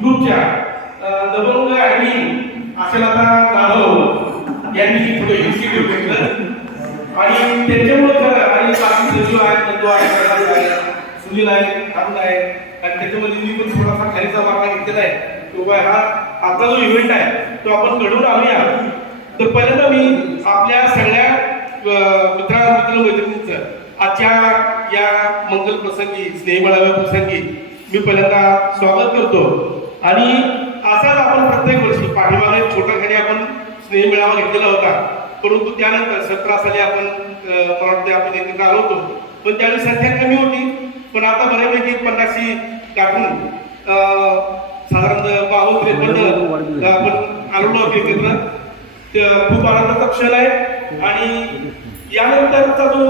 ग्रुपच्या दबंग ॲडमिन असेल आता जाधव यांनी थोडं इनिशिएटिव्ह घेतलं आणि त्याच्यामुळे खरं आणि बाकी सजीव आहेत नंदू आहे सुनील आहे कांदा आहे आणि त्याच्यामध्ये मी पण थोडासा खालीचा वाटा घेतलेला आहे तो हा आपला जो इव्हेंट आहे तो आपण घडवून आणूया. तर पहिल्यांदा मी आपल्या सगळ्या मित्रमैत्रिणींचं आजच्या या मंगल प्रसंगी स्नेहमेळाव्या प्रसंगी मी पहिल्यांदा स्वागत करतो. आणि असाच आपण प्रत्येक वर्षी पाठीमागे छोट्या खाली आपण स्नेहमेळावा घेतलेला होता, परंतु त्यानंतर 17 साली आपण वाटते आपण एकत्र आलो होतो, पण त्यावेळी संख्या कमी होती. पण आता बऱ्यापैकी 50शी गाठून साधारण 52-53 आपण आलेलो आहोत एकत्र. खूप आनंदाचा क्षण आहे. आणि यानंतरचा जो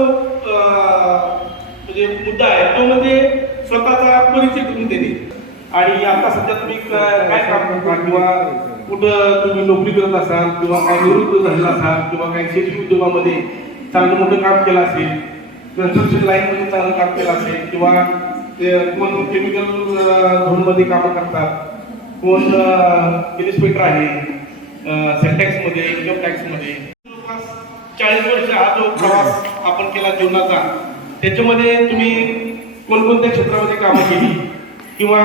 म्हणजे मुद्दा आहे तो म्हणजे स्वतःचा परिचय करून देणे. आणि आता सध्या तुम्ही काय काम करता किंवा कुठं तुम्ही नोकरी करत असाल किंवा काय निवृत्त झालेला असाल किंवा काही शेती उद्योगामध्ये चांगलं मोठं काम केलं असेल, कन्स्ट्रक्शन लाईनमध्ये चांगलं काम केलं असेल किंवा कोण केमिकल झोनमध्ये कामं करतात, कोण इन्स्पेक्टर आहे सेंटॅक्समध्ये इन्कम टॅक्समध्ये. 40 वर्ष हा जो प्रवास आपण केला जीवनाचा, त्याच्यामध्ये तुम्ही कोणकोणत्या क्षेत्रामध्ये कामं केली किंवा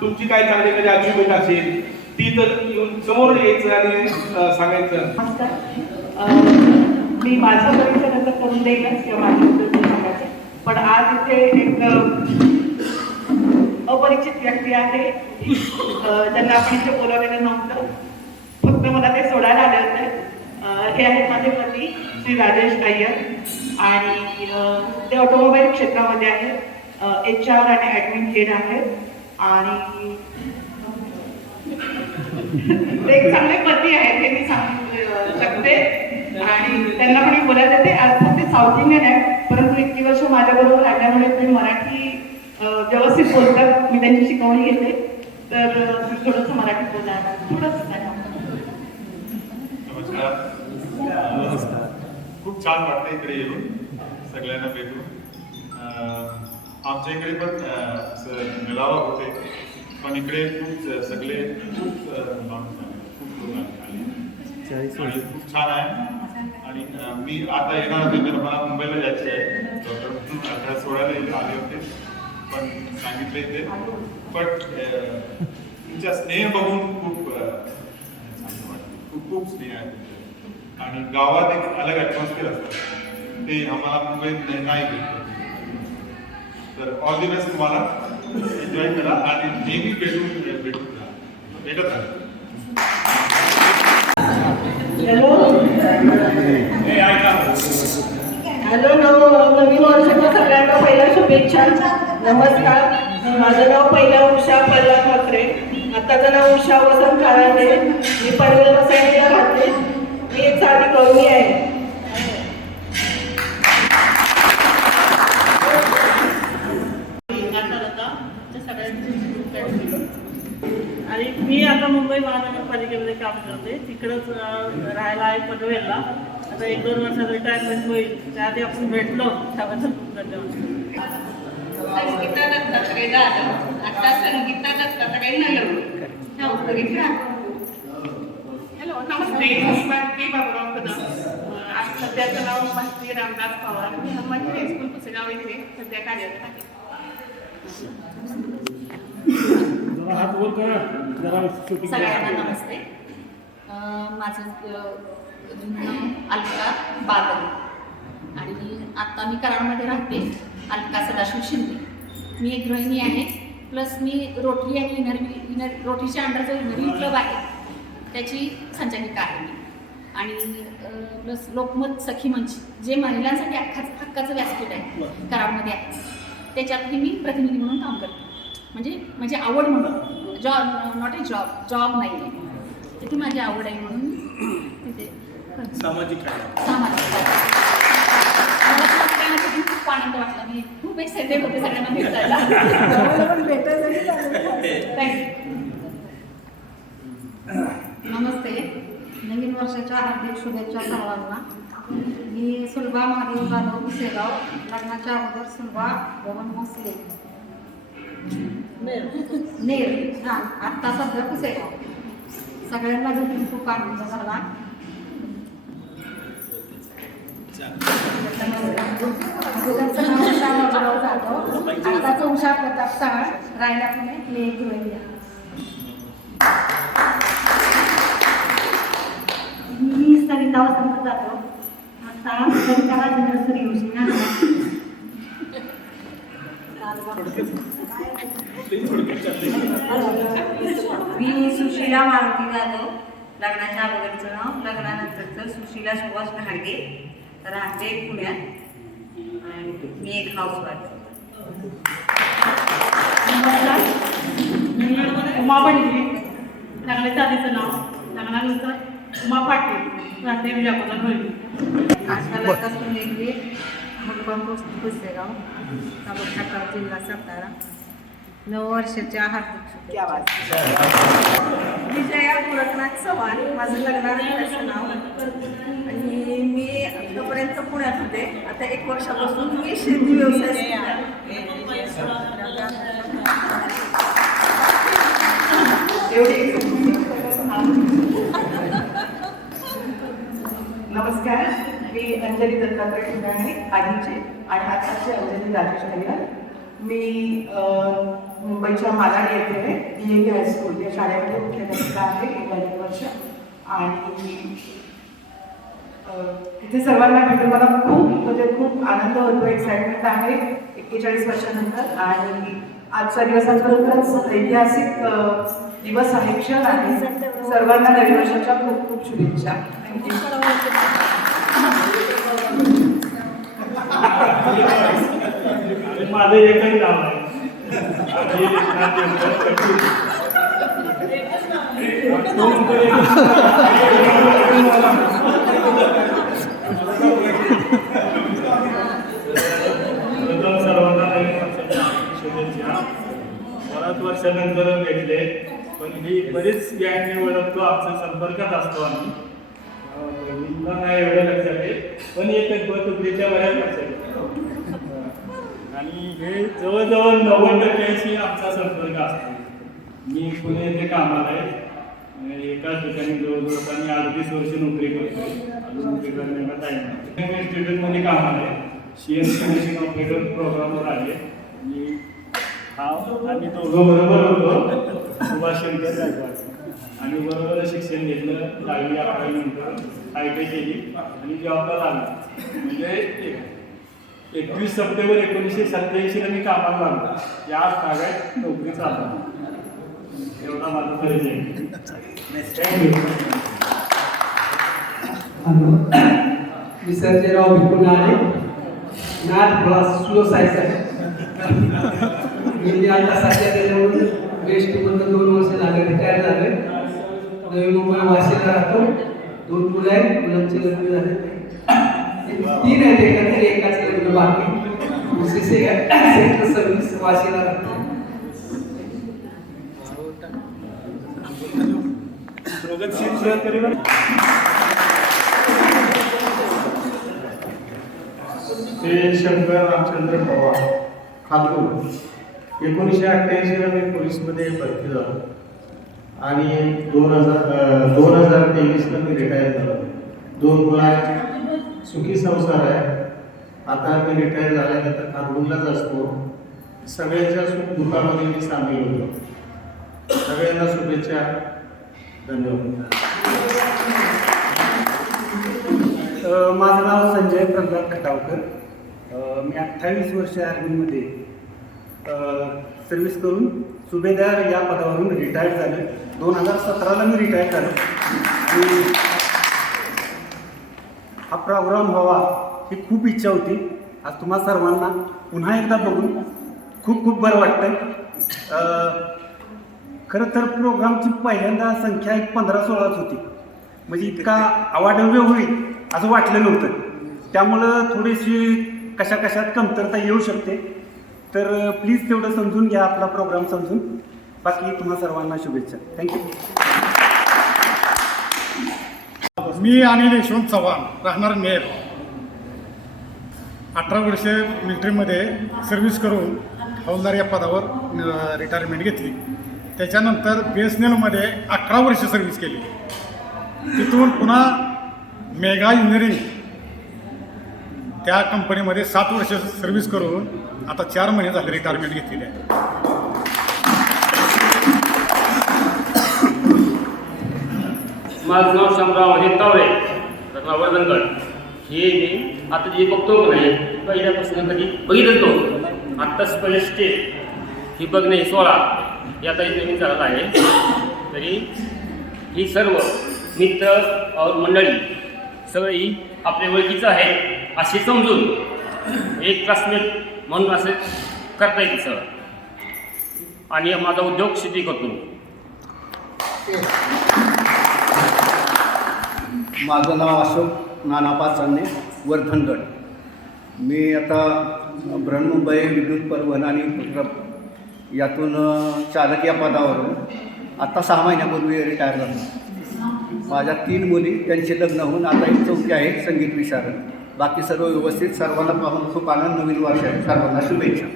तुमची काय चांगली कधी अचिव्हमेंट असेल ती तर येऊन समोर यायचं आणि सांगायचं. मी माझा परिचय नंतर करून देईलच किंवा माझ्याबद्दल सांगायचं, पण आज इथे एक अपरिचित व्यक्ती आहे ज्यांना आपण इथे बोलावलेलं नव्हतं, फक्त मला ते सोडायला आले होते. हे आहेत माझे पती श्री राजेश अय्यर आणि ते ऑटोमोबाईल क्षेत्रामध्ये आहेत, HR आणि ॲडमिन हेड आहेत आणि ते एक चांगले पती आहेत हे मी सांगू शकते. आणि त्यांना पण मी बोलायला देते. अर्थात ते साऊथ इंडियन आहेत, परंतु इतकी वर्ष माझ्याबरोबर राहिल्यामुळे ते मराठी व्यवस्थित बोलतात. मी त्यांची शिकवणी घेते, तर थोडंसं मराठीत बोलायला थोडंसं नाही. नमस्कार. खूप छान वाटतं इकडे येऊन सगळ्यांना भेटून. आमच्या इकडे पण मेळावा होते, पण इकडे खूप सगळे खूप माणूस आले, खूप लोक आले, खूप छान आहे. आणि मी आता येणार होते तर मला मुंबईला जायचे आहे, आता सोडायला इथे आले होते पण सांगितले इथे. पण तुमचा स्नेह बघून खूप चांगलं वाटतं, खूप खूप स्नेह आहे. आणि गावात एक अलग ॲटमॉस्फिअर असतं, ते आम्हाला मुंबईत नाही भेटतं. तर ऑल दी बेस्ट तुम्हाला, एन्जॉय करा आणि नेहमी भेटत राहा. हॅलो नवीन वर्षाच्या सगळ्यांना पहिल्या शुभेच्छा. नमस्कार, माझं नाव पहिला उषा प्रल्हाद म्हात्रे, आताचं नाव उषा वसंत काळाटे. मी पनवेल वसईला राहते. मी एक साधी गवळी आहे. आणि मी आता मुंबई महानगरपालिकेमध्ये काम करते, तिकडंच राहायला आहे पनवेलला. आता 1-2 वर्षात रिटायरमेंट होईल, त्याआधी आपण भेटलो त्याबद्दल खूप धन्यवाद. संगीता दत्तात्रय जाधव, आता संगीता दत्तात्रय नगर. हॅलो नमस्ते, मी भारती बाबुराव कदम. आज सध्याचं नाव भारती रामदास पवार. हनुमानजी हायस्कूल पुसेगाव इथे सध्या कार्यरत आहे. सगळ्यांना नमस्ते. माझं जुनं नाव अलका बादल आणि आत्ता मी कराडमध्ये राहते. अलका सदाशिव शिंदे. मी एक गृहिणी आहे, प्लस मी रोटरी आणि रोटरीच्या अंडर जो इनरव्ही क्लब आहे त्याची संचालिका आहे मी. आणि प्लस लोकमत सखी मंच जे महिलांसाठी हक्काचं व्यासपीठ आहे कराडमध्ये आहे, त्याच्यातही मी प्रतिनिधी म्हणून काम करते. म्हणजे माझी आवड म्हणून, नॉट ए जॉब नाही आहे, तिथे माझी आवड आहे म्हणून तिथे सामाजिक खूप आनंद वाटला. मी खूप एक्साइटेड होते सगळ्यांना भेटायला. नमस्ते, नवीन वर्षाच्या हार्दिक शुभेच्छा सर्वांना. मी सुलभा महादेव जाधव पुसेगाव. लग्नाच्या अगोदर सुलभा भवन भोसले. नेर हां आत्ता सध्या पुसेगाव. सगळ्यांना भेटून खूप आनंद झाला. मुलांचं नाव उषा बाबूराव जाधव, आत्ताचं उषा प्रताप चव्हाण, राहायला पुणे, मी धुळेलिया. मी सरिता वसंत जाधव, आता सरिता राजेंद्र सूर्यवंशी. मी सुशीला मारुती जाधव, लग्नाच्या अगोदरचं नाव, लग्नानंतरचं सुशीला सुभाष घाडगे, राहते पुण्यात आणि मी एक हाऊसवाईफ. नमस्कार, मी उमा पंडित, लग्नाच्या आधीचं नाव, लग्नानंतर उमा पाटील, राहते विजापूरला घरी. आशा लता सुनेली, मुक्काम पोस्ट पुसेगाव, तालुका खटाव, जिल्हा सातारा. 9 वर्षाच्या हार्दिक विजया गोरखनाथ चव्हाण, माझं लग्नानंतरचं नाव. आणि मी आतापर्यंत पुण्यात होते. आता 1 वर्षापासून मी शेती व्यवसाय नमस्कार, मी अंजली दत्तात्रय ठिकाणे, आधीचे आणि आताचे अंजली राजेश अय्यर. मी मुंबईच्या मालाड येथे DAV हायस्कूल या शाळेमध्ये मुख्याध्यापिका आहे गेली 1 वर्ष. आणि तिथे सर्वांना भेटून मला खूप आनंद होतो, एक्साइटमेंट आहे 41 वर्षानंतर. आणि आजचा दिवस हा खरोखरच ऐतिहासिक दिवस आहे, क्षण आहे. सर्वांना नवीन वर्षाच्या खूप शुभेच्छा. माझं एकही नाव आहे. सर्वांना शुभेच्छा. बऱ्याच वर्षानंतर भेटले, पण ही बरीच गँगने ओळखतो, आमचा संपर्कात असतो आम्ही. नाही एवढं लक्षात आहे, पण एकच तुकडीच्या बऱ्याच लक्षात आहे. आणि हे जवळजवळ 90% आमचा संपर्क असतो. मी पुणे येथे कामाला आहे, एकाच ठिकाणी जवळजवळ मी 38 वर्ष नोकरी करतो. नोकरी करण्याचा टाईम इन्स्टिट्यूटमध्ये कामाला आहे, CNC मशीन ऑपरेटर प्रोग्रामवर आहे. आम्ही दोघं बरोबर होतो, सुभाष शंकर गायकवाड. आणि बरोबर शिक्षण घेतलं, 10वी 11वी नंतर ITI केली आणि जॉबला लागलो. म्हणजे 21 सप्टेंबर 1987 मी कामाला लागलो. या भागात नोकरी चालू. एवढा माझा परिचय. मी सर्जेराव भिकून आहे, नाथ थोडा स्लो साईज आहे. मी आता सध्या त्याच्यावरून वेस्टमधून 2 वर्ष झाले रिटायर झाले. नवी मुंबई वाशीला राहतो. 2 मुलं आहेत, मुलांचे लग्न झाले 3 आहेत, एकाच लग्न बाकी. सर्व्हिस वाशीला राहतो. ते शंकर रामचंद्र पवार खातूर. 1988 मी पोलीसमध्ये भरती झालो आणि 2023 मी रिटायर झालो. 2 मुलं, सुखी संसार आहे. आता मी रिटायर झाल्यानंतर खातूरलाच असतो. सगळ्यांच्या सुख दुःखामध्ये मी सामील होतो. सगळ्यांना शुभेच्छा. धन्यवाद. माझं नाव संजय प्रल्हाद खटावकर. मी 28 वर्ष आर्मीमध्ये सर्व्हिस करून सुभेदार या पदावरून रिटायर झाले. 2017ला मी रिटायर झालो. आणि हा प्रोग्राम व्हावा ही खूप इच्छा होती. आज तुम्हा सर्वांना पुन्हा एकदा बघून खूप बरं वाटतं. खरं तर प्रोग्रामची पहिल्यांदा संख्या 15-16च होती. म्हणजे इतका अवाढव्य होईल असं वाटलं नव्हतं. त्यामुळं थोडीशी कशात कमतरता येऊ शकते. तर प्लीज तेवढं समजून घ्या, आपला प्रोग्राम समजून. बाकी तुम्हा सर्वांना शुभेच्छा. थँक्यू. मी अनिल यशवंत चव्हाण, राहणार नेर. 18 वर्ष मिलिटरीमध्ये सर्व्हिस करून हवालदार या पदावर रिटायरमेंट घेतली. त्याच्यानंतर BSNLमध्ये 11 वर्ष सर्व्हिस केली. तिथून पुन्हा मेगा इंजिनिअरिंग त्या कंपनीमध्ये 7 वर्ष सर्व्हिस करून आता 4 महिने झाले रिटायरमेंट घेतलेली आहे. माझं नाव शामराव अजित तावरे, वर्धनगड. हे मी आता जे बघतो की नाही पहिल्यापासून कधी बघितच नव्हतं. आत्ताच पहिले स्टेज ही बघणे 16 हे आता नवीन चालत आहे. तरी ही सर्व मित्र और मंडळी सगळी आपल्या ओळखीचं आहे अशी समजून एक क्लासमेट म्हणून असं करता येते सगळं. आणि माझा उद्योग शेती करतो. माझं नाव अशोक नानापा चांदणे, वर्धनगड. मी आता बृहन्मुंबई विद्युत परिवहन आणि यातून चालक या पदावरून आत्ता 6 महिन्यापूर्वी रिटायर झालो. माझ्या 3 मुली, त्यांचे लग्न होऊन आता एक 4थी आहे संगीत विशारद. बाकी सर्व व्यवस्थित. सर्वांना पाहून खूप आनंद. नवीन वर्ष आहे. सर्वांना शुभेच्छा.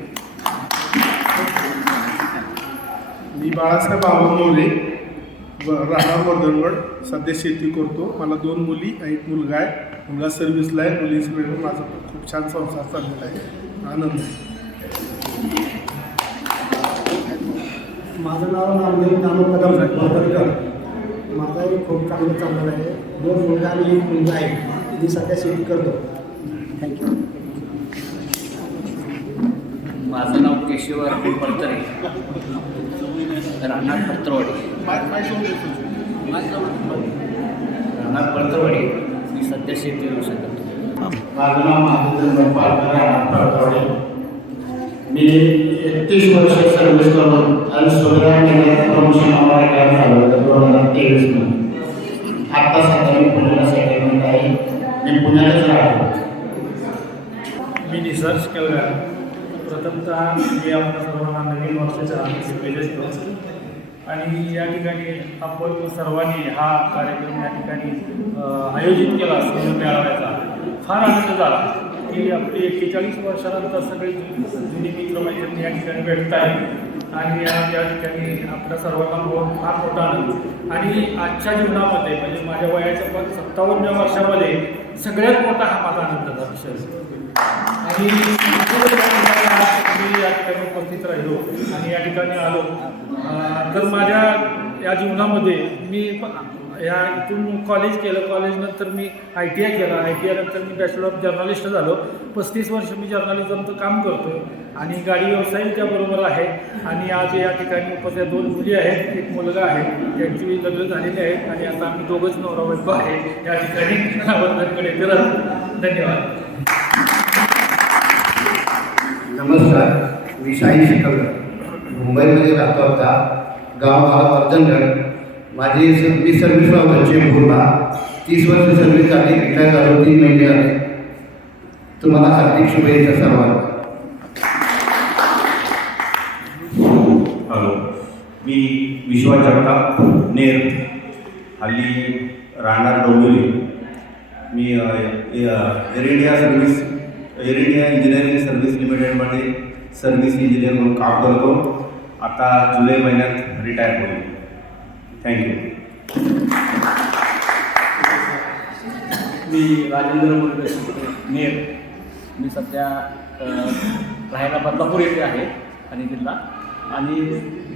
मी बाळासाहेब आवनमौले, राहणार वर्धनगड. सध्या शेती करतो. मला 2 मुली आणि 1 मुलगा आहे. मुलगा सर्व्हिसला आहे. मुलीची मिळून माझा खूप छान संसार चाललेला आहे. आनंद आहे. माझं नाव नामदेव नामदेव कदम वर्धनगड. माझाही खूप चांगलं चाललेलं आहे. 2 मुलगा आणि 1 मुलगा आहे. मी सध्या शेती करतो. थँक्यू. माझं नाव केशव अर्जुन पडतरे, राहणार पत्रवाडी. राहणार पत्रवाडी. मी सध्या शेती व्यवसाय करतो. माझं नाव महादेव पालकर, राहणार पत्रवाडी. मी 31 वर्ष सर्व्हिस करून आणि 16 महिन्यात प्रमोशन आम्हाला काय झालं 2023 मध्ये. आत्ता सध्या मी पुण्याला सेटलमेंट आहे. मी पुण्यातच राहतो. मी निसर्ग केलगार. प्रथमतः मी आपल्या सर्वांना नवीन वर्षाच्या शुभेच्छा. आणि या ठिकाणी आपण सर्वांनी हा कार्यक्रम या ठिकाणी आयोजित केला स्नेह मेळाव्याचा. फार आनंद झाला की आपली 41 वर्षानंतर सगळे जुनी मित्रमैत्रिणी या ठिकाणी भेटत आहेत. आणि या ठिकाणी आपल्या सर्वांना बघून फार मोठा आनंद. आणि आजच्या जीवनामध्ये म्हणजे माझ्या वयाच्या 57व्या वर्षामध्ये सगळ्यात मोठा हा माझा आनंदाचा विषय. आणि मी या ठिकाणी उपस्थित राहिलो आणि या ठिकाणी आलो. तर माझ्या या जीवनामध्ये मी या इथून कॉलेज केलं. कॉलेजनंतर मी ITI केला. ITI नंतर मी बॅचलर ऑफ जर्नलिस्ट झालो. 35 वर्ष मी जर्नलिझमचं काम करतो आणि गाडी व्यवसाय त्याबरोबर आहे. आणि आज या ठिकाणी उपस्थित 2 मुली आहेत, 1 मुलगा आहे. त्यांची लग्न झालेली आहेत आणि आता आम्ही दोघंच नवरा बायको आहे या ठिकाणी वर्धनकडे करत. धन्यवाद. नमस्कार. मी शाहीन शिकवलं. मुंबईमध्ये राहतो. आता गाव मला वर्धनगड. मी सर्व्हिसला होतो पूर्ण 30 वर्ष सर्व्हिस झाली. रिटायर झालो. 3 महिने झाले. तुम्हाला हार्दिक शुभेच्छा सर्वांना. हॅलो, मी विश्वास जगताप, नेर. हल्ली राहणार डोंबिवली. मी एअर इंडिया इंजिनिअरिंग सर्व्हिस लिमिटेडमध्ये सर्व्हिस इंजिनियर म्हणून काम करतो. आता जुलै महिन्यात रिटायर होईल. थँक्यू. मी राजेंद्र मुरगळे, नेर. मी सध्या राहायला बदलापूर येथे आहे आणि जिल्हा. आणि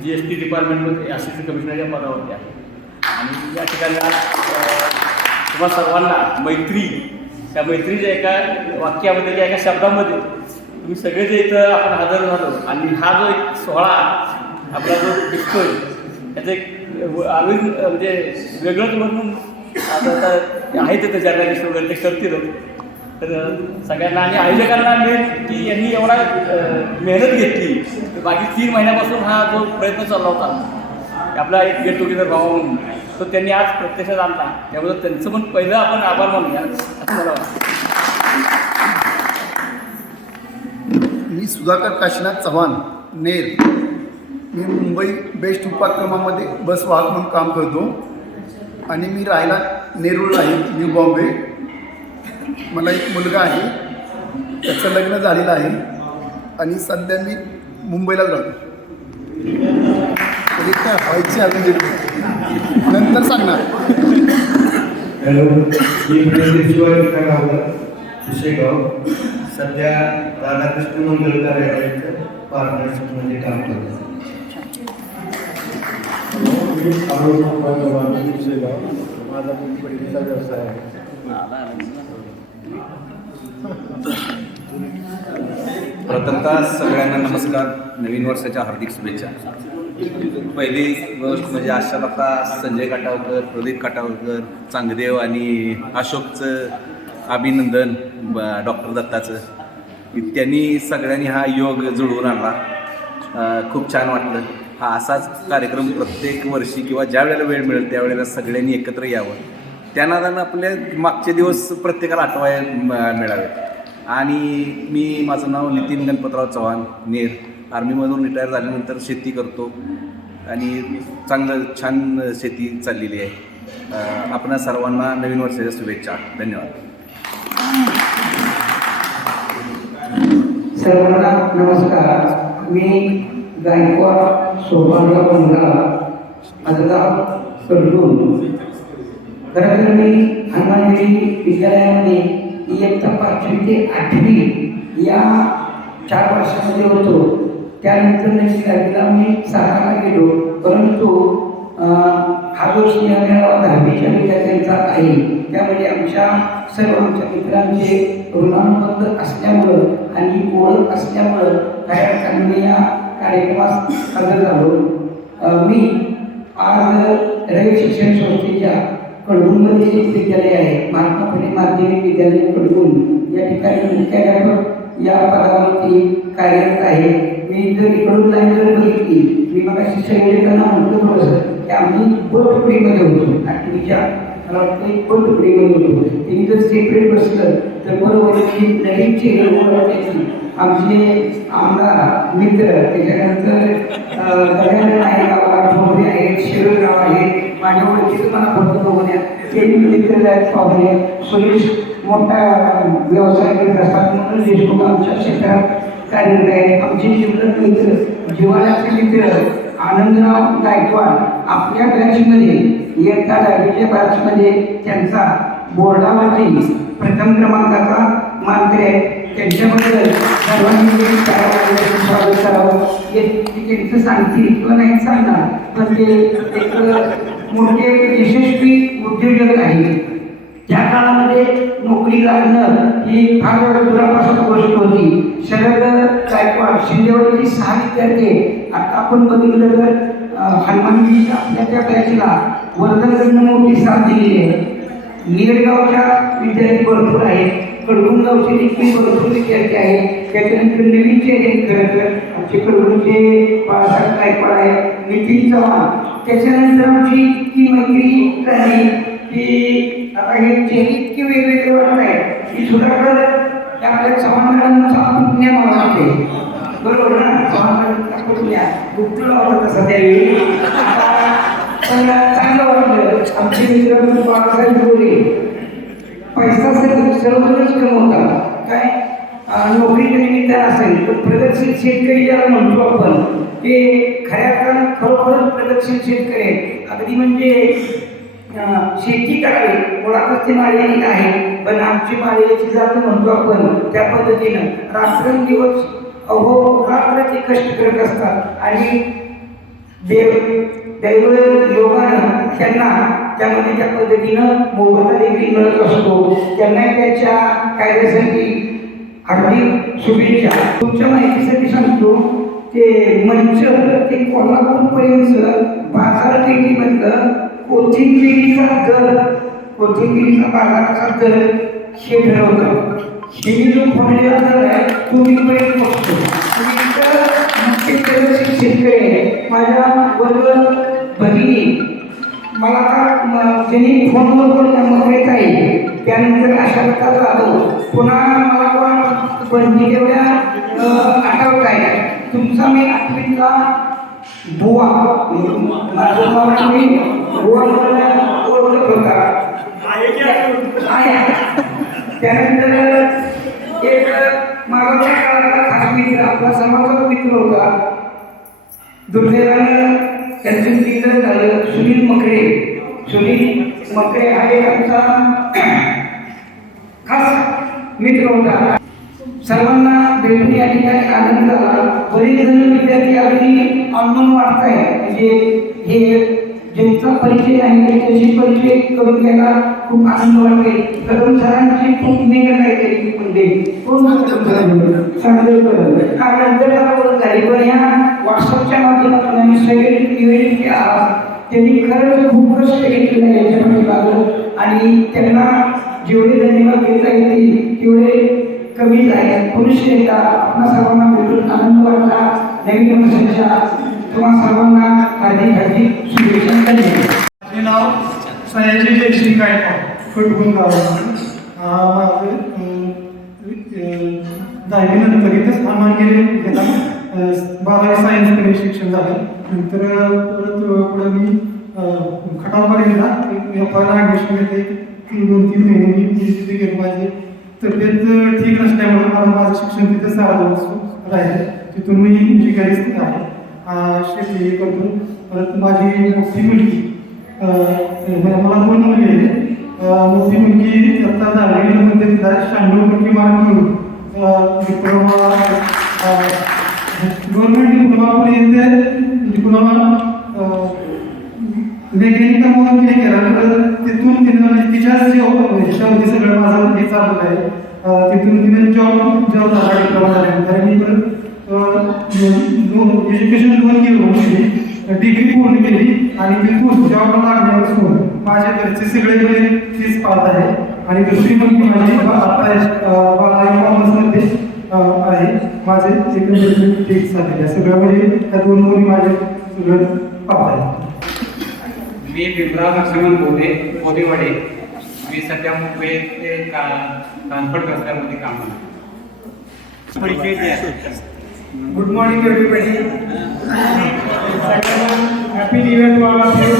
GST डिपार्टमेंटमध्ये असिस्टंट कमिशनरच्या पदावरती आहे. आणि या ठिकाणी तुम्हा सर्वांना मैत्री, त्या मैत्रीच्या एका वाक्यामध्ये किंवा एका शब्दामध्ये तुम्ही सगळे जे इथं आपण हजर झालो. आणि हा जो एक सोहळा आपला जो दिसतोय त्याचं एक म्हणजे वेगळंच म्हणून आता आहे तिथं जर्नलिस्ट वगैरे ते करतीलच. तर सगळ्यांना आणि आयोजकांना मिळेल की यांनी एवढा मेहनत घेतली. बाकी 3 महिन्यापासून हा जो प्रयत्न चालला होता आपला एक गेट टुगेदर व्हावा म्हणून, तो त्यांनी आज प्रत्यक्षात आणला. त्याबद्दल त्यांचं पण पहिलं आपण आभार मानूया असं मला वाटतं. मी सुधाकर काशीनाथ चव्हाण, नेर. मी मुंबई बेस्ट उपक्रमामध्ये बस वाहक म्हणून काम करतो आणि मी राहायला नेरूळ आहे, न्यू बॉम्बे. मला एक मुलगा आहे, त्याचं लग्न झालेलं आहे आणि सध्या मी मुंबईलाच राहतो. तरी काय व्हायची अजून नंतर सांगणार. हॅलो, मी शिवाय पुसेगाव. सध्या राधाकृष्ण मंगल कार्यालयाचं पार्टनरशिपमध्ये काम करतो. माझा मुंबईचा व्यवसाय आहे. प्रथमतः सगळ्यांना नमस्कार. नवीन वर्षाच्या हार्दिक शुभेच्छा. पहिली गोष्ट म्हणजे आशालता, संजय काटावकर, प्रदीप काटावकर, चांगदेव आणि अशोकचं अभिनंदन डॉक्टर दत्ताचं. त्यांनी सगळ्यांनी हा योग जुळवून आणला. खूप छान वाटलं. हा असाच कार्यक्रम प्रत्येक वर्षी किंवा ज्या वेळेला वेळ मिळेल त्यावेळेला सगळ्यांनी एकत्र यावं. त्यानादानं आपल्या मागचे दिवस प्रत्येकाला आठवायला मिळावे. आणि माझं नाव नितीन गणपतराव चव्हाण, नेर. आर्मीमधून रिटायर झाल्यानंतर शेती करतो आणि चांगलं छान शेती चाललेली आहे. आपणा सर्वांना नवीन वर्षाच्या शुभेच्छा. धन्यवाद. सर्वांना नमस्कार. मी गायकवाड सोपानराव मुंडा, माझं गाव कडून. खरं तर मी हनुमानगिरी विद्यालयामध्ये इयत्ता 5वी ते 8वी या 4 वर्षामध्ये होतो. त्यानंतर नवीन तारखेला मी सातारा गेलो. परंतु हा जो स्नेहमेळावा 10वीच्या विद्यार्थ्यांचा आहे त्यामध्ये आमच्या सर्व आमच्या मित्रांचे ऋणानुबंध असल्यामुळं आणि ओळख असल्यामुळं काही अर्थाने या कार्यक्रमास हजर झालो. मी आज रवी शिक्षण संस्थेच्या कडगुणमध्ये एक विद्यालय आहे, महात्मा फुले माध्यमिक विद्यालय कडगुण, या ठिकाणी मुख्याध्यापक या पदावरती कार्यरत आहे. मी जर इकडून लाईन जर बघितली, मी मग शिक्षकांना म्हणतो थोडंसं की आम्ही बोटपुडीमध्ये होतो. 8वीच्या मला वाटतं एक बोटपुडीमध्ये होतो. त्यांनी जर सेपरेट बसलं तर बरोबर की नवीन चेहरे ओळखायची. आमचे आमदार मित्र, त्याच्यानंतर गजानन आहे गावाला, ठोंबरे आहेत, शिरगाव आहे, माझ्या ओळखीचं मला फक्त बघण्यात ते मित्र आहेत. पाहुणे सुरेश मोठा व्यवसाय करत असतात म्हणून देशमुख आमच्या क्षेत्रात कार्यरत आहेत. आमचे जीवलग मित्र, जिव्हाळ्याचे मित्र आनंदराव गायकवाड आपल्या बॅचमध्ये इयत्ता 10वीच्या बॅचमध्ये त्यांचा बोर्डावरती प्रथम क्रमांकाचा मानकरी आहे. त्यांच्याबद्दल सर्वांनी स्वागत करावं. हे त्यांचं सांगतील किंवा नाही सांगणार, पण ते एक मोठे यशस्वी उद्योजक आहे. त्या काळामध्ये नोकरी लागणं ही फार दुरापासून गोष्ट होती. शरद गायकवाड शिंदेवाडीची 6 विद्यार्थी. आता आपण बघितलं तर हनुमानगिरीच्या आपल्या त्या बॅचला वर्धनकडनं मोठी साथ दिलेली आहे. निरगावच्या विद्यार्थी भरपूर आहेत, कडगुणगावचे देखील भरपूर विद्यार्थी आहेत. त्याच्यानंतर नवीन चेहरे खरं तर आमचे कडगुणचे बाळासाहेब गायकवाड आहे, नितीन चव्हाण. त्याच्यानंतर आमची इतकी मैत्री झाली की आता हे चेहरे इतके वेगवेगळे वाटत आहेत की सुधाकर त्या आपल्या चव्हाण मॅडमचा पुण्या मला वाटते. बरोबर ना? चव्हाण मॅडमचा पुण्या गुप्तला होता तसा त्यावेळी. पण चांगलं वाटलं. आमचे मित्र बाळासाहेब गोरे, पैसा सर्वच कमवता काय नोकरीच्या निमित्तानं असेल तर प्रगतशील शेतकरी ज्याला म्हणतो आपण, ते खऱ्या अर्थानं खरोखरच प्रगतशील शेतकरी आहेत. अगदी म्हणजे शेती करावी मुळातच ते माळी आहे, पण आमची माळीची जात म्हणतो आपण त्या पद्धतीनं रात्रंदिवस अहोरात्र ते कष्ट करत असतात. आणि दैव योगानं त्यांना त्यामध्ये त्या पद्धतीनं मोबदला देखील मिळत असतो. त्यांना त्याच्या कार्यासाठी हार्दिक शुभेच्छा. तुमच्या माहितीसाठी सांगतो ते मंच ते कोल्हापूरपर्यंत बाजारपेठेमधलं कोथिंबिरीचा बाजाराचा दर हे ठरवतं. हे जो फळलेला दर आहे तो मी पर्यंत बघतो. शेतकरी आहे. माझ्या बरोबर भगिनी मला आता ज्यांनी फोनवर पण नंबर येत आहे त्यानंतर अशा प्रकारचा आलो. पुन्हा मला कोणा बंदी तेवढ्या आठवत आहे. तुमचा मी 8वीतला बुवा माझा मी बुवा ओळखत होता. त्यानंतर एक माझा खास मित्र आपला समाजाचा मित्र होता दुर्दैवानं त्यांचं निधन झालं. सुनील मकरे हा एक आमचा खास मित्र होता. सर्वांना भेटून या ठिकाणी आनंद झाला. बरेच जण विद्यार्थी अगदी आनंद वाटत आहे. म्हणजे हे ज्यांचा परिचय आहे त्यांच्याशी परिचय करून घ्यायला खूप आनंद वाटते. कदम सरांची खूप निकट आहे तरी म्हणजे नंतर झाली. पण या व्हॉट्सअपच्या माध्यमातून आम्ही सगळे निवेदन केले आहात. त्यांनी खरंच खूप कष्ट घेतलेलं आहे याच्यामध्ये लागलं आणि त्यांना जेवढे धन्यवाद देता येतील तेवढे कमी आहे. पुरुष नेता आपल्या सर्वांना भेटून आनंद वाटला. नवीन वर्षाच्या तुम्हा सर्वांना हार्दिक शुभेच्छा. माझे नाव सयाजी जयश्री गायकवाड खटगुण गावात. माझं 10वी इथंच आमानगिरी गेला. 12वी सायन्सकडे शिक्षण झालं. नंतर परत पुढं मी खटावपर्यंतला व्यापाराला ॲडमिशन घेतले. 2-3 महिने मी तिथे गेलो. माझी तब्येत ठीक नसल्यामुळे मला माझं शिक्षण तिथे 6 दिवस राहिलं. तिथून मी इंजिनिअरिंग आहे. शेती करतो. परत माझी मोठी मुलगी मला 2 मुली आहेत. मोठी मुलगी आता 10वीमध्ये तिला 96 मार्क मिळून डिप्लोमा गव्हर्नमेंट डिप्लोमा पुणे येथे डिप्लोमा मेकॅनिकल म्हणून तिने केला. तर तिथून तिनं तिच्याच ह्याच्यामध्ये सगळं माझं हे चालू आहे. तिथून तिने जॉब झाला डिप्लोमा झाल्यानंतर मी परत एज्युकेशन लोन घेऊन डिग्री पूर्ण केली आणि बिलकुल जॉबला लागण्यापासून माझ्या घरचे सगळे फीस पाहत आहे. आणि दुसरी मुलगी माझी आता कॉमर्समध्ये आहे. माझे एकंदरीत ठीक झालेले आहे. सगळं म्हणजे त्या 2 मुली माझे सगळं पाहत आहे. मी भीमराव लक्ष्मण बोदेवाडे. मी सध्या मुंबईत ते ट्रान्सपोर्ट व्यवसायामध्ये काम करतो. परिचय द्या. Good morning everybody. Happy new year to all of you.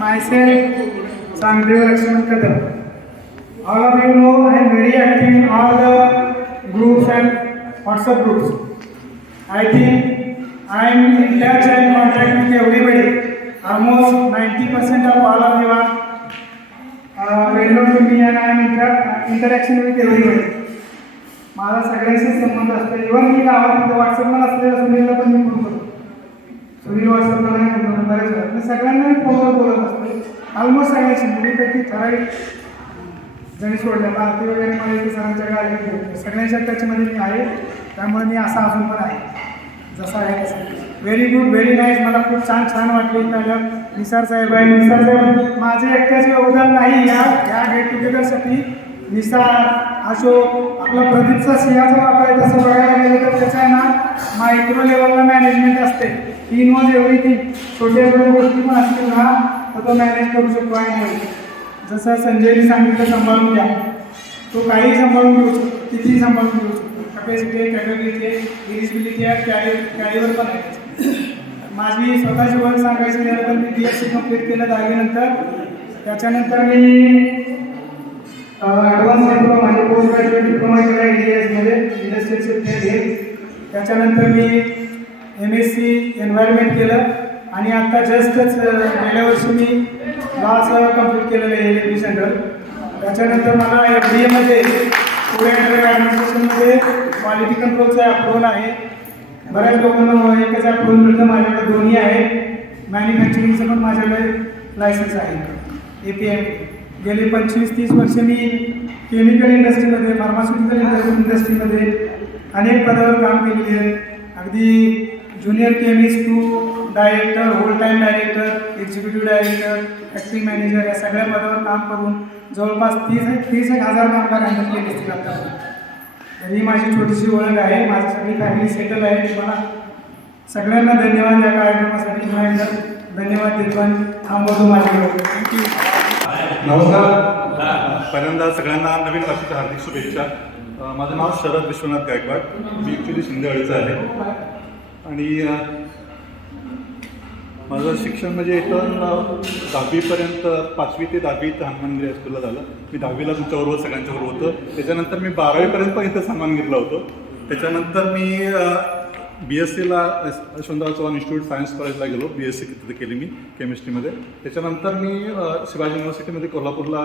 Myself Sangdev Laxman Kadam. All of you know I am very active in all the groups and WhatsApp groups. I think I am in touch and contact with everybody. Almost 90% of all of you are well known to me and I am interaction with everybody. माझा सगळ्यांशी संबंध असतो. Even मी गावात व्हॉट्सअपला असलेल्या सुनीलला पण मी phone करतो. सुनील व्हॉट्सअपला नाही फोन बऱ्याच वेळा मी सगळ्यांना मी फोनवर बोलत असतो. ऑलमोस्ट सगळ्यांशी मुलीपैकी ठराविक जणी सोडल्या भारती वगैरे मला इथे सरांच्या गाडी सगळ्यांच्या टचमध्ये मी आहे. त्यामुळे मी असा अजून पण आहे जसा आहे तसं. Very good, very nice. मला खूप छान वाटले. त्याला निसार साहेब आहे. निसार साहेब माझे एकट्याचे योगदान नाही या गेट टुगेदरसाठी. निसार अशोक आपला प्रदीपचा सिंहाचा वापर आहे. तसं बघायला गेलं तर त्याचं आहे ना मायक्रो लेवलला मॅनेजमेंट असते. इनवॉज एव्हरीथिंग. छोट्या छोट्या गोष्टी पण असतील ना तर तो मॅनेज करू शकतो. आणि जसं संजयने सांगितलं सांभाळून घ्या. तो काहीही सांभाळून घेऊ शकतो. कितीही सांभाळून घेऊ शकतो. कॅपॅसिटी आहे, कॅपेबिलिटी आहे, इलिजिबिलिटी आहे, कॅरीवर पण आहे. माझी स्वतःची ओळख सांगायची झालं तर मी BSc कंप्लीट केलं 10वी नंतर. त्याच्यानंतर मी ॲडव्हान्स डिप्लोमा म्हणजे पोस्ट ग्रॅज्युएट डिप्लोमा केला IDS इंडस्ट्रियल सेफ्टी. त्याच्यानंतर मी MSc एन्व्हायरमेंट केलं आणि आता जस्टच गेल्या वर्षी मी लॉचं कंप्लीट केलेलं आहे LLB सेंटर. त्याच्यानंतर मला FDAमध्ये फूड अँड ॲडमिनिस्ट्रेशनमध्ये क्वालिटी कंट्रोलचा अप्रूव्हल आहे. बऱ्याच लोकांना एकच अप्रूव्हल मिळतं. माझ्याकडे दोन्ही आहे. मॅन्युफॅक्चरिंगचं पण माझ्याकडे लायसन्स आहे API. गेले 25-30 वर्ष मी केमिकल इंडस्ट्रीमध्ये फार्मास्युटिकल इंडस्ट्रीमध्ये अनेक पदावर काम केलेले आहे. अगदी junior chemist to director, whole time director, executive director, acting manager या सगळ्या पदावर काम करून जवळपास 30,000 कामगार हँडल केले असतील आता. तर ही माझी छोटीशी ओळख आहे. माझी सगळी फॅमिली सेटल आहे. तुम्हाला सगळ्यांना धन्यवाद या कार्यक्रमासाठी. पुन्हा एकदा धन्यवाद देतो आणि थांबवतो माझ्याकडे. थँक्यू. नमस्कार. पहिल्यांदा सगळ्यांना नवीन वर्षाच्या हार्दिक शुभेच्छा. माझं नाव शरद विश्वनाथ गायकवाड. मी ॲक्च्युली शिंदेवाडीचं आहे आणि माझं शिक्षण म्हणजे इथून 10वीपर्यंत 5वी ते 10वी इथं हनुमानगिरी हायस्कूलला झालं. मी 10वीला तुमच्याबरोबर सगळ्यांच्याबरोबर होतं. त्याच्यानंतर मी 12वीपर्यंत पण इथं हनुमानगिरीला होतो. त्याच्यानंतर मी BScला यशवंतराव चव्हाण इन्स्टिट्यूट सायन्स कॉलेजला गेलो. BSc तिथे केली मी केमिस्ट्रीमध्ये. त्याच्यानंतर मी शिवाजी युनिव्हर्सिटीमध्ये कोल्हापूरला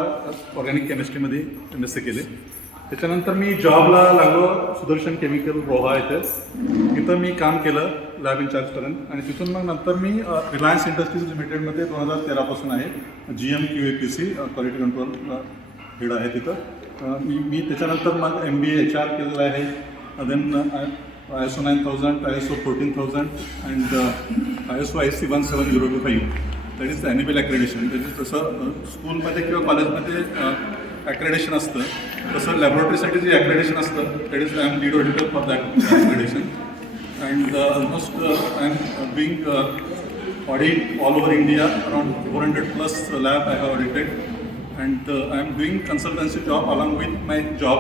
ऑर्गॅनिक केमिस्ट्रीमध्ये MSc केले. त्याच्यानंतर मी जॉबला लागलो सुदर्शन केमिकल रोहा येथे. तिथं मी काम केलं लॅब इन्चार्जपर्यंत आणि तिथून मग नंतर मी रिलायन्स इंडस्ट्रीज लिमिटेडमध्ये 2013 पासून आहे. GM QAPC quality control head आहे तिथं. मी त्याच्यानंतर मग MBA HR केलेलं आहे. Then ISO 9000, ISO 14000 and ISO IC 17025. That is annual accreditation. त्याचे जसं स्कूलमध्ये किंवा कॉलेजमध्ये ॲक्रेडिशन असतं तसं लॅबोरेटरीसाठी जे ॲक्रेडिशन असतं that is I am lead auditor for that accreditation. And almost I am doing audit all over India. Around 400+ lab I have audited. And I am doing consultancy job along with my job.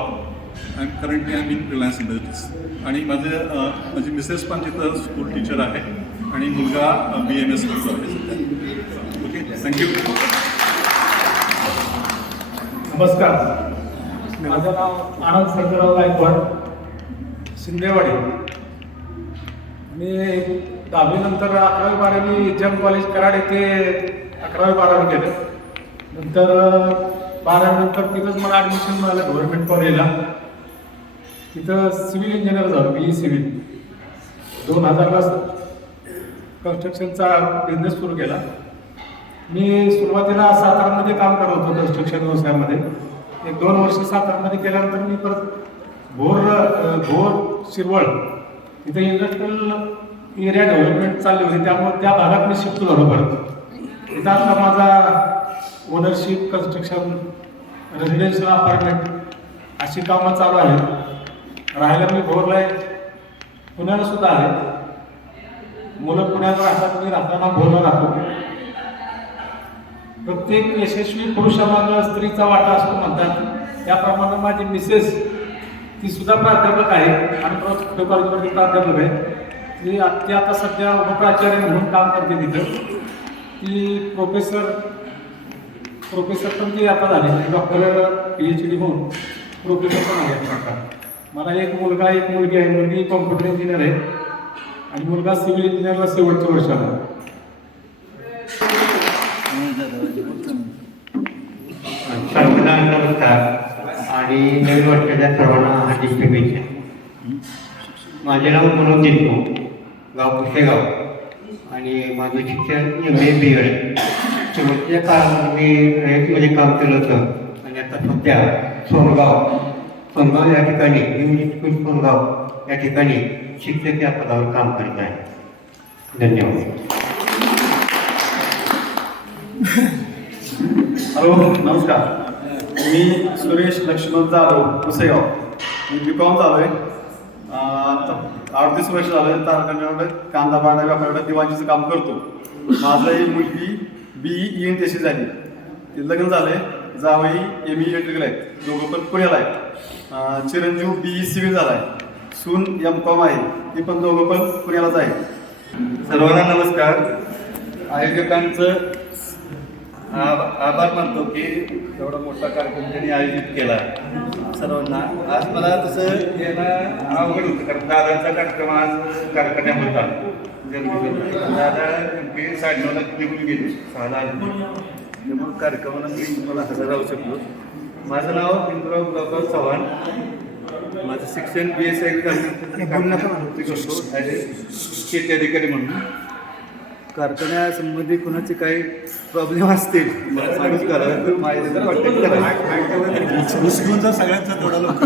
I am in Reliance Industries. आणि माझी Mrs पण तिथं school teacher आहे आणि मुलगा BMS करतो आहे सध्या. Okay, thank you. नमस्कार, माझं नाव आनंद सरदाराव गायकवाड, शिंदेवाडी. मी 10वी नंतर 11वी 12वी जम कॉलेज कराड येथे 11वी 12वी केलं. नंतर 12वी नंतर तिथंच मला ॲडमिशन मिळालं गव्हर्नमेंट कॉलेजला. तिथं सिव्हिल इंजिनियर झालो, BE सिव्हिल. 2000ला कन्स्ट्रक्शनचा बिझनेस सुरू केला. मी सुरुवातीला सातारामध्ये काम करत होतो कन्स्ट्रक्शन व्यवसायामध्ये. 1-2 वर्ष सातारामध्ये केल्यानंतर मी परत भोर शिरवळ तिथे इंडस्ट्रियल एरिया डेव्हलपमेंट चालली होती. त्यामुळे त्या भागात मी शिफ्ट झालो परत. तिथं आता माझा ओनरशिप, कन्स्ट्रक्शन, रेसिडेन्शियल अपार्टमेंट अशी कामं चालू आहेत. राहायला मी भोरला आहे, पुण्याला सुद्धा आहे. मुलं पुण्यात राहतात, मी राहताना भोरला राहतो. प्रत्येक यशस्वी पुरुषामागं स्त्रीचा वाटा असतो म्हणतात. त्याप्रमाणे माझी मिसेस ती सुद्धा प्राध्यापक आहे आणि पुणे कॉलेजमध्ये प्राध्यापक आहे. ती आता सध्या उपप्राचार्य म्हणून काम करते तिथं. ती प्रोफेसर पण ती आता झाली. डॉक्टर PhD होऊन प्रोफेसर पण आहे. मला एक मुलगा एक मुलगी आहे. मुलगी कॉम्प्युटर इंजिनियर आहे आणि मुलगा सिव्हिल इंजिनियरला शेवटचं वर्ष आला. सर्वांना नमस्कार आणि नवीन वर्षाच्या सर्वांना हार्दिक शुभेच्छा. माझे नाव मनोज देशमुख, गाव कुशेगाव आणि माझं शिक्षण MA BEd. शेवटच्या काळात मी रयतमध्ये काम केलं होतं आणि आता सध्या सोनगाव या ठिकाणी इंग्लिश स्कूल सोनगाव या ठिकाणी शिक्षक या पदावर काम करत आहे. धन्यवाद. हॅलो, नमस्कार. मी सुरेश लक्ष्मण जाधव, कुसेगाव. मी BCom झालो आहे. आता 38 वर्ष झालं आहे. तारखांच्याकडे कांदा बांधा व्यापाराकडे दिवाणीचं काम करतो. माझी मुलगी BE ENTC झाली. ते लग्न झालं आहे. जावई ME इलेक्ट्रिकल आहेत. दोघं पण पुण्याला आहेत. चिरंजीव BE सिव्हिल झाला आहे. सून MCom आहे. ती पण दोघं पण पुण्यालाच आहे. सर्वांना नमस्कार. आयोजकांचं आभार मानतो की एवढा मोठा कार्यक्रम त्यांनी आयोजित केला सर्वांना. आज मला तसं यायला अवघड होतं कारण दादाचा कार्यक्रम आज कारखान्यात होता. दादा MP 9:30ला निघून गेले, 6ला आले. त्यामुळे कार्यक्रमाला मी मला हजर राहू शकलो. माझं नाव इंदुराव गुलाबराव चव्हाण. माझं शिक्षण BSc ॲग्रिकल्चर करतो ॲज ए शेती अधिकारी म्हणून. कारखान्यासंबंधी कुणाचे काही प्रॉब्लेम असतील सांगूच करा, माझ्या कॉन्टॅक्ट करा. मुस्लिमचा सगळ्यांचा तेवढा लोक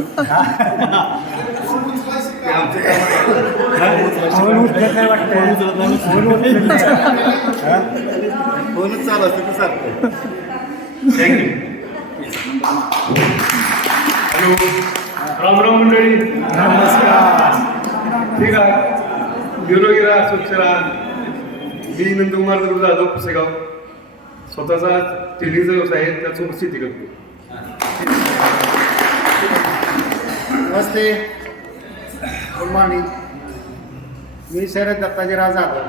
फोनच चालू असतं तर सारखं. थँक्यू. हॅलो, राम मंडळी, नमस्कार. ठीक आहे. निरोगीरा, स्वच्छ राहा. मी नंदकुमार दगडू जाधव, पुसेगाव. स्वतःचा टेलिंगचा व्यवसाय आहे, त्यासोबत शेती करतो. नमस्ते, गुड मॉर्निंग. मी शरद दत्ताजीराव जाधव.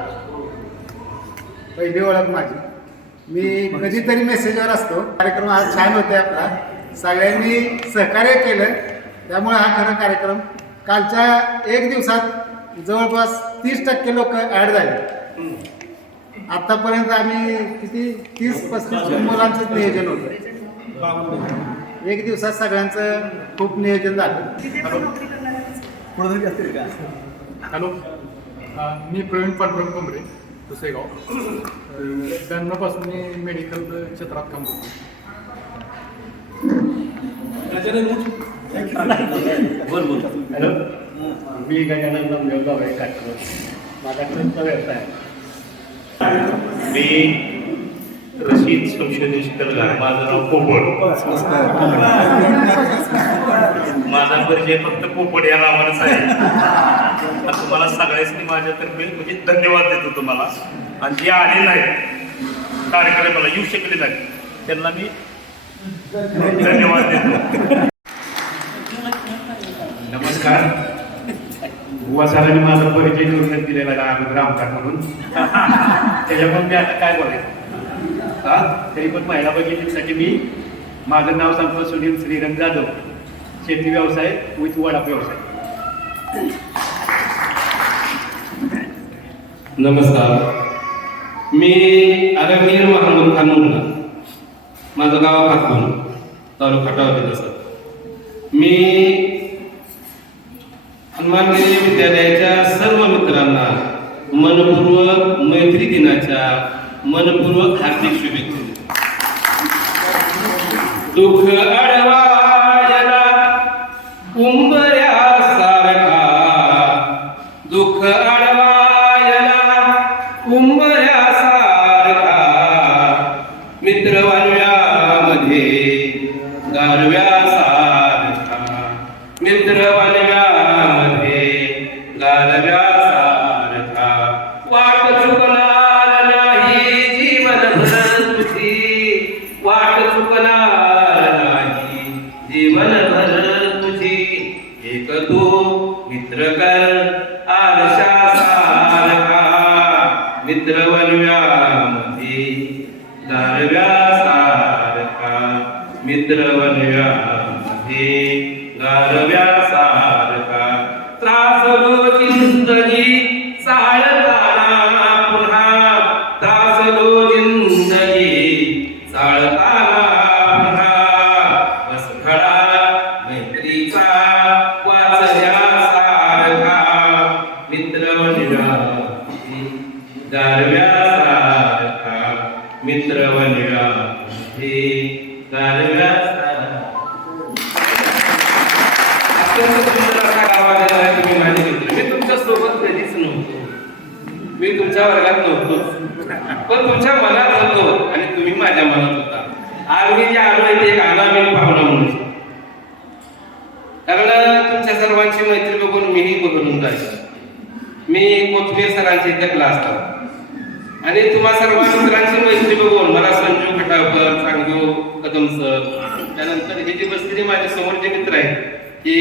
पहिली ओळख माझी. मी कधीतरी मेसेजवर असतो. कार्यक्रम आज छान होते आपला. सगळ्यांनी सहकार्य केलं त्यामुळे हा खरा कार्यक्रम कालच्या 1 दिवसात जवळपास 30% लोक ॲड झाले. आतापर्यंत आम्ही किती 30-35 मुलांचं नियोजन होतं. एक दिवसात सगळ्यांचं खूप नियोजन झालं. हॅलो, मी प्रवीण पांडुरंग कोंबरे, पुसेगाव. 92 मी मेडिकल क्षेत्रात काम करतो. हॅलो, मी गजानन नामदेव आहे काटकर. माझा ट्रेनचा व्यवसाय आहे. मी रशीद संशोधन कलगार, माझं नाव पोपट. माझा परिचय फक्त पोपट या नावानेच आहे. तुम्हाला सगळ्यांनी माझ्यातर्फे म्हणजे धन्यवाद देतो तुम्हाला. आणि जे आले नाहीत कार्यक्रमाला येऊ शकले नाहीत त्यांना मी धन्यवाद देतो. नमस्कार. बुवा सरांनी माझा परिचय करून दिलेला आहे अगोदर आमदार म्हणून. त्याच्यामुळे मी आता काय बोलायचं तरी पण महिला बघितल्यासाठी मी माझं नाव सांगतो सुनील श्रीरंग जाधव. शेती व्यवसाय विथ वडा व्यवसाय. नमस्कार. मी अमीर महमूद खान मुन्ना. माझं गाव खातून तालुका टावरी. तसं मी हनुमानगिरी विद्यालयाच्या सर्व मित्रांना मनपूर्वक मैत्री दिनाच्या मनपूर्वक हार्दिक शुभेच्छा. दुःख अडवायला उंबऱ्यासारखा, दुःख अडवायला उंबऱ्यासारखा, मित्रवान्यामध्ये गारव्यासारखा, मित्रवान्यामध्ये गारव्यासारखा. वाट चुकणार नाही जीवनभर तुझी, वाट चुकणार नाही जीवनभर तुझी. एक तू मित्र कर आरशासारखा, मित्रवन्यामध्ये गारव्यासारखा, मित्रवन्यामध्ये गारव्यासारखा. त्रासलो जिंदगी चाळताना पुन्हा, त्रासलो जिंदगी चाळताना पुन्हा. बस खडा मैत्रीचा वाचल्यासारखा, मित्रवन्यामध्ये गारव्यासारखा, मित्रवन्यामध्ये गारव्यासारखा. अत्यंत सुंदर असा गावाला आहे तुम्ही माझे मित्र. मी तुमच्या सोबत कधीच नव्हतो, मी तुमच्या वर्गात नव्हतो, पण तुमच्या मनात होतो आणि तुम्ही माझ्या मनात होता. आज मी जे आलो आहे ते एक अनामीन पाहुणा म्हणून, कारण तुमच्या सर्वांची मैत्री बघून मीही बघून जायचो. मी कोथमीर सरांचे इथे क्लास लावतो आणि तुम्हा सर्व मित्रांची मैत्री बघून मला संजू खटावकर, सांगू कदम सर, त्यानंतर हे जे बसलेले माझ्या समोर जे मित्र आहेत हे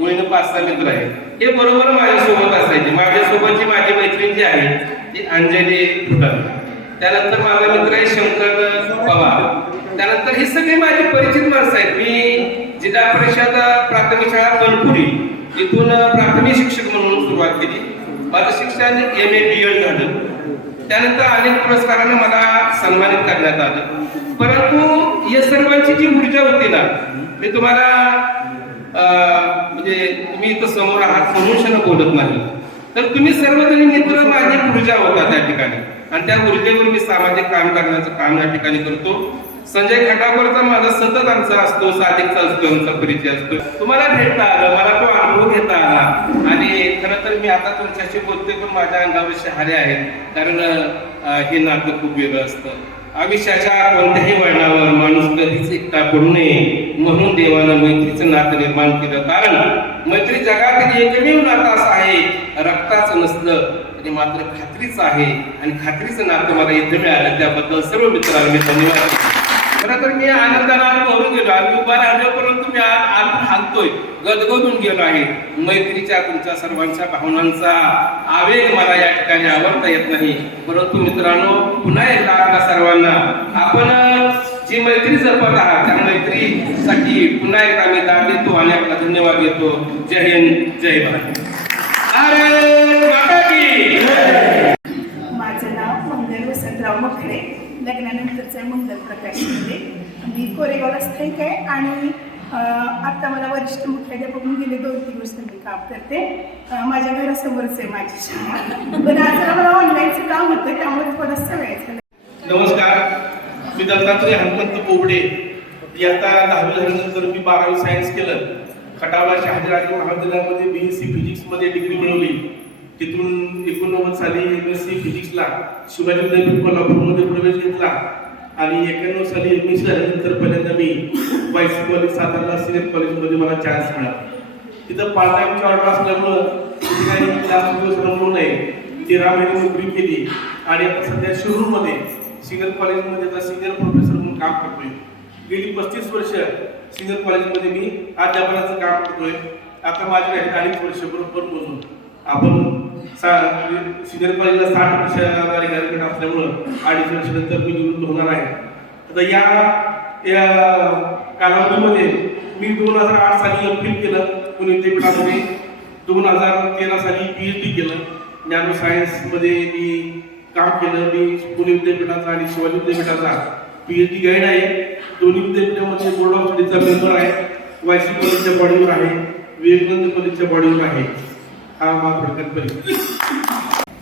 वळीनं 5-6 मित्र आहेत, हे बरोबर माझ्यासोबत असायचे. माझ्यासोबतची माझी मैत्रीण जी आहे ती अंजली फुटाल, त्यानंतर माझा मित्र आहे शंकर पवार, त्यानंतर ही सगळी माझी परिचित माणसं आहेत. मी जिल्हा परिषद प्राथमिक शाळा कणपुरी इथून प्राथमिक शिक्षक म्हणून सुरुवात केली. माझं शिक्षण MA BEd झालं. त्यानंतर अनेक पुरस्काराने मला सन्मानित करण्यात आलं. परंतु या सर्वांची जी ऊर्जा होती ना, मी तुम्हाला म्हणजे तुम्ही इथं समोर आहात म्हणून बोलत नाही, तर तुम्ही सर्वजण मित्र माझी ऊर्जा होता त्या ठिकाणी आणि त्या ऊर्जेवर मी सामाजिक काम करण्याचं काम या ठिकाणी करतो. संजय खटावरचा माझा सतत आमचा असतो, सादिकचा असतो, आमचा परिचय असतो. तुम्हाला भेटता आलं, मला तो अनुभव घेता आला आणि खरं तर मी आता तुमच्याशी बोलतोय पण माझ्या अंगावर शहारे आहेत, कारण हे नातं खूप वेगळं असतं. आयुष्याच्या कोणत्याही वळणावर माणूस कधीच एकटा पडू नये म्हणून देवानं मैत्रीचं नातं निर्माण केलं. कारण मैत्री जगातील एकमेव नातं असं आहे, रक्ताचं नसलं तरी मात्र खात्रीचं आहे आणि खात्रीचं नातं मला इथं मिळालं. त्याबद्दल सर्व मित्रांना मी धन्यवाद देतो. खरं तर मी आनंदाने भरून गेलो. आम्ही उभा राहिलो परंतु मी आनंद हालतोय, गदगदून गेलो आहे. मैत्रीच्या तुमच्या सर्वांच्या भावनांचा आवेग मला या ठिकाणी आवडता येत नाही. परंतु मित्रांनो, पुन्हा एकदा आपल्या सर्वांना आपण जी मैत्री जपत आहात त्या मैत्रीसाठी पुन्हा एकदा मी दाद देतो आणि आपला धन्यवाद देतो. जय हिंद, जय भारत. अरे की. माझं नाव मंगल वसंतराव मखरे, लग्नानंतरचं मंगल प्रकाशमध्ये. मी कोरेगावला स्थायिक आहे आणि आत्ता मला वरिष्ठ मुख्याध्यापक म्हणून गेले 2-3 वर्ष मी काम करते. माझ्या घरासमोरच आहे माझी शाळा, पण आज मला ऑनलाईनचं काम होतं त्यामुळे थोडंसं वेळ झाला. नमस्कार, मी दत्तात्रय हनुमंत पोबडे. इयत्ता 10वी झाल्यानंतर मी 12वी सायन्स केलं. खटावला शहाजीराजे महाविद्यालयामध्ये BSc फिजिक्समध्ये डिग्री मिळवली. तिथून 89 साली MSc फिजिक्सला शिवाजी विद्यापीठ कोल्हापूरमध्ये प्रवेश घेतला आणि 91 साली MSc झाल्यानंतर पहिल्यांदा मी वायसी कॉलेज सातारला सिनियर कॉलेजमध्ये मला चान्स मिळाला. तिथं पार्ट टाइमची ऑर्डर असल्यामुळं तिथे काही जास्त दिवस रमलो नाही. 13 महिने नोकरी केली आणि आता सध्या शिरूरमध्ये सिनियर कॉलेजमध्ये आता सिनियर प्रोफेसर म्हणून काम करतोय. गेली 35 वर्ष सिनियर कॉलेजमध्ये मी अध्यापनाचं काम करतोय. आता माझे आहेत 2.5 वर्ष बरोबर मोजून. आपण सिनियर कॉलेजला 60 वर्ष कार्यक्रम असल्यामुळं 2.5 वर्षानंतर मी निवृत्त होणार आहे. आता या कालावधीमध्ये मी 2008 साली MPhil केलं पुणे विद्यापीठामध्ये. 2013 साली PhD केलं. नॅनो सायन्समध्ये मी काम केलं. मी पुणे विद्यापीठाचा आणि शिवाजी विद्यापीठाचा PhD गाईड आहे. दोन्ही विद्यापीठामध्ये बोर्ड ऑफ स्टडीजचा मेंबर आहे. वायसी कॉलेजच्या बॉडीवर आहे, विवेकानंद कॉलेजच्या बॉडीवर आहे. हा माझा थोडक्यात.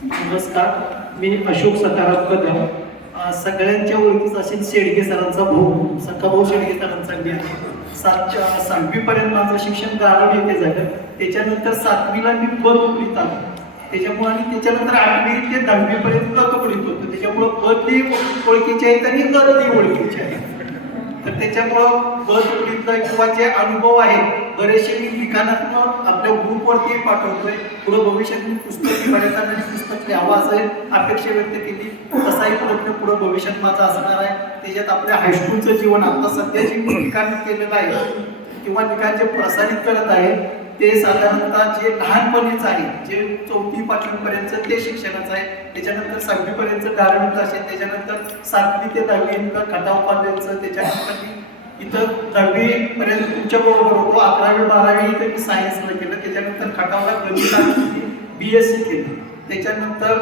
नमस्कार, मी अशोक सकाराम कदम. सगळ्यांच्या ओळखीचा असेल शेडगे सरांचा भाऊ, सख्खा भाऊ शेडगे सरांचा मी आहे. 7वीपर्यंत माझं शिक्षण गाराड येथे झालं. त्याच्यानंतर 7वीला मी तुकडीत आलो. त्याच्यामुळे आणि त्याच्यानंतर 8वी ते 10वी पर्यंत तुकडीत होतो. त्याच्यामुळं पदही ओळखीचे आहेत आणि गतही ओळखीचे आहेत. तर त्याच्यामुळं तुकडीतला किंवा जे अनुभव आहेत बरेचसे मी लिखाणातून आपल्या ग्रुपवरती पाठवतोय. पुढे भविष्यात मी पुस्तक लिहायचं आणि पुस्तक लिहावं असं अपेक्षा व्यक्त केली. तसाही प्रयत्न पुढे भविष्यात माझा असणार आहे. त्याच्यात आपल्या हायस्कूलचं जीवन आता सध्या जे मी लिखाण केलेलं आहे किंवा लिखाण जे प्रसारित करत आहे ते साधारणतः जे लहानपणीच आहे, जे 4वी-5वी ते शिक्षणाचं आहे. त्याच्यानंतर 7वीपर्यंत गारमेंट असेल, त्याच्यानंतर 7वी ते 10वी खटाव कॉलेजचं, त्याच्यानंतर मी इथं 10वी तुमच्या बरोबर होतो. 11वी-12वी इथं मी सायन्सला केलं. त्याच्यानंतर खटावला गणिताची BSc केली. त्याच्यानंतर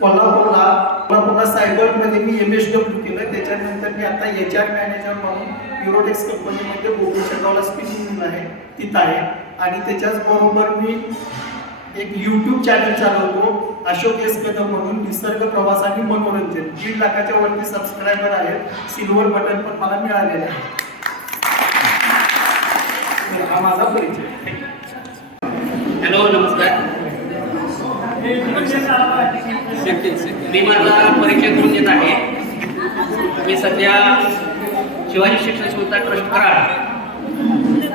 कोल्हापूरला सायबरमध्ये मी MSW केलं. त्याच्यानंतर मी आता HR मॅनेजर म्हणून युरोटेक्स कंपनीमध्ये गोकुळशेगावला स्पिनिंग मिल आहे तिथं आहे. आणि त्याच्याच बरोबर मी एक YouTube चॅनल चालवतो अशोक एस कदम म्हणून, निसर्ग प्रवास आणि मनोरंजन. 1.5 लाखाच्या वरती सबस्क्रायबर आहेत. सिल्वर बटन पण मला मिळालेलं आहे. हा माझा परिचय. हॅलो, नमस्कार. मी माझा परिचय करून देत आहे. मी सध्या शिवाजी शिक्षण संस्था ट्रस्ट कराड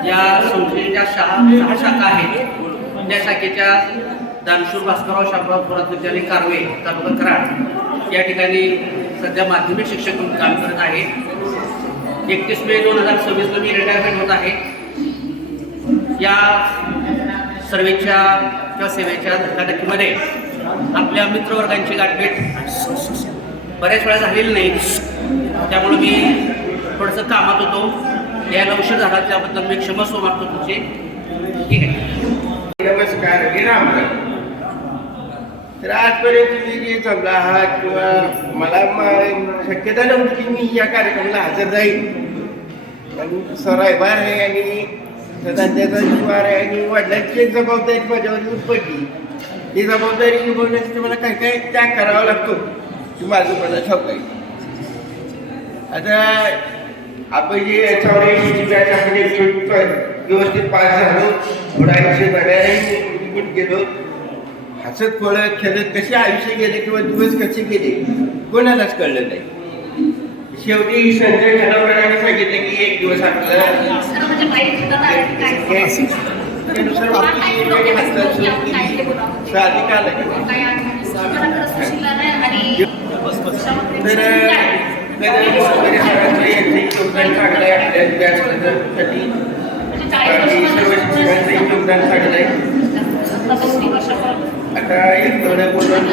या संस्थेच्या 6 शाखा आहेत. त्या शाखेच्या दानशूर भास्करराव शामराव थोरात विद्यालय कारवे तालुका कराड या ठिकाणी सध्या माध्यमिक शिक्षक म्हणून काम करत आहे. 31 मे 2026 मी रिटायरमेंट होत आहे. या सर्वेच्या किंवा सेवेच्या धकाधकीमध्ये आपल्या मित्रवर्गांची गाठभेट बऱ्याच वेळा झालेली नाही. त्यामुळे मी थोडंसं कामात होतो. यायला उशीर झाला त्याबद्दल मी क्षमस्व मागतो तुमचे. ठीक आहे. नमस्कार, मी रामराव. तर आजपर्यंत तुम्ही जे जमला आहात किंवा मला शक्यता नव्हती की मी या कार्यक्रमाला हजर राहील. आणि सरायबार आहे आणि सदांच्याचा जीवार आहे आणि वडिलांची एक जबाबदारी माझ्यावर पडली. ही जबाबदारी निभवण्यासाठी मला काय काय त्याग करावा लागतो की माझं मला ठाऊक आहे. आता आपण जे याच्यावर व्यवस्थित पास झालो, थोडं आयुष्य बघायला गेलो, हसत खोळत खेळत कसे आयुष्य गेले किंवा दिवस कसे गेले कोणालाच कळलं नाही. शेवटी संजय खडवकरांनी सांगितलं की एक दिवस आपल्याला योगदान चांगलं आहे आपल्या विद्यार्थ्यांसाठी आणि सर्व शिक्षकांचंही योगदान चांगलं आहे. आता एक थोडं बोलून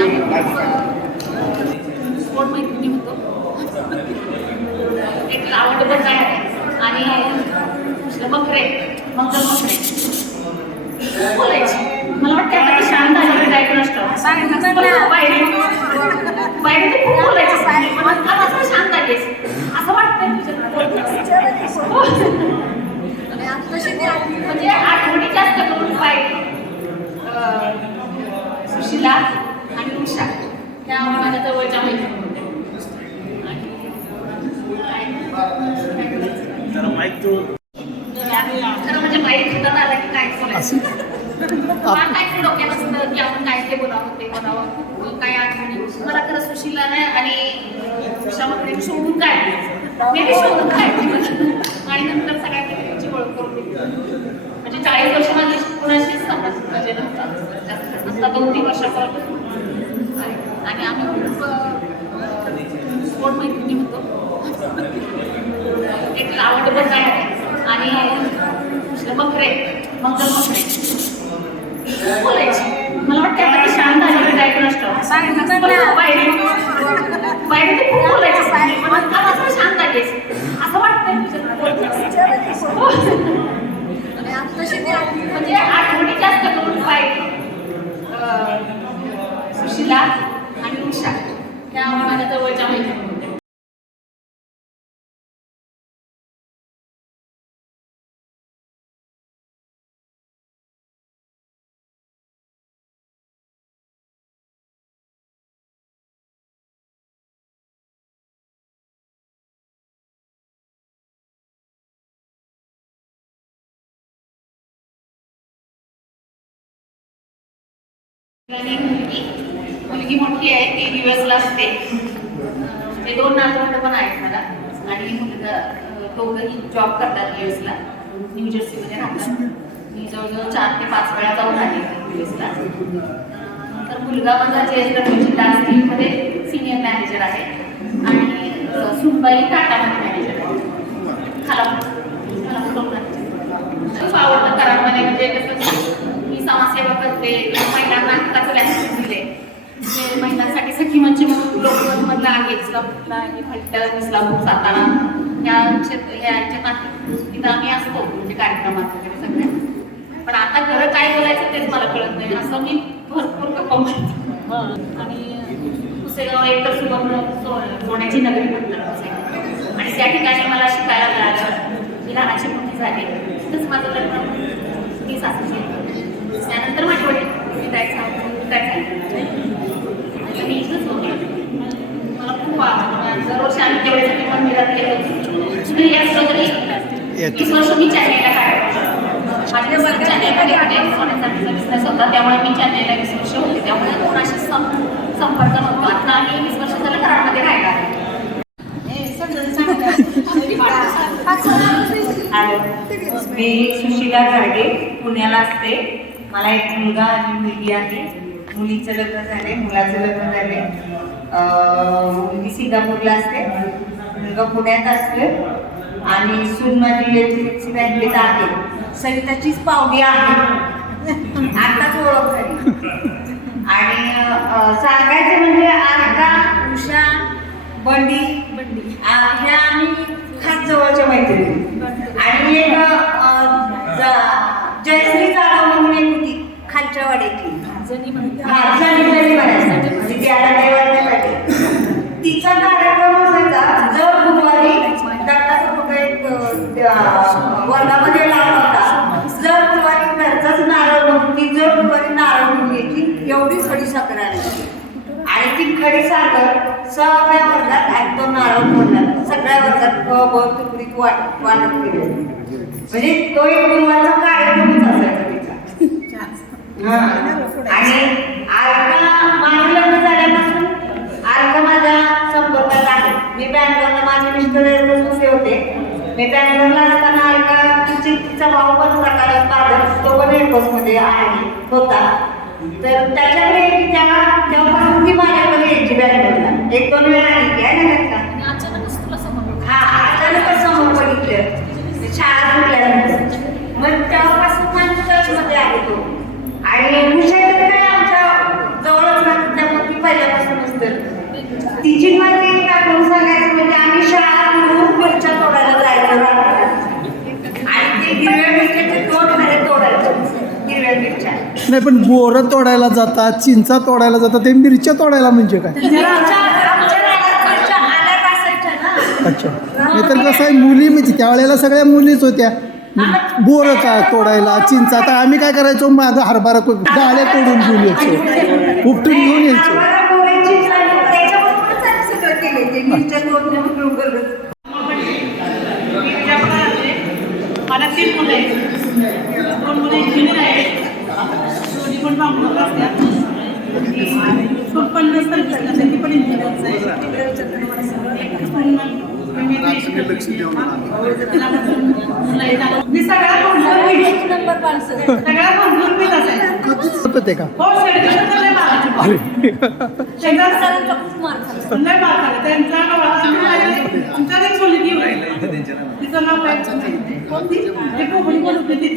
एक आवड पण आहे आणि मखरे मंगल मखरे बोलायची. मला वाटतं आता शांत आहे काय नसतं. बाहेर खूप बोलायचं पण आता मात्र शांत आहेस असं वाटतंय म्हणजे आठवणी जास्त करून पाहिजे सुशीला आणि उषा त्या माझ्या जवळच्या मैत्रिणी खरं म्हणजे माहीत हातात आला की काय बोलायचं काय डोक्यात असतं की आपण काय ते बोलावं ते बोलावं काय आठवणी मला खरं सुशीला नाही आणि उषामध्ये शोधून काय मी शोधून काय आणि नंतर सगळ्या मैत्रिणींची ओळख करून दिली म्हणजे 40 वर्ष माझी कुणाशीच संबंध म्हणजे नव्हता 2-3 वर्षापर्यंत आणि आम्ही खूप स्पोर्ट मैत्रिणी होतो एक आवड पण आहे आणि बकरे मंगल बकरे बोलायची मला वाटतं आता ती शांत झाली काय नसतं बाहेर खूप बोलायचं आता मात्र शांत आहेस असं वाटतंय म्हणजे आठवणी जास्त करून पाहिजे सुशीला आणि उषा त्या माझ्या जवळच्या मैत्रिणी मुलगी मोठी आहे ती US ला असते म्हणजे 2 नातवंड पण आहेत मला आणि मुलगा दोघंही जॉब करतात US ला न्यू जर्सीमध्ये राहतात मी जवळजवळ 4 ते 5 वेळा जाऊन आले US ला तर मुलगा माझा JSW मध्ये सिनियर मॅनेजर आहे आणि सुनबाई टाटामध्ये मॅनेजर आहे खूप आवडतं करामध्ये म्हणजे कसं मी समाजसेवा करते महिलांना हक्काचं व्यासपीठ दिले म्हणजे महिलांसाठी सखी मंच म्हणून लोकमतमधला आहे इस्लामपूरला आहे फलटण इस्लामपूर सातारा ह्याच्यात तिथं आम्ही असतो म्हणजे कार्यक्रमात वगैरे सगळ्या पण आता खरं काय बोलायचं तेच मला कळत नाही असं मी भरपूर गप्पा मारते आणि पुसेगाव एकतर सोन्याची नगरी म्हणतात पुसेगाव आणि त्या ठिकाणी मला शिकायला मिळालं मी लहानाची मोठी झाली तिथंच माझं लग्न मी सासरी त्यानंतर माझी वडील काय मी इथंच होते मला खूप आवडतं दरवर्षी आम्ही तेवढ्यासाठी मंदिरात गेलो तरी 20 वर्ष मी चेन्नईला काढले माझ्या चेन्नईमध्ये सोन्याचा बिझनेस होता त्यामुळे मी चेन्नईला 20 वर्ष होते त्यामुळे कोणाशी संपर्क नव्हता आता आम्ही 20 वर्ष झालं कराडमध्ये राहिला हॅलो मी सुशीला गाडगे पुण्याला असते मला एक मुलगा आणि मुलगी आहे मुलीचं लग्न झाले मुलाचं लग्न झाले मुलगी सिंगापूरला असते मुलगा पुण्यात असते आणि सून माझी HDFC बँकेत आहे सविताचीच पाहुणी आहे आताच ओळख झाली आणि सांगायचं म्हणजे आरका उषा बंडी ह्या आम्ही खास जवळच्या मैत्रिणी आणि एक जयश्री जाधव म्हणून एक होती खालच्या वाड्याची तिचा कार्यक्रम असायचा दर गुरुवारी दत्ताचा एक वर्गामध्ये लावला होता जर गुरुवारी घरचाच नारळ म्हणून ती जर गुरुवारी नारळ म्हणून यायची एवढी खडीसाखर आणायची आणि ती खडीसाखर 6व्या वर्गात आणि तो नारळ फोडला सगळ्या वर्गात तुकडीत वाटप केलं म्हणजे तो एक गुरुवारचा कार्यक्रमच असायचा तिचा आणि आरका माझं लग्न झाल्यापासून आरका माझ्या संपर्कात आहे मी बँगलोरला माझे मिस्टर एअरपोर्टमध्ये होते मी बँगलोरला असताना आरका तिचा भाऊ पण प्रकार बाजार तो पण एअरपोर्टमध्ये आहे होता तर त्याच्याकडे तेव्हापासून ती माझ्याकडे यायची बँगलोरला 1-2 वेळा आली आहे ना त्याचा अचानकच तुला समोर अचानकच समोर बघितलं शाळा सुटल्यानंतर मग तेव्हापासून माझ्या चर्चमध्ये आहे तो आणि विषय तर काय आमच्या जवळच राहतो त्यामुळे ती पहिल्यापासूनच तर तिची माझी आठवण सांगायचं म्हणजे आम्ही शाळा करून मिरच्या तोडायला जायचं आणि ते हिरव्या मिरच्याचे 2 घरे तोडायचे हिरव्या मिरच्या नाही पण बोरं तोडायला जातात, चिंचा तोडायला जातात, ते मिरच्या तोडायला म्हणजे काय? अच्छा, नाही तर कसं आहे मुली म्हणजे त्यावेळेला सगळ्या मुलीच होत्या. बोरं का तोडायला, चिंचा. आता आम्ही काय करायचो, मागं हरभरा गाड्या तोडून घेऊन यायचो, उपटून घेऊन यायचो. मला 3 मुलं आहेत. 2 मुलं इंजिनियर आहेत, दोन्ही पण बांबूला असतात. सूट पण नसतं, ती पण इंजिनियरच आहे. मी सगळ्यात होतं ते का? तिचं नाव काय? ते कोकणी बोलत होती ती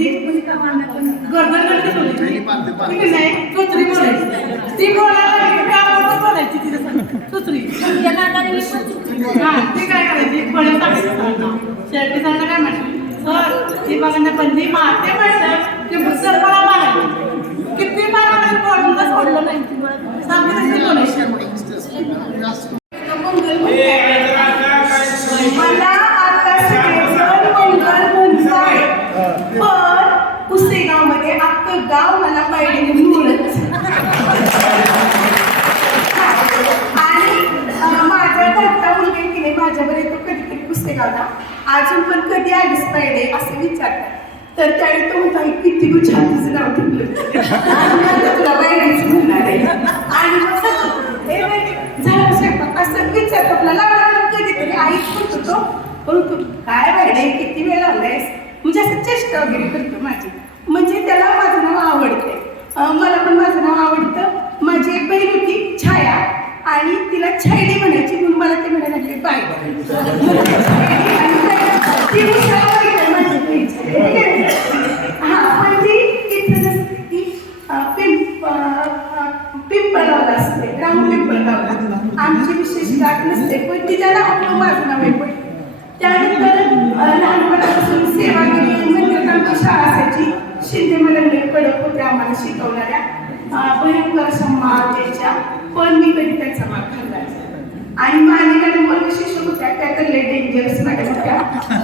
चोचरी बोलायची. ती बोलायची तिचं चोचरी. ती काय करायची, फळे शेवटी सांगता काय म्हटलं, सर ती बघा बंदी मारते म्हटलं की सर मला मारायची. किती मारायला बोलूनच सोडलं नाही. सांगते बोलायची. मला आता सगळेजण मंगल म्हणतात, पण पुसेगावमध्ये अख्खं गाव मला पाहिजे म्हणूनच. आणि माझ्या धाकटा मुलगा की नाही माझ्यावर येतो कधीतरी पुसेगावला, अजून पण कधी आलीच पाहिजे असं विचारतात. तर त्यावेळी तो म्हणतो किती तू छान तुझं नाव ठेवलं, तुला बायडीच म्हणणार आहे. आणि झालं स्वयंपाक असं विचारतो आपल्याला कधीतरी आईच म्हणतो, परंतु काय बायडे किती वेळ लावलायस, म्हणजे असं चेष्टा वगैरे करतो माझी. म्हणजे त्याला माझं नाव आवडते, मला पण माझं नाव आवडतं. माझी एक बहीण होती छाया, आणि तिला छायडी म्हणायची म्हणून मला ते म्हणायला लागले बाय. हा पण ती इथं नसते, ती पिंपळगावला असते, राम पिंपळगावला. आमची विशेष गाठ नसते, पण तिच्या नाव माझं नाव आहे. पण त्यानंतर लहानपणापासून सेवा केली. नंतर आमची शाळा असायची, शिंदे मलंडे कडक होत्या आम्हाला शिकवणाऱ्या, भयंकर मार द्यायच्या, पण मी कधी त्यांचा मार खाल्ला. आणि मानिकाने वर्ग शिक्षक होत्या, त्या तर लय डेंजरस मॅडम होत्या.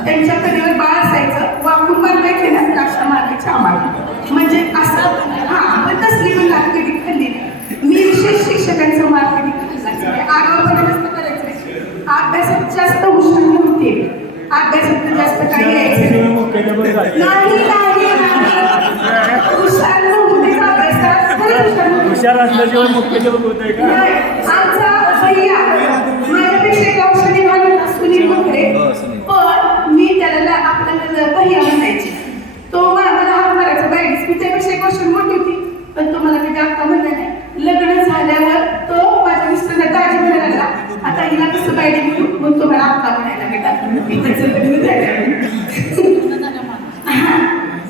त्यांच्या कडेवर बाळ असायचं, वाकून मारवायचे ना, काष्टा मारायच्या आम्हाला. म्हणजे असं पण तसली पण लाग कधी खाल्ली नाही. मी विशेष शिक्षकांचा मार कधी खाल्ला, आगावपणे नसतं करायचं. अभ्यासात जास्त हुशार नव्हते, अभ्यासात जास्त काही यायचं हुशार नव्हते अभ्यासात. हुशार असल्याशिवाय मुख्याध्यापक होतंय का? आमचा भैया माझ्यापेक्षा एक औषधी घालून सुनील मकरे, पण मी त्याला आपल्याला भैया म्हणायची. तो मला हात मारायचा बाईस. मी त्यापेक्षा एक वर्ष मोठी होती, पण तो मला कधी आत्ता म्हणला नाही. लग्न झाल्यावर तो माझ्या मिस्टरला दाजी म्हणायला, आता हिला कसं बायडी म्हणून, मग तो मला आत्ता म्हणायला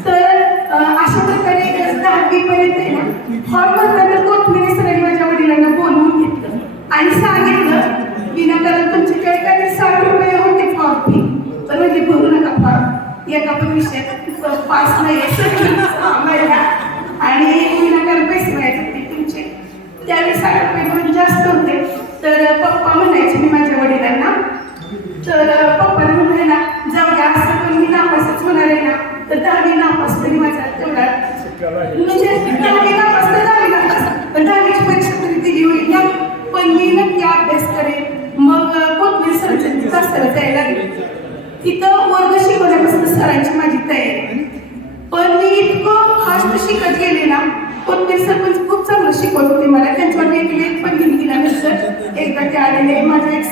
तर अशा प्रकारे 10वी पर्यंत आहे ना, फॉर्म भरताना कोथमिरे सरांनी माझ्या वडिलांना बोलवून घेतलं आणि सांगितलं विनाकारण तुमचे काय 60 रुपये होते फॉर्म फी, तर म्हणजे भरू नका फॉर्म, एका पण विषयात पास नाही आणि विनाकारण पैसे मिळायचे ते तुमचे. त्यावेळी 60 रुपये म्हणून जास्त होते. तर पप्पा म्हणायचे मी माझ्या वडिलांना, तर पप्पाने म्हणायला जाऊ द्या, असं पण मी नापासच होणार आहे ना, तर 10वी नापास तरी माझा तेवढा, म्हणजे 10वी नापास तर 10वी नापास, पण 10वीची परीक्षा तरी दिली होईल ना. पण मी नक्की अभ्यास करेन. मग कोथमिरे सरांच्या तासाला जायला लागले. तिथं वर्ग शिकवण्यापासून सरांची माझी तयारी, पण मी इतकं फास्ट शिकत गेले ना. कोथमिरे सर पण खूप चांगलं शिकवत होते मला. त्यांच्यावर एक पण हिंदीला नंतर एकदा ते आलेले. माझ्या एक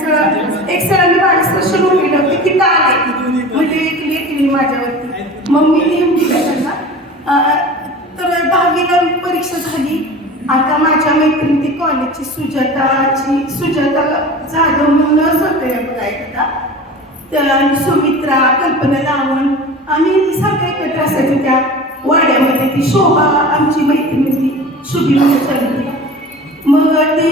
सरांनी 22 वर्ष केलं होते, तिथं आले म्हणजे एकली माझ्यावरती. मग मी नेहमी त्यांना तर 10वीला परीक्षा झाली. आता माझ्या मैत्रिणी ती कॉलेजची सुजाता जाधव म्हणूनच होते बघायला, तर सुमित्रा, कल्पना लावण, आम्ही सारखं एकत्र असायचो त्या वाड्यामध्ये. ती शोभा आमची मैत्रीण होती, शुभी होती. मग ती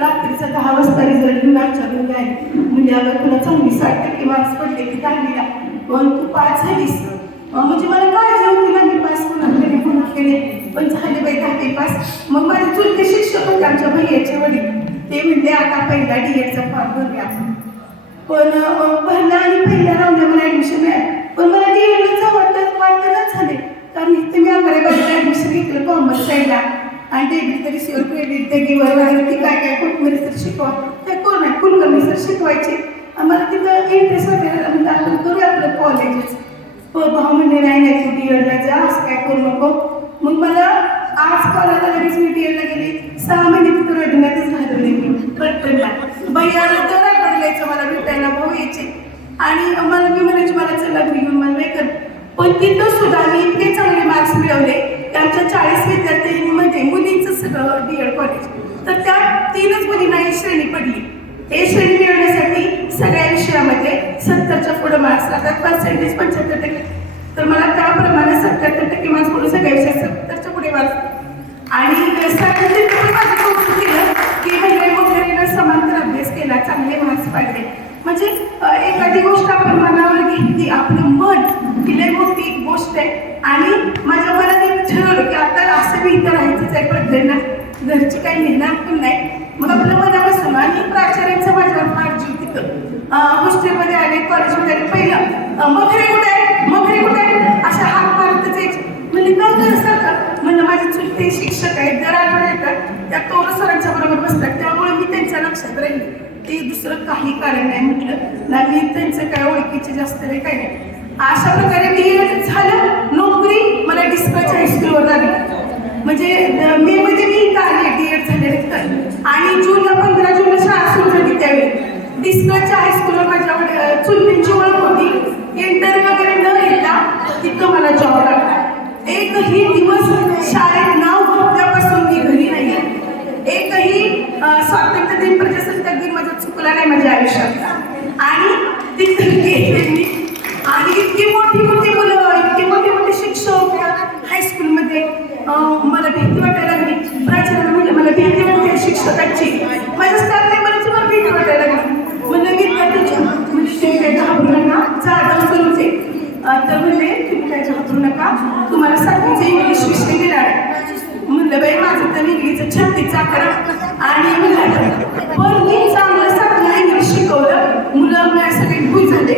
रात्रीचा 10 वाजता रिझल्ट घेऊन आमच्या घरी आली. म्हणजे अगं तुला 60% मार्क्स पडले की 10वीला, पण तू पास झालीस. म्हणजे मला काळजी होती ना, मी पास होणार केले. पण झाले बाई 10वी पास. मग माझे चुलते शिक्षक होते आमच्या भैयाचे वडील, ते म्हणले आता पहिला DEDचा फॉर्म भरूया आपण. पण भरला आणि पहिल्या राऊंडला मला ॲडमिशन मिळालं. पण मला DEDलाच वाटतच झाले, कारण इथे मी 11-12 ॲडमिशन घेतलं कॉमर्स साईडला. आणि डेबिट तरी रिसिव्हर क्रेडिट ते गिवर वगैरे ती काय काय कुठमरी सर शिकवा त्या कोण आहे कुलकर्णी सर शिकवायचे. आम्हाला तिथं इंटरेस्ट वाटायला म्हणजे आपण करूया आपलं कॉलेजेस. भाऊ म्हणजे नाही तू DEDला जा, असं काय करू नको. मग मला आज कॉलेजला लगेच मी DEDला गेली. 6 महिने तिथं रडण्यातच घालवले मी पटकनला. भैयाला तर रडायचं मला भेटायला, भाऊ यायचे आणि मला मी म्हणायचे मला चला घेऊन मला नाही कर. पण तिथं सुद्धा मी इतके चांगले मार्क्स मिळवले की आमच्या 40 विद्यार्थ्यांमध्ये मुलींचं सगळं DED कॉलेज, तर त्या 3च मुलींना ही श्रेणी पडली. हे श्रेणी मिळवण्यासाठी सगळ्या विषयामध्ये 70च्या पुढे मार्क्स लागतात, पर्सेंटेज 75%. तर मला त्याप्रमाणे 77% मार्क्स पडून सगळ्या विषयात 70च्या पुढे मार्क्स. आणि सगळ्यांनी माझं कौतुक केलं की म्हणजे वगैरे समांतर अभ्यास केला, चांगले मार्क्स पाडले. म्हणजे एखादी गोष्ट आपण मनावर घेतली, आपलं मन ही लई मोठी गोष्ट आहे. आणि माझ्या मनात एक ठरवलं की आता असं मी इथं राहायचंच आहे पडलेलं ना, घरची काही निर्णय पण नाही. मग आपलं मनापासून आणि प्राचार्यांचा माझ्यावर फार जीव तिथं हॉस्टेलमध्ये आले, कॉलेजमध्ये आले. पहिलं मखरे कुठे आहे, मखरे कुठे आहे अशा हात मारतच यायचे. म्हणजे काय असं म्हणलं माझे चुलते शिक्षक आहेत, दर आठवड्यात येतात, त्या तोर सरांच्या बरोबर बसतात, त्यामुळे मी त्यांच्या लक्षात राहील. ते दुसरं काही कारण नाही म्हटलं ना, मी त्यांचं काय ओळखीचे जास्त नाही काही नाही. अशा प्रकारे DED झालं. नोकरी मला डिस्पॅच हायस्कूलवर लागली. म्हणजे मे मध्ये मी इथं आले DED झाल्यानंतर आणि 15 जूनला शाळा सुरू झाली. त्यावेळी डिस्पॅचच्या हायस्कूलवर माझ्या चुलतींची ओळख होती. इंटरव्ह्यू वगैरे न येता तिथं मला जॉब लागला. एकही दिवस शाळेत नाव घेतल्यापासून मी घरी नाही. एकही स्वातंत्र्य दिन, प्रजासत्ताक दिन माझा चुकला नाही माझ्या आयुष्यात. आणि तिथं गेले मी आणि इतकी मोठी मुलं, इतके मोठे शिक्षक हायस्कूलमध्ये. मला भीती वाटायला लागली. प्राचार्याला म्हटलं मला भीती वाटते शिक्षकांची, माझ्या स्टाफ मेंबरची मला भीती वाटायला लागली. म्हणलं विद्यार्थ्यांच्या म्हणजे ते काही घाबरू नका, जाधव सर होते. तर म्हणले तुम्ही काय घाबरू नका, तुम्हाला 7वीचं इंग्लिश विषय देणार. म्हणलं बाई माझं तर इंग्लिशचं 36चा आकडा आणि म्हणलं पण मी चांगलं 7वीला इंग्लिश शिकवलं. मुलं मला सगळे खुश झाले.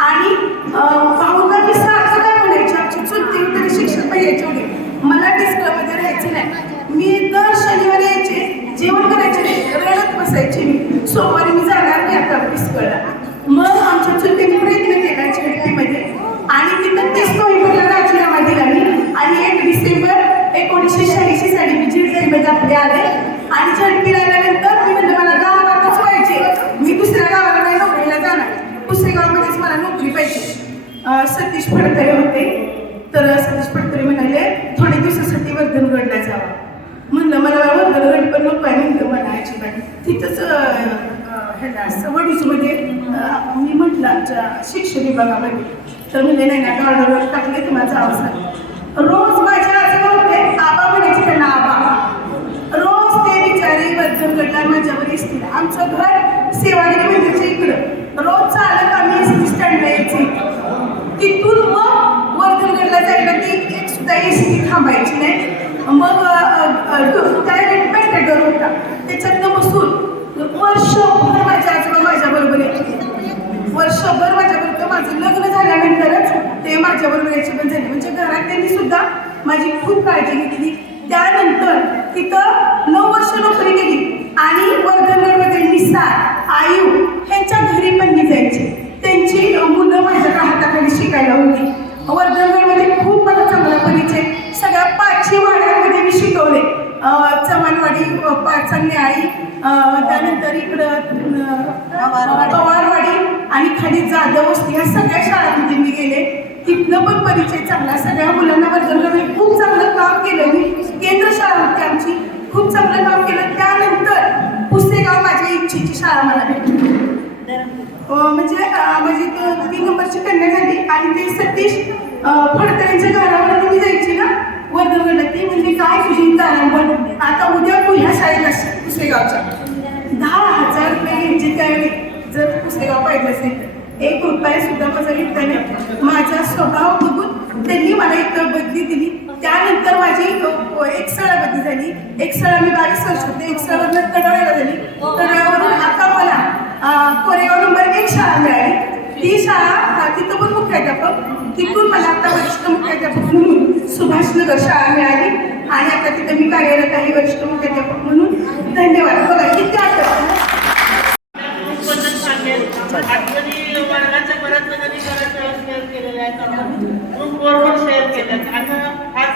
आणि भाऊला मी सारखं काय म्हणायचे, आमची चुलती तरी शिक्षक पाहिजे होते. मला डिस्कमध्ये राहायचं नाही. मी दर शनिवारी यायचे, जेवण करायचे, रडत बसायचे. मी सोमवारी मी जाणार नाही आता डिस्कला. मग आमच्या चुलतीने प्रयत्न केला झेडपीमध्ये आणि तिथं 30 नोव्हेंबरला राजीनामा दिला मी. आणि 1 डिसेंबर 1986 साली मी झेडपीमध्ये आपले आले. आणि झेडपीला आल्यानंतर मी म्हणलं मला गावातच व्हायचे, मी दुसऱ्या गावाला नाही नोकरीला जाणार, दुसऱ्या गावामध्येच मला नोकरी पाहिजे. सतीश फडतरे होते. तर सतीश फडतरे म्हणाले थोड्या दिवसासाठी वर्धनगडला जावा. म्हणलं मला वर्धनगड पण नको आहे म्हणलं मला अजिबात. तिथंच ह्याला वडूजमध्ये मी म्हटलं आमच्या शिक्षण विभागामध्ये. तर म्हणले नाही ना ऑर्डरवर टाकले तुम्हाला जावं सांग. रोज माझ्या आजोबा होते, आबा म्हणायचे त्यांना आबा. रोज ते बिचारी वर्धनगडला माझ्यावर येतील. आमचं घर सेवागिरी मंदिरच्या इकडं. रोज चालत आम्ही SD स्टँडला यायचे. तिथून मग वर्धनगडला जायला ती एक सुद्धा SD थांबायची नाही. मग डायरेक्ट मेट्रो होता, त्याच्यातनं बसून वर्षभर माझ्या आजोबा माझ्याबरोबर यायचे. वर्षभर माझ्याबरोबर. माझं लग्न झाल्यानंतरच ते माझ्याबरोबर यायचे पण झाले. म्हणजे घरात त्यांनी सुद्धा माझी खूप काळजी घेतली. त्यानंतर तिथं 9 वर्ष नोकरी केली आणि वर्धनगडमध्ये निसार, आयु ह्यांच्या घरी पण मी जायचे. त्यांची मुलं माझ्या हाताखाली शिकायला होती. वर्धनगडमध्ये खूप मला चांगला परिचय. सगळ्या 5 वाड्यांमध्ये मी शिकवले. चव्हाणवाडी, पाचांनी आई, त्यानंतर इकडं पवारवाडी आणि खाली जाधव वस्ती, या सगळ्या शाळांमध्ये मी गेले. तिथनं पण परिचय चांगला. सगळ्या मुलांना वर्धनगडमध्ये खूप चांगलं काम केलं मी. केंद्र शाळा होती आमची, खूप चांगलं काम केलं. त्यानंतर पुसेगाव माझ्या इच्छेची शाळा मला भेटली. म्हणजे माझी 3 नंबरची कन्या झाली. आणि ते सतीश फडतऱ्यांच्या घरावर मी जायची ना वर्धनगडला. ती म्हणजे काय तुझी तारांबळ, आता उद्या तू ह्या शाळेत असशील पुसेगावच्या. 10,000 रुपये यांची त्यावेळी जर पुसेगाव पाहिजे असेल तर. 1 रुपया सुद्धा माझा घेतला नाही. माझा स्वभाव बघून त्यांनी मला इथं बदली दिली. त्यानंतर माझी एक स्थळाबद्दी झाली. एक स्थळ मी 22 वर्ष होते. एक स्थळावरून कडवळ्याला झाली. कडवळ्यावरून आता मला कोरेगाव नंबर 1 शाळा मिळाली. ती शाळा तिथं पण मुख्याध्यापक, तिथून मला आता वरिष्ठ मुख्याध्यापक म्हणून सुभाषनगर शाळा मिळाली आणि आता तिथं मी कार्यरत आहे वरिष्ठ मुख्याध्यापक म्हणून. धन्यवाद. बघा किती आठवण आठवणी वर्गाच्या बऱ्याच जणांनी शेअर केलेल्या आहेत, ग्रुपवर शेअर केल्यात. आणि आज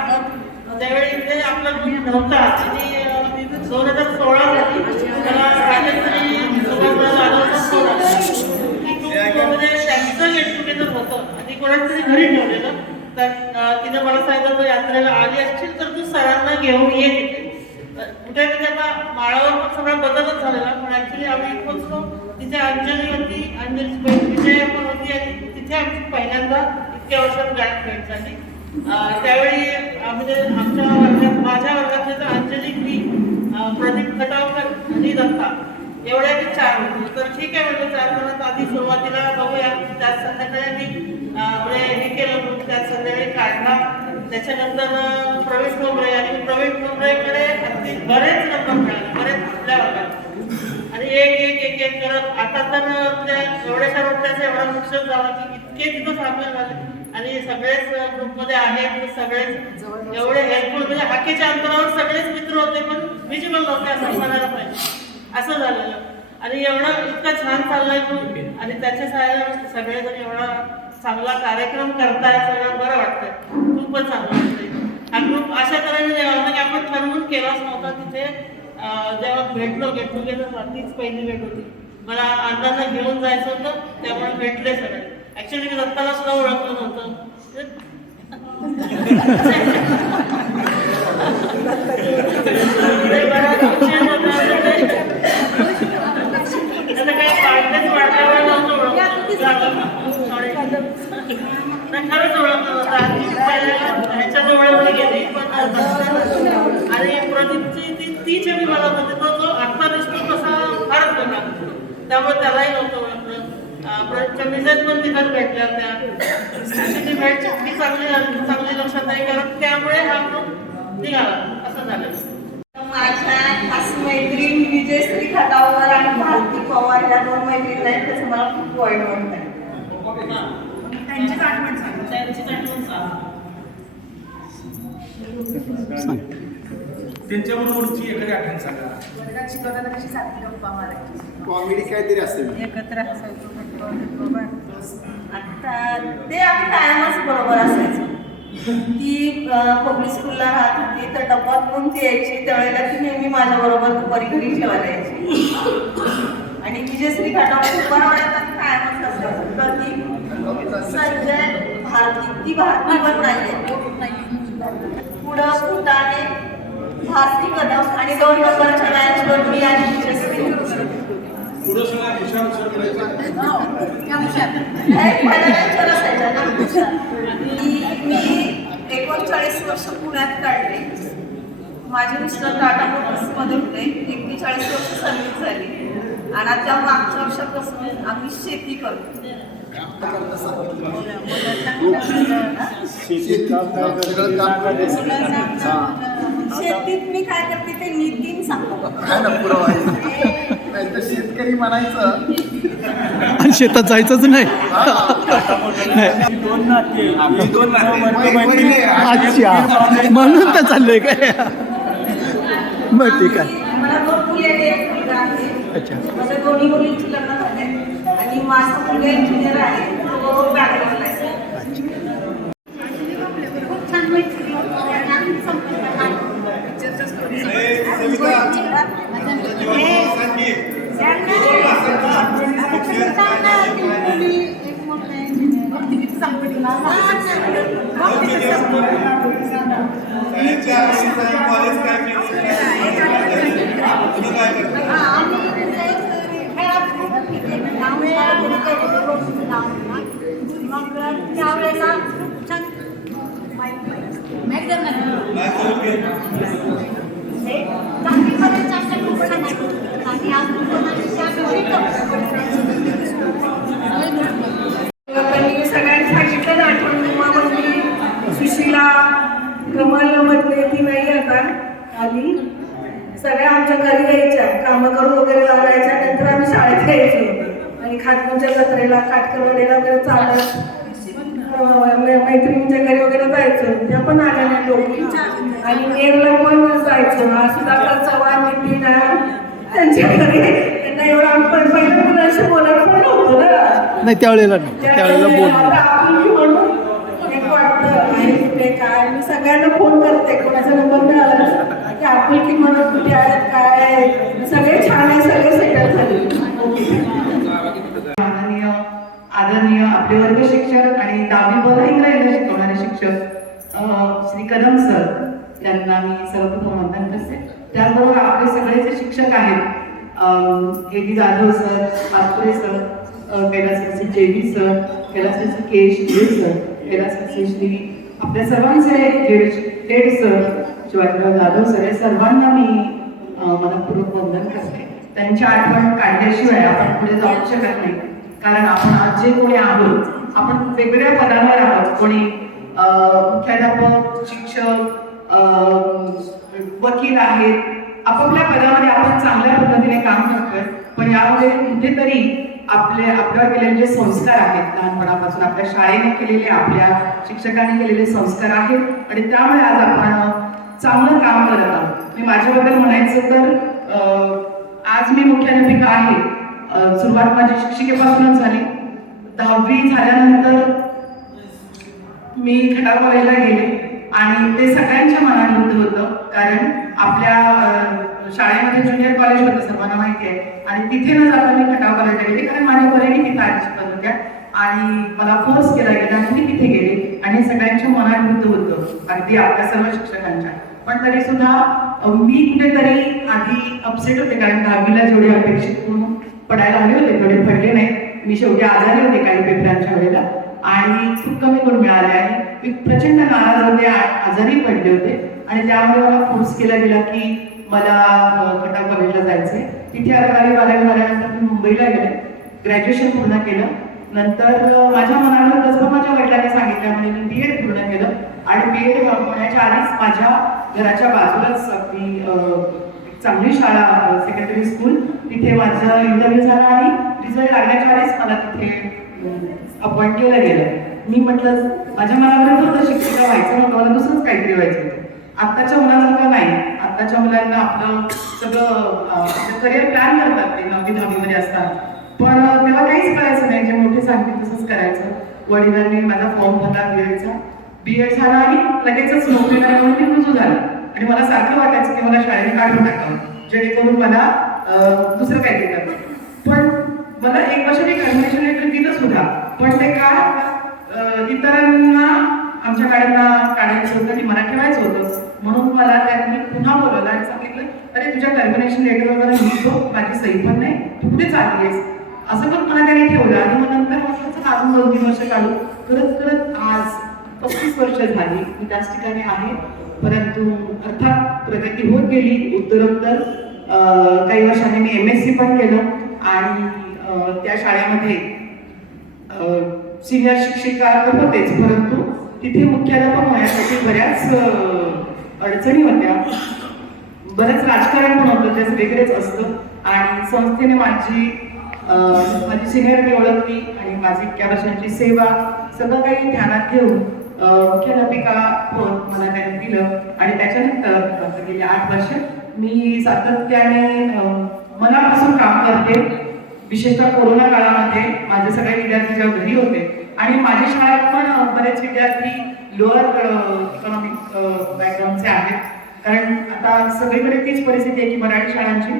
ज्यावेळी इथे आपला ग्रुप नव्हता आणि 2016 साली त्याला राजश्री म्हणजे त्यांचं गेट टुगेदर होतं आणि कोणाच तरी घरी ठेवलेलं. तर तिने मला सांगितलं यात्रेला आली असतील तर तू सरांना घेऊन ये तिथे. कुठे आता माळावर पण सगळा बदलच झालेला, पण ऍक्च्युली आम्ही पोहोचलो तिथे अंजली होती, अंजलीची बहीण विजया पण होती आणि तिथे आमची पहिल्यांदा इतक्या वर्षात गाठ भेट झाली. त्यावेळी म्हणजे आमच्या वर्गात माझ्या वर्गातले तर अंजली, मी, प्रदीप खटावकर आणि दत्ता एवढ्या मी 4 होते. तर ठीक आहे म्हणजे 4 जणात आधी सुरुवातीला बघूया. त्याच संध्याकाळी मी हे केलं, त्याच संध्याकाळी काढला. त्याच्यानंतर प्रवेश डोंगरे आणि प्रवेश डोंगरेकडे अगदी बरेच नंबर मिळाले, बरेच आपल्या वर्गात. आणि एक करत आता तर एवढ्याशा रोट्याचा एवढा नुकसान झाला की इतके तिथं सामील झाले आणि सगळेच ग्रुपमध्ये आहेत. सगळेच एवढे हेल्पफुल म्हणजे हाकेच्या अंतरावर सगळेच मित्र होते, पण विजिबल नव्हते असं म्हणायला पाहिजे. असं झालेलं आणि एवढं इतका छान चाललाय ग्रुप आणि त्याच्या सहाय्याने सगळेजण एवढा चांगला कार्यक्रम करताय. सगळं बरं वाटतंय, खूपच चांगलं वाटतंय. हा ग्रुप अशा तऱ्हेने की आपण ठरवून केलाच नव्हता. तिथे जेव्हा भेटलो गेट टुगेदर तीच पहिली भेट होती. मला अण्णांना घेऊन जायचं होतं त्यामुळे भेटले सगळे. ऍक्च्युली मी दत्ताला सुद्धा ओळखलं नव्हतं. काय पार्टीच वाढल्यावर नव्हतं खरंच ओळखलं होतं. ह्याच्या जवळ गेली आणि प्रदीपची ती छबी मला होती, तो आत्ता दिसतो तसा फारच बघा, त्यामुळे त्यालाही नव्हतं ओळखलं. प्रदीपच्या मिसेस पण तिथं भेटल्या होत्या. ती भेट चांगली लक्षात आहे कारण त्यामुळे हा ग्रुप निघाला असं झालं. माझ्या खास मैत्रीण विजयश्री खटावकर आणि भारती पवार या 2 मैत्रिणी आहेत, त्याचं मला खूप वाईट वाटतंय. त्यांचीच आठवण सांगा. त्यांच्याबरोबरची एखादी आठवण सांगा. वर्गात शिकवताना कशी सारखी गप्पा मारायची, कॉमेडी काहीतरी असेल. एकत्र असायचो. आता ते आम्ही कायमच बरोबर असायचो. ती पब्लिक स्कूलला राहत होती तर डब्बा घेऊन ती यायची. त्यावेळेला ती नेहमी माझ्या बरोबर दुपारी घरी ठेवायला यायची. आणि विजयश्री खटावकर बरोबर कायमच असायचं. तर ती संजय भारती, ती भारतीवर नाही पुढं फुटाने भारती कदम आणि 2 नंबरच्या मॅचवर मी आणि विजयश्री. मी 39 वर्ष पुण्यात काढले. माझे मिस्टर टाटा मोटर्समध्ये होते. 41 वर्ष सर्व्हिस झाली आणि आता मागच्या वर्षापासून आम्ही शेती करतो. शेतीत मी काय करते ते नितीन सांगतो. शेतकरी म्हणायचं आणि शेतात जायचंच नाही. अच्छा म्हणून तर चाललंय काय. मग ठीक आहे. मला 2 मुली आणि 1 मुलगा आहे. अच्छा. माझ्या 2 मुलींची लग्न झाले आणि माझा मुलगा इंजिनियर आहे. तो बँगलोरला आहे. खूप छान मैत्री त्यावेळेला खूप छान सगळ्यांनी सांगितलं ना आठवण. सुशीला, कमल सगळ्या आमच्या घरी यायच्या, कामं करून वगैरे लागायच्या, नंतर आम्ही शाळेत यायचो आणि खाटपूरच्या जत्रेला काटकरवाडीला वगैरे चालत मैत्रिणींच्या घरी वगैरे जायचो. त्या पण आल्या नाही लोक आणि नेरला पण जायचो. सुधाकर चव्हाण नितीन त्यांच्या घरी त्यांना एवढं आम्ही पण पहिल्या मुलांशी बोलायला पण नव्हतं ना. नाही त्यावेळेला बोल आता आपुलकी म्हणून एक वाटतं आणि कुठे काय. मी सगळ्यांना फोन करते, कोणाचा नंबर मिळाला ना की आपुलकी म्हणून कुठे आहेत काय. सगळे छान आहे, सगळे सेटल झाले. आदरणीय आपले वर्ग शिक्षक आणि 10वी व इंग्रजीला शिकवणारे शिक्षक श्री कदम सर यांना मी सर्वप्रथम वंदन करते. त्याचबरोबर आपले सगळे जे शिक्षक आहेत A D Jadhav sir, Pachpure sir, कैलासवासी जेवी सर, कैलासवासी के शिंदे सर, कैलासवासी श्री आपल्या सर्वांचे head sir Shivajirao Jadhav sir, या सर्वांना मी मनपूर्वक वंदन करते. त्यांची आठवण काढल्याशिवाय आपण पुढे जाऊ शकत नाही. कारण आपण आज जे कोणी आहोत, आपण वेगवेगळ्या पदांवर आहोत. कोणी मुख्याध्यापक, शिक्षक, वकील आहेत. आपापल्या पदामध्ये आपण चांगल्या पद्धतीने काम करतोय. पण यामध्ये कुठेतरी आपल्यावर केलेले जे संस्कार आहेत, लहानपणापासून आपल्या शाळेने केलेले, आपल्या शिक्षकांनी केलेले संस्कार आहेत आणि त्यामुळे आज आपण चांगलं काम करत आहोत. मी माझ्याबद्दल म्हणायचं तर आज मी मुख्याध्यापिका आहे. सुरुवात माझी शिक्षिकेपासूनच झाली. 10वी झाल्यानंतर मी खटाव कॉलेजला गेले आणि ते सगळ्यांच्या मनाविरुद्ध होतं. कारण आपल्या शाळेमध्ये ज्युनियर कॉलेज होतं, सर्वांना माहिती आहे. आणि तिथे न जाता मी खटाव कॉलेजला गेले कारण माझ्या बहिणी तिथे आधी शिकत होत्या आणि मला फोर्स केला गेला आणि मी तिथे गेले आणि सगळ्यांच्या मनाविरुद्ध होतं, अगदी आपल्या सर्व शिक्षकांच्या. पण तरी सुद्धा मी कुठेतरी आधी अपसेट होते कारण 10वीला जेवढे अपेक्षित पडायला हवे होते तेवढे पडले नाही. मी शेवटी आजारी होते काही पेपरांच्या वेळेला आणि खूप कमी गुण मिळाले आणि मी प्रचंड नाराज होते, आजारी पडले होते आणि त्यामुळे मला फोर्स केला गेला की मला खटाव कॉलेजला जायचंय. तिथे 11वी 12वी झाल्यानंतर मी मुंबईला गेले, ग्रॅज्युएशन पूर्ण केलं. नंतर माझ्या मनावर तसं माझ्या वडिलांनी सांगितल्यामुळे मी BEd पूर्ण केलं आणि BEd होण्याच्या आधीच माझ्या घराच्या बाजूलाच अगदी चांगली शाळा सेकंडरी स्कूल, तिथे माझं इंटरव्ह्यू झाला आणि रिझल्ट लागण्याच्या आधीच मला तिथे अपॉइंट केलं गेलं. मी म्हटलं माझ्या मनावर होतं शिक्षिका व्हायचं नव्हतं, मला दुसरंच काहीतरी व्हायचं होतं. आत्ताच्या मुलांसारखं नाही. आत्ताच्या मुलांना आपलं सगळं करिअर प्लॅन करतात ते 9वी 10वीमध्ये असतात. पण तेव्हा काहीच करायचं नाही, जे मोठे सांगतील तसंच करायचं. वडिलांनी माझा फॉर्म भरला BEdचा, BEd झाला आणि लगेचच नोकरीला म्हणून मी रुजू झालं. आणि मला सारखं वाटायचं की मला शाळेने काढून टाकावं जेणेकरून मला दुसरं काहीतरी करता. पण मला 1 वर्ष मी टर्मिनेशन लेटर दिलं सुद्धा, पण ते का इतरांना आमच्या गाड्यांना काढायचं होतं आणि मला ठेवायचं होतं. म्हणून मला त्यांनी पुन्हा बोलवलं आणि सांगितलं, अरे तुझ्या टर्मिनेशन लेटरवर मला लिहितो, माझी सही पण नाही, तू कुठे चालली आहेस, असं पण मला त्यांनी ठेवलं. आणि मग नंतर म्हटलं अजून 2-3 वर्ष काढू. करत करत आज 35 वर्ष झाली मी त्याच ठिकाणी आहे. परंतु अर्थात प्रगती होत गेली उत्तरोत्तर. काही वर्षांनी मी MSc पण केलं आणि त्या शाळेमध्ये सिनियर शिक्षिका तर होतेच, परंतु तिथे मुख्याध्यापक होण्यासाठी बऱ्याच अडचणी होत्या, बरंच राजकारण पण होतं, त्याचं वेगळंच असतं. आणि संस्थेने माझी सिनियरिटी ओळखली आणि माझी इतक्या वर्षांची सेवा सगळं काही ध्यानात घेऊन मुख्याध्यापिका पद मला त्यांनी दिलं. आणि त्याच्यानंतर गेली 8 वर्ष मी सातत्याने मनापासून काम करते. विशेषतः कोरोना काळामध्ये माझे सगळे विद्यार्थी जेव्हा घरी होते आणि माझ्या शाळेत पण बरेच विद्यार्थी लोअर इकॉनॉमिक बॅकग्राऊंडचे आहेत. कारण आता सगळीकडे तीच परिस्थिती आहे की मराठी शाळांची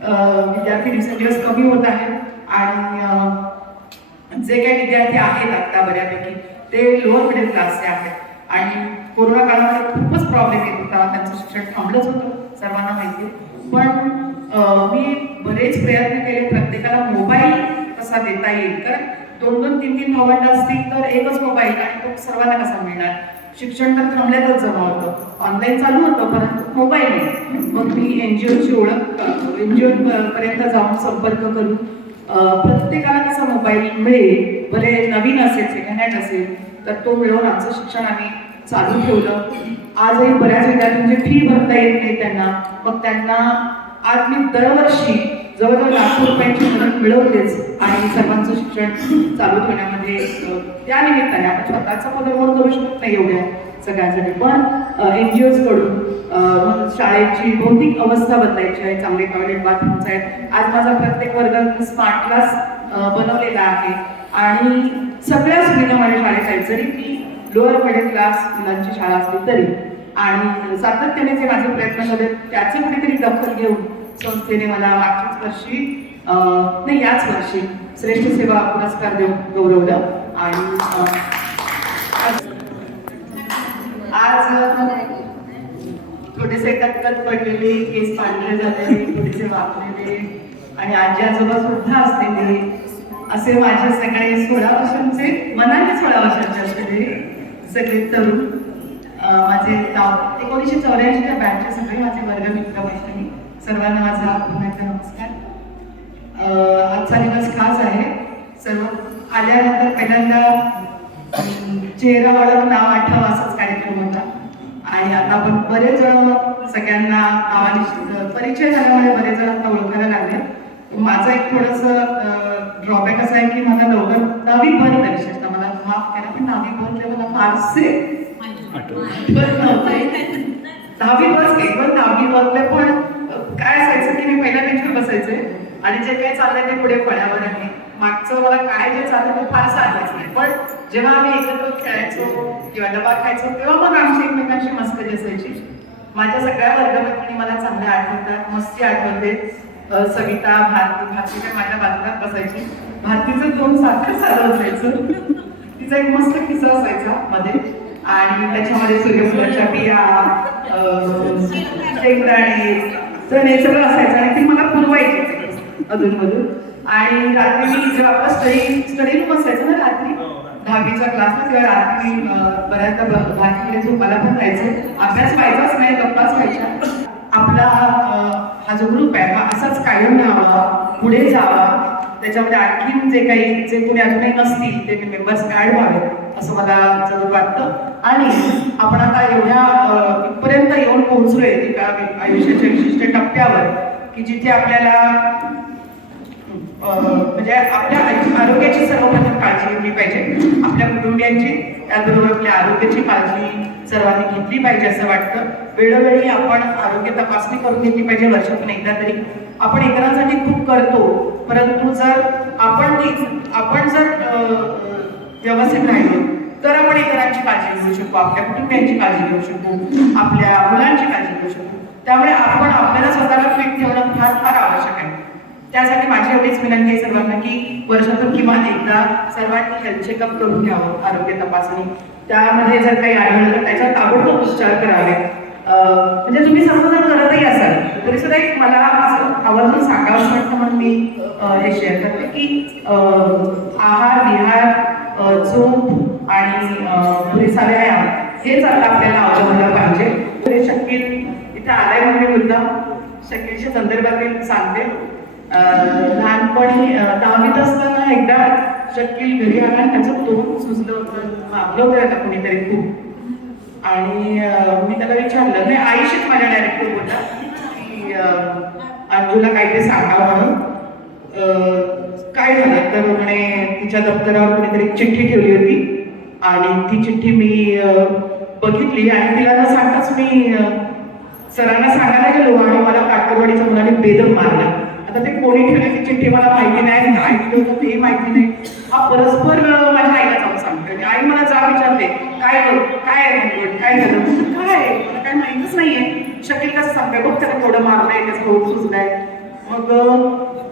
विद्यार्थी दिवसेंदिवस कमी होत आहेत आणि जे काही विद्यार्थी आहेत आता बऱ्यापैकी ते लोअर मिडल क्लासचे आहेत आणि कोरोना काळामध्ये खूपच प्रॉब्लेम येत होता, त्यांचं शिक्षण थांबलंच होतं, सर्वांना माहिती. पण मी बरेच प्रयत्न केले प्रत्येकाला मोबाईल कसा देता येईल, कारण 2-2, 3-3 भावंड असतील तर एकच मोबाईल आणि तो सर्वांना कसा मिळणार. शिक्षण तर थांबल्यातच जमा होतं, ऑनलाईन चालू होतं परंतु मोबाईल नाही. मग मी NGOची ओळख NGO पर्यंत जाऊन संपर्क करून प्रत्येकाला कसा मोबाईल मिळेल, बरे नवीन असेल सेकंड हँड असेल तर तो मिळवून आमचं शिक्षण आम्ही चालू ठेवलं. आजही बऱ्याच विद्यार्थ्यांची फी भरता येत नाही त्यांना, मग त्यांना आज मी दरवर्षी जवळजवळ ₹1,00,000 मदत मिळवतेच आणि सर्वांचं शिक्षण चालू ठेवण्यामध्ये त्या निमित्ताने आपण स्वतःचा पदर करू शकत नाही एवढ्या सगळ्यांसाठी, पण NGOs कडून शाळेची भौतिक अवस्था बदलायची आहे, चांगले टॉयलेट बाथरूम्स आहेत. आज माझा प्रत्येक वर्ग स्मार्ट क्लास बनवलेला आहे आणि सगळ्या सुविधा माझ्या शाळेत आहेत, जरी ती लोअर मिडल क्लास मुलांची शाळा असली तरी. आणि सातत्याने जे माझे प्रयत्न झाले त्याचे कुठेतरी दखल घेऊन संस्थेने मला मागच्याच वर्षी नाही याच वर्षी श्रेष्ठ सेवा पुरस्कार देऊन गौरवलं. आणि आज थोडेसे कटकट पडलेले, केस पांढरे झालेले, थोडेसे वाकलेले आणि आजी आजोबा सुद्धा असलेले असे माझे सगळे 16 वर्षांचे, मनाने 16 वर्षांचे असलेले सगळे तरुण, माझे 1984च्या बॅचचे सगळे माझे वर्ग मित्र मैत्रिणी, सर्वांना माझा पुन्हा एकदा नमस्कार. आजचा दिवस खास आहे. सर्व आल्यानंतर पहिल्यांदा चेहरा ओळख नाव आठव असाच कार्यक्रम होता आणि आता आपण बरेच जण सगळ्यांना नावाने परिचय झाल्यामुळे बरेच जण आता ओळखायला लागले. माझा एक थोडंसं ड्रॉबॅक असा आहे की मला लवकर 9वी बंद विशेषतः मला माफ करा, पण 9वी बंद मला फारसे आठवत नव्हते. 10वी बस घे पण 9वी बंदले पण काय असायचं की मी पहिल्या बेंचवर बसायचे आणि जे काही चाललंय ते पुढे फळ्यावर आहे. मागचं मला काय जे चाललं ते फारसं आठवायचं नाही, पण जेव्हा आम्ही एकत्र खेळायचो किंवा डबा खायचो तेव्हा मग आमची एकमेकांची मस्करी असायची. माझ्या सगळ्या वर्गमित्रांनी मला चांगल्या आठवतात, मस्ती आठवते. सविता, भारती काय माझ्या बाजूला बसायची. भारतीचं तोंड सारखं सारं असायचं, तिचा एक मस्त किस्सा असायचा मध्ये आणि त्याच्यामध्ये सूर्यफुलाच्या बिया, शेंगदाणे, चणे सगळं असायचं आणि ती मला पुरवायची अधूनमधून. आणि रात्री मी जेव्हा आपला स्टडी रूम असायचं ना रात्री 10वीच्या क्लासला, तेव्हा रात्री बऱ्याचदा भारतीकडे झोपायला पण जायचं. अभ्यास व्हायचाच नाही, गप्पाच व्हायच्या. आपला हा जो ग्रुप आहे हा असाच कायम राहावा, पुढे जावा, त्याच्यामध्ये आणखीन जे कोणी अजूनही नसतील ते मेंबर्स ऍड व्हावेत असं मला जरूर वाटतं. आणि आपण आता एवढ्या इथपर्यंत येऊन पोहोचलोय एका आयुष्याच्या विशिष्ट टप्प्यावर की जिथे आपल्याला म्हणजे आपल्या आरोग्याची सर्वप्रथम काळजी घेतली पाहिजे, आपल्या कुटुंबियांची, त्याचबरोबर आपल्या आरोग्याची काळजी सर्वांनी घेतली पाहिजे असं वाटतं. वेळोवेळी आपण आरोग्य तपासणी करून घेतली पाहिजे, वर्षातून एकदा तरी. आपण इतरांसाठी खूप करतो, परंतु जर आपण जर व्यवस्थित राहिलो तर आपण इतरांची काळजी घेऊ शकतो, आपल्या कुटुंबियांची काळजी घेऊ शकतो, आपल्या मुलांची काळजी घेऊ शकतो. त्यामुळे आपण आपल्याला स्वतःला फिट ठेवणं फार फार आवश्यक आहे. त्यासाठी माझी एवढीच विनंती आहे सर्वांना की वर्षातून किमान एकदा सर्वांनी हेल्थ चेकअप करून घ्यावं, आरोग्य तपासणी. त्यामध्ये जर काही आढळलं तर त्याच्यावर ताबडतोब उपचार करावे. म्हणजे तुम्ही सर्वजण करतही असाल तरी सुद्धा एक मला असं आवर्जून सांगावं वाटतं म्हणून मी हे शेअर करते की आहार, विहार, झोप आणि पुरेसा व्यायाम हेच आता आपल्याला अवलंबलं पाहिजे. शकील इथे आलाय म्हणून मी मुद्दाम शकीलच्या संदर्भातील सांगते. लहानपणी 10वीत असताना एकदा शकील घरी आला आणि त्याचं तोंड सुजलं होतं, मागलं होतं आता कोणीतरी खूप. आणि मी त्याला विचारलं, नाही आईशीच माझ्या डायरेक्ट बोलला की अंजूला काहीतरी सांगावं म्हणून. काय झालं तर म्हणे तिच्या दप्तरावर कोणीतरी चिठ्ठी ठेवली होती आणि ती चिठ्ठी मी बघितली आणि तिला न सांगताच मी सरांना सांगायला गेलो आणि मला काटकरवाडीच्या मुलाने बेदम मारलं. आता ते कोणी ठेवली ती चिठ्ठी मला माहिती नाही, काय ठेवलं होतं ते माहिती नाही. हा परस्पर माझ्या आईला जाऊन सांगते. आई मला जा विचारते काय करू, काय आहे, काय झालं, काय मला काय माहितीच नाहीये. शकील कसं सांगते, बघ त्याला थोडं मारलंय, त्याचं होत सुचलंय. मग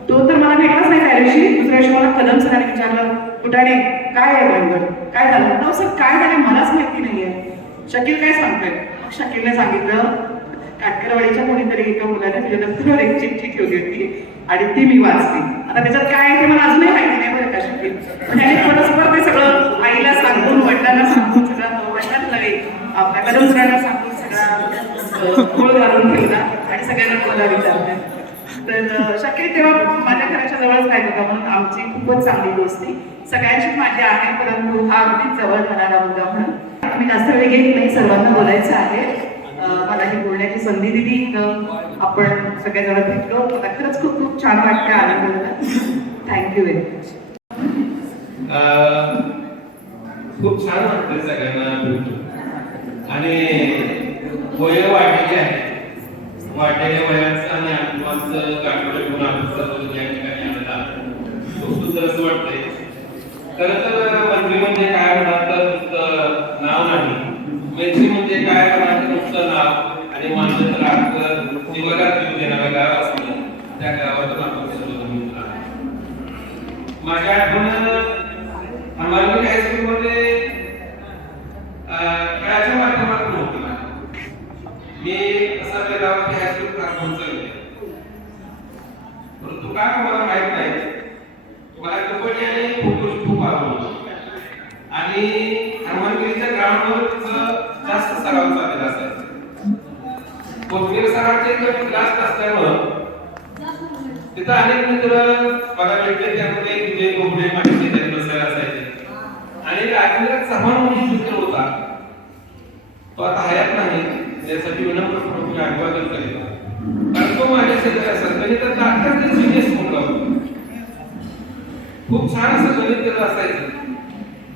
तो तर मला भेटलाच नाही त्या दिवशी. दुसऱ्या दिवशी मला कदम सरांनी विचारलं, कुठाने काय आहे भानगड, काय झालं. no सर काय झालं मलाच माहिती नाहीये. शकील काय सांगतोय. शकीलने सांगितलं काटकरवाडीच्या कोणीतरी एका मुलाने तुझ्या दप्तरावर एक चिठ्ठी ठेवली होती आणि ती मी वाचली. आता त्याच्यात काय आहे ते मला अजूनही माहिती नाही बरं का शकील. पण त्याने परस्पर ते सगळं आईला सांगून, वडिलांना सांगून, सगळं वडिलांना नव्हे आपल्या कदम सरांना सांगून सगळा गोळ घालून ठेवला आणि सगळ्यांना मला विचारते. तर शक्य तेव्हा माझ्या घराच्या जवळच राहत होता म्हणून आमची खूपच चांगली दोस्ती सगळ्यांशीच माझी आहे, परंतु हा अगदीच जवळ राहणारा मुद्दा म्हणून मी जास्त वेळ घेत नाही, सर्वांना बोलायचं आहे. मला ही बोलण्याची संधी दिली, आपण सगळ्या जवळ भेटलो, मला खरंच खूप खूप छान वाटतं, आनंद होता. Thank you very much. खूप छान वाटतं सगळ्यांना भेटून आणि वय वाढलेली आहे, वाढलेल्या वयाचं आणि आत्माचं गाठोडे घेऊन आपण सर्व या ठिकाणी आलेला खूप सुंदर असं वाटतंय. खरं तर मंत्री म्हणजे काय म्हणाल तर नुसतं नाव नाही, मैत्री म्हणजे काय म्हणाल तर नुसतं नाव आणि मानलं तर आपलं जीवनात जीव देणारं गाव असलं त्या गावातून आपण सर्वजण मित्र आहे. माझ्या आठवण आम्हाला हायस्कूलमध्ये खेळाच्या माध्यमातून होती. मी असा केला की हायस्कूल प्रारंभ चालले, परंतु का मला माहित नाही, मला कबड्डी आणि खो-खोची खूप आवड होती आणि हनुमानगिरीच्या ग्राउंडवर जास्त सराव चाललेला असायचा. कोथमीर सरांचे क्लास असल्यामुळं तिथं अनेक मित्र मला भेटले, त्यामध्ये विजय गोगडे माझे शेजारी बसायला असायचे आणि राजेंद्र चव्हाण म्हणून मित्र होता, तो आता हयात नाही, त्यासाठी विनम्रपणे मी अभिवादन करेन, कारण तो माझ्या शेजारी असायचा. म्हणजे तर नाटकात सिरियस मुलगा होता, खूप छान असं गणित त्याचं असायचं.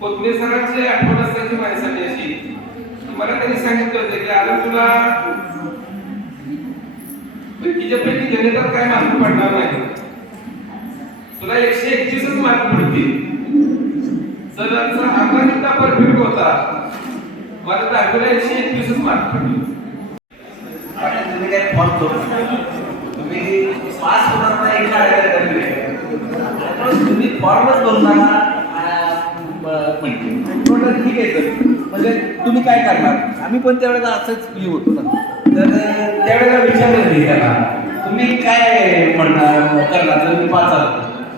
कोथमीर सरांची आठवण असायची माझ्यासाठी अशी, मला त्यांनी सांगितलं होतं की आता तुला पैकी गणितात काय मार्क पडणार नाही, तुला 121च मार्क पडतील. सरांचा आकडा किती परफेक्ट होता, मला दाखवला 121च मार्क पडले. तुम्ही काय फॉर्म तुम्ही पास होणार नाही तुम्ही फॉर्मच भरून म्हणते ठीक आहे सर, म्हणजे तुम्ही काय करणार. आम्ही पण त्यावेळेला असंच फ्री होतो ना, तर त्यावेळेला विचारलं नाही त्याला तुम्ही काय म्हणणार करणार जर मी 5 आलो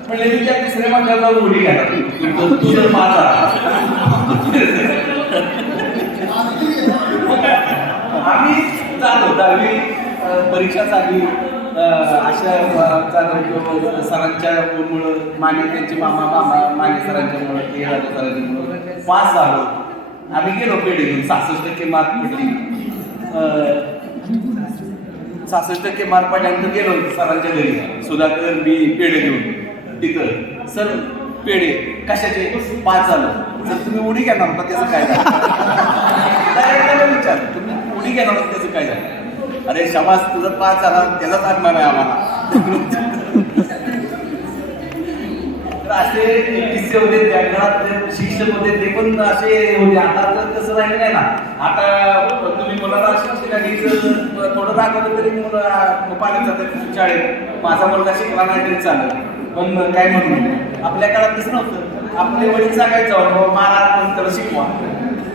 म्हणजे मी त्या तिसऱ्या मागल्याला उडी घाला तू जर 5 आला. आम्ही चालू 10वी परीक्षा चालली अशा सरांच्या मुळे माने त्यांचे मामा माने सरांच्यामुळे ते सरांच्यामुळे पास झालो. आम्ही गेलो पेढे घेऊन 66% मार्क पडली. 66% मार्क पडल्यानंतर गेलो सरांच्या घरी, सुधाकर मी पेढे घेऊन तिथं सर पेढे कशाचे 5 झालो. सर तुम्ही उडी घेणार होता त्याचं काय झालं विचार, तुम्ही उडी घेणार होता त्याचं काय झालं. अरे शमास तुझं 5 झाला त्याचाच अभिमान आहे आम्हाला. तर असे किस्से होते त्या काळात, शिक्षक होते ते पण असे होते. आता तर तसं राहिलं नाही ना. आता तुम्ही मुलाला शिक्षकांनी थोडं रागवलं तरी मुलं पाण्यात जातात शाळेत, माझा मुलगा शिकला नाही तरी चालेल, पण काय म्हणून आपल्या काळात तसं नव्हतं. आपले वडील सांगायचं मारा पण त्याला शिकवा,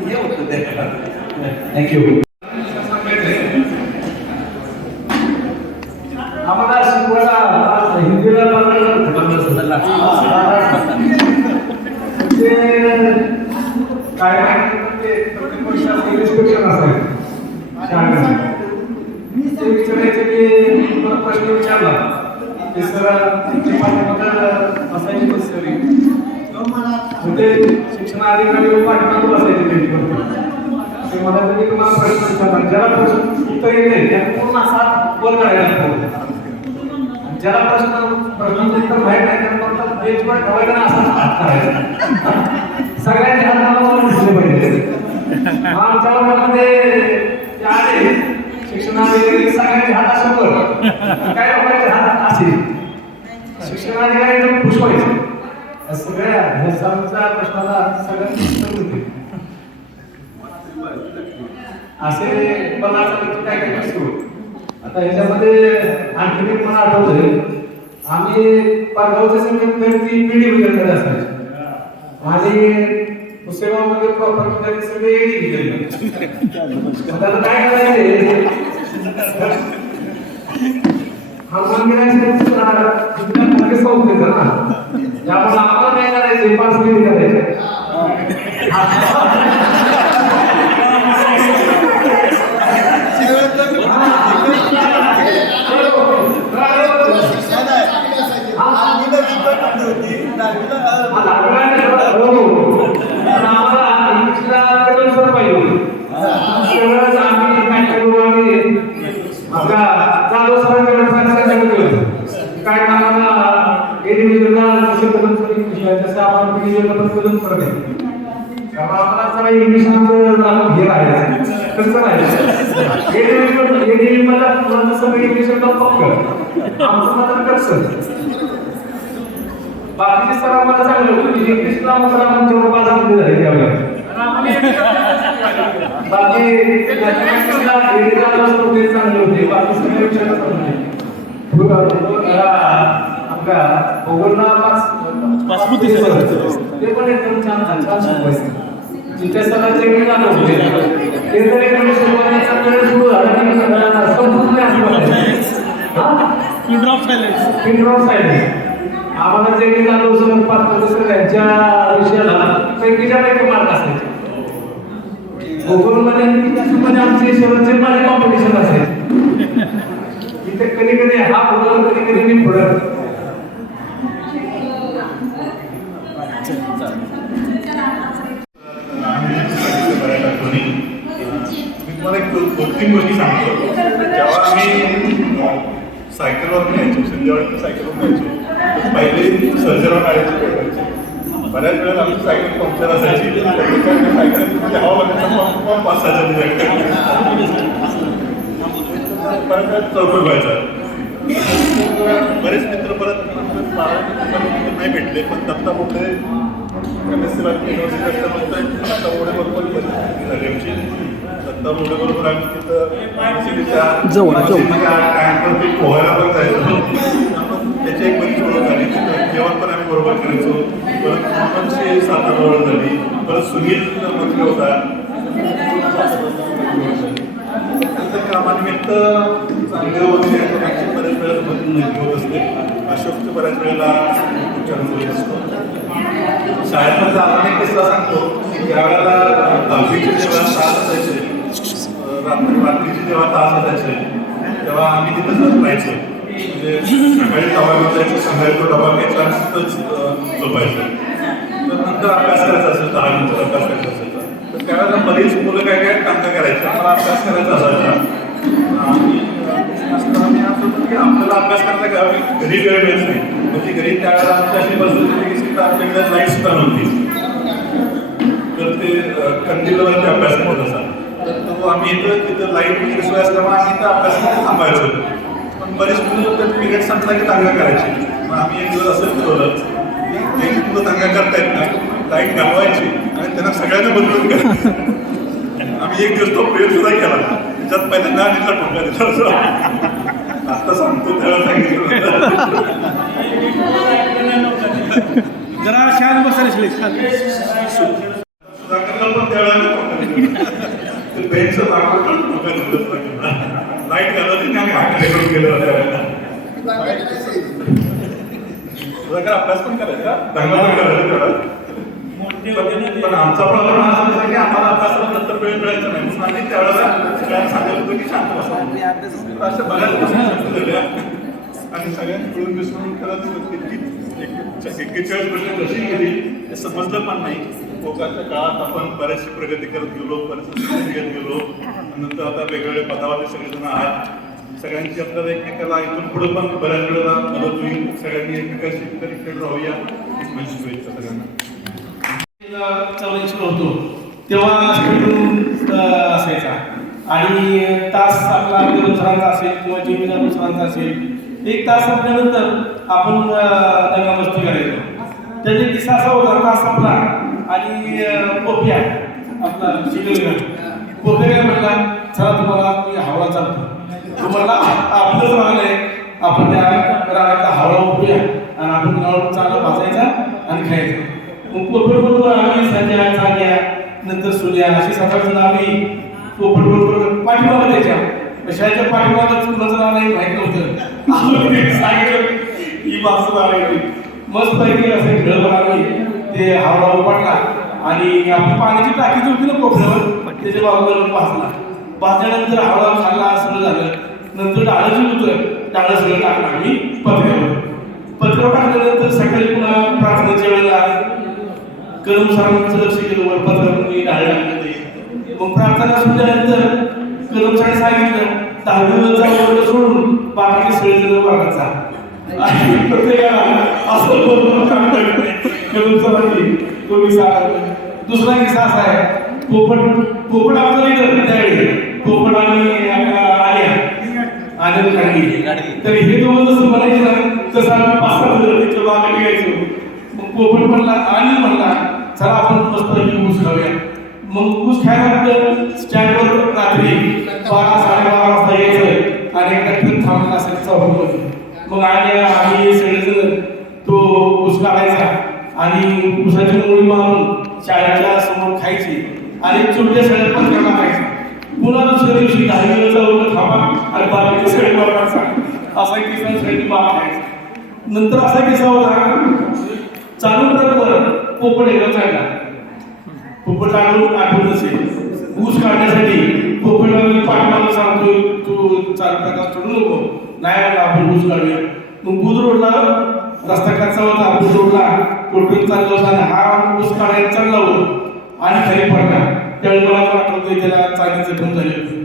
हे होतं त्या काळात. थँक्यू. आम्हाला शिकवायला हिंदीला काय प्रत्येक वर्षात इन्स्पेक्शन असायचं शाळेमध्ये. ते विचारायचे की मला प्रश्न विचारला ते सर असायची तरी म्हणजे शिक्षणाधिकारी पाठीमागे बसायचे त्यांच्याबरोबर. ते मला तरी तुम्हाला प्रश्न विचारला, ज्याला प्रश्न उत्तर येते त्याला पूर्ण असा वर करायला, ज्याला प्रश्न उत्तर माहीत नाही त्याला फक्त बेंचवर ठेवायचा ना असाच हात करायचा. सगळ्यांच्या हाताला दिसले पाहिजे. आमच्या वर्गामध्ये आले शिक्षणाधिकारी सगळ्यांचे हात असे वर, काय लोकांचे हात असे. शिक्षणाधिकारी एकदम खुश व्हायचे सगळ्या ह्याचा प्रश्नाला सगळ्यांनी उत्तर होते. असे मला काय काय असतो. आता ह्याच्यामध्ये आणखी एक मला आठवतंय, आम्ही पारगावच्या सगळ्यात पिढी वगैरे असायची आणि सेवामध्ये प्रॉपर सगळे त्याला काय करायचे त्यामुळे आम्हाला काय करायचे 5 मिनिट करायचे. काय कामाला इंडिव्हिज्युअलला जसं करून तसं आपण इंडिव्हिज्युअलला पण करून करत कारण आम्हाला सगळं इंग्लिशांचं हे राहायचं कसं राहायचं इंडिव्हिज्युअल सगळं इंग्लिशांना पक्क आमचं मात्र कसं बाकीचे सर आम्हाला चांगलं होतं इंग्लिशला मात्र आपण जेवढं बाजारमध्ये झाले त्यावेळेला बाकी चांगले होते बाकी सगळे विषय आपल्या भूगोलला ते पण एकदम छान शिकवायचे जिथे सगळ्याचे मी झालं होते ते जर एक सुरुवातीचा वेळ सुरू झाला की संपूर्ण सायलेन्स आम्हाला जे काही झालं होतं पाच त्यांच्या विषयाला पैकीच्या पैकी मार्क असायचे भूगोलमध्ये आमचे शेवटचे माझे कॉम्पिटिशन असेल इथे कधी कधी हा भूगोल कधी कधी मी पुढे तुम्हाला एक दोन-तीन गोष्टी सांगतो जेव्हा आम्ही सायकलवर न्यायचो संध्याकाळी सायकलवर न्यायचो पहिले सर्जराव काढायचे बऱ्याच वेळेला आमची सायकल पंक्चर असायची सायकल हवा बघायचा पण 5-6 बऱ्याच वेळा चौकट व्हायचा बरेच मित्र परत नाही भेटले पण दत्ता मोठे युनिव्हर्सिटी दत्ता मोठे बरोबर झाली आमची दत्ता मोठे बरोबर आम्ही तिथं टँकवरती पोहायला पण जायचो त्याची एक बरीच ओळख झाली जेवण पण आम्ही बरोबर करायचो परत मनोजची सातारा ओळख झाली परत सुनील मंत्री होता कामानिमित्त चांगले वगैरे बऱ्याच वेळेला माहिती होत असते अशोकचं बऱ्याच वेळेला उच्चारण होत असतो शाळेमध्ये आपण एक किस्सा सांगतो की ज्यावेळेला 10वीचे जेव्हा तास असायचे रात्रीचे जेव्हा तास असायचे तेव्हा आम्ही तिथंच राहायचो म्हणजे सकाळी डबा जायचो संध्याकाळी तो डबा घ्यायचा आणि तिथंच झोपायचं तर नंतर अभ्यास करायचा असेल 10 नंतर अभ्यास करायचा असेल तर त्यावेळेला बरीच मुलं काय काय टांगा करायचं आम्हाला अभ्यास करायचा असायचा आम्ही असं होतं की आपल्याला अभ्यास करायला घरी वेळ मिळत नाही म्हणजे घरी त्यावेळेला आमच्या अशी बसली आपल्याकडे लाईट सुद्धा नव्हती तर ते कंटिन्यूवरती अभ्यास करत असा तर तो आम्ही इथं तिथं लाईट वगैरे सोय असल्यामुळे आम्ही इथं अभ्यास थांबायचो पण बरेच मुलं तर पिरियड संपला की दंगा करायची मग आम्ही एक दिवस असं ठरवलं की एक मुलं दंगा करतायत ना लाईट घालवायची आणि त्यांना सगळ्यांना बदलून करायचं आम्ही एक दिवस तो प्रयोग सुद्धा केला त्याच्यात पहिल्यांदा आणि ठोका दिला आता सांगतो त्याला सांगितलं जरा शांत बसायला सुधाकरला पण त्यावेळेला बेंचचं लाईट घालवली आम्ही हाकडे करून गेलो त्यावेळेला सुधाकर अभ्यास पण करायचा दंगा पण करायचा पण आमचा प्रॉब्लेम हा होता की आम्हाला अभ्यासाला नंतर वेळ मिळायचा नाही म्हणून आम्ही त्यावेळेला सगळ्यांना सांगत होतो की शांत बसा अशा बऱ्याच गोष्टी झाल्या आणि सगळ्यांनी मिळून मिसळून करत 41 वर्ष कशी गेली हे समजलं पण नाही कोकणाच्या काळात आपण बऱ्याचशी प्रगती करत गेलो बरेचसे घेत गेलो नंतर आता वेगवेगळ्या पदावरती सगळेजण आहात सगळ्यांची आपल्याला एकमेकाला इथून पुढे पण बऱ्याच वेळेला मदत होईल सगळ्यांनी एकमेकाशी कनेक्टेड राहूया एक म्हणजे शुभेच्छा सगळ्यांना चौऱ्याऐंशी होतो तेव्हा स्पीड असायचा आणि तास आपला गरुड सरांचा असेल किंवा जेमिना सरांचा असेल 1 तास संपल्यानंतर आपण दंगामस्ती करायचो त्याचा किस्सा असा होता तास आपला आणि पोप्या आपला शिकल पोप्या काय म्हणला चला तुम्हाला मी हवा चालतो तुम्हाला आपलंच राहणं आहे आपण त्या रागाचा हवा उठूया आणि आपण गावावर चांगला भाजायचा आणि खायचा मग पोपट आम्ही संध्या चांग्या नंतर सूर्या अशी 7-8 जण आम्ही पोपट बरोबर पाठीमागं त्याच्या शाळेच्या पाठीमागच कुणाचं नाव नाही माहीत नव्हतं सांगितलं ही माणसं लावायची मस्त पैकी असे खेळ आम्ही ते हवा उपाडला आणि आपण पाण्याची टाकी जी होती ना कोपऱ्यावर त्याच्या बाजूला भाजल्यानंतर हवा खाल्ला सगळं झालं नंतर डाळं जे होतं डाळं सगळं टाकलं आम्ही पत्र्यावर टाकल्यानंतर सकाळी पुन्हा प्रार्थनेच्या वेळेला कदम सरांचं लक्ष केलं पत्रावर डाळे टाकले मग प्रार्थना सुटल्यानंतर कदम सरांनी सांगितलं 10वीचा वर्ग सोडून बाकीचे सगळे वर्गाचा आणि प्रत्येकाला असं बोलून काम करते कोणी सांगा. दुसरा किस्सा असा आहे, पोपट आपलं लिडर त्यावेळी पोपट आणि आनंद गाडगे, तर हे दोघं जसं म्हणायचे ना तसं आम्ही 5-7 जण त्याच्या बागेत यायचो. मग पोपट म्हणला, आनंद म्हणला चला आपण मस्त ऊस खाऊया. मग ऊस खायला स्टँडवर रात्री 12-12:30 वाजता यायचं आणि एकदा ट्रेन थांबला असायचं चौकामध्ये. मग आम्ही सगळेजण तो ऊस काढायचा आणि ऊसाची मुळी मारून शाळेच्या समोर खायची आणि छोट्या शाळेत पण त्यांना खायची. पुन्हा दुसऱ्या दिवशी 10वीचा वर्ग थांबा आणि बाकीच्या शाळेत वर्गाचा असा एक किस्सा शाळेत बाग खायचा. नंतर असा किस्सा होता, चालू ट्रकवर पोपट एकदा चढला. पोपट आठवत असेल, ऊस काढण्यासाठी पोपटाला पाठीमागे सांगतोय तू चालू ट्रकात चढू नको, नाही आपण ऊस काढूया. मग बुध रोडला रस्ता कच्चा होता, बुध रोडला टोटल चालला होता आणि हा ऊस काढायला चढला होता आणि खाली पडला. त्यावेळी मला आठवतोय त्याला चांगली जखम झाली होती.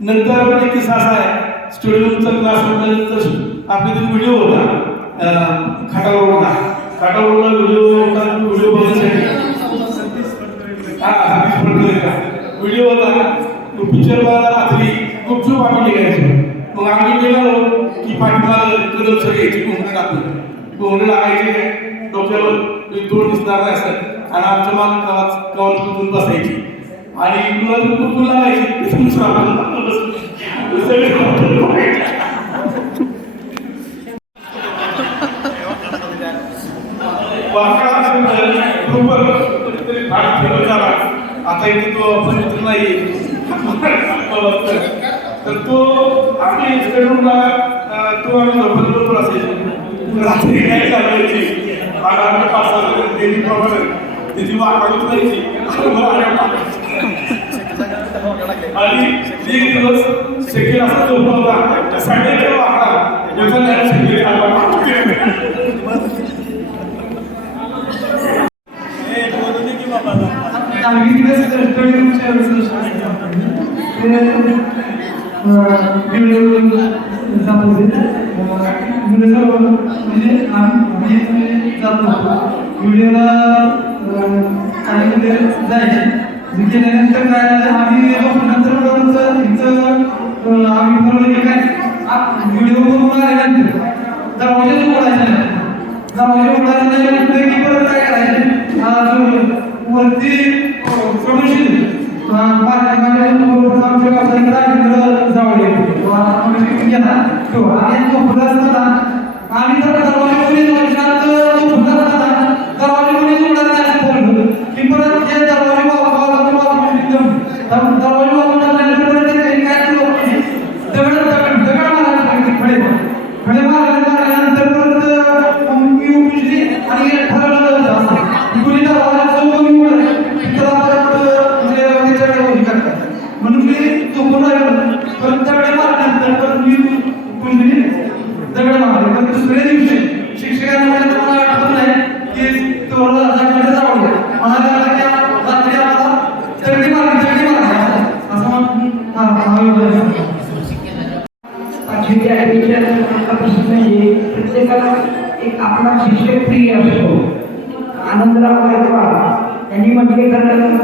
नंतर एक किस्सा असा आहे, स्टुडिओचा क्लास म्हटल्यानंतर आपल्या तिथे व्हिडिओ होता खाटावरला व्हिडिओ बघण्यासाठी व्हिडिओ होता. पिक्चर बघायला रात्री गुपचूप आम्ही निघायचो. मग आम्ही गेलो की पाठीमागे कदम सगळी यायची कोंबडी टाकून कोंबडी लागायची डोक्यावर तोंड दिसणार नाही असं आणि आमच्या मागे कवाल कुठून बसायची आणि कुठून लागायची आता इथे तो मित्र नाही तर तो आम्ही तो आम्ही बरोबर असायचो. रात्री काय चालवायची आणि आम्ही 5-6 देवी प्रमाणे त्याची वाकाळूच करायची आणि एक दिवस शेकेल असा झोपला होता साडेच्या वाकडा याचा नाही शेकेल व्हिडिओला जायचे गेल्यानंतर काय झालं आम्ही नंतर आम्ही ठरवलं की काय व्हिडिओ बघून आल्यानंतर दरवाजा उघडायचा नाही की परत काय करायचं वरती प्रमोशन आम्ही जर प्रत्येकाला एक आपला शिक्षक प्रिय असतो. आनंदराव गायकवाड यांनी म्हटले खरं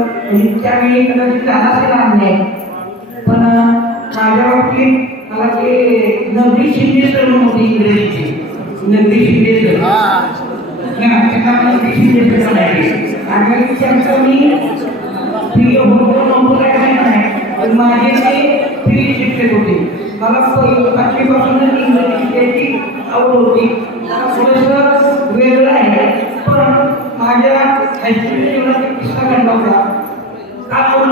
त्यावेळी कदाचित असेल अन्याय पण माझ्या बाबतीत मला ते नगरी शिंदे सर होते इंग्रजीचे नगरी शिंदे सर नगरी शिंदे सर आणि त्यांचं मी प्रिय होतो नव्हतो काय नाही पण माझे ते प्रिय शिक्षक होते. मला 5वीपासूनच इंग्रजी शिकायची आवड होती. थोडंसं वेगळं आहे पण माझ्या हायस्कूल जीवनात एक किस्सा घडला होता का करून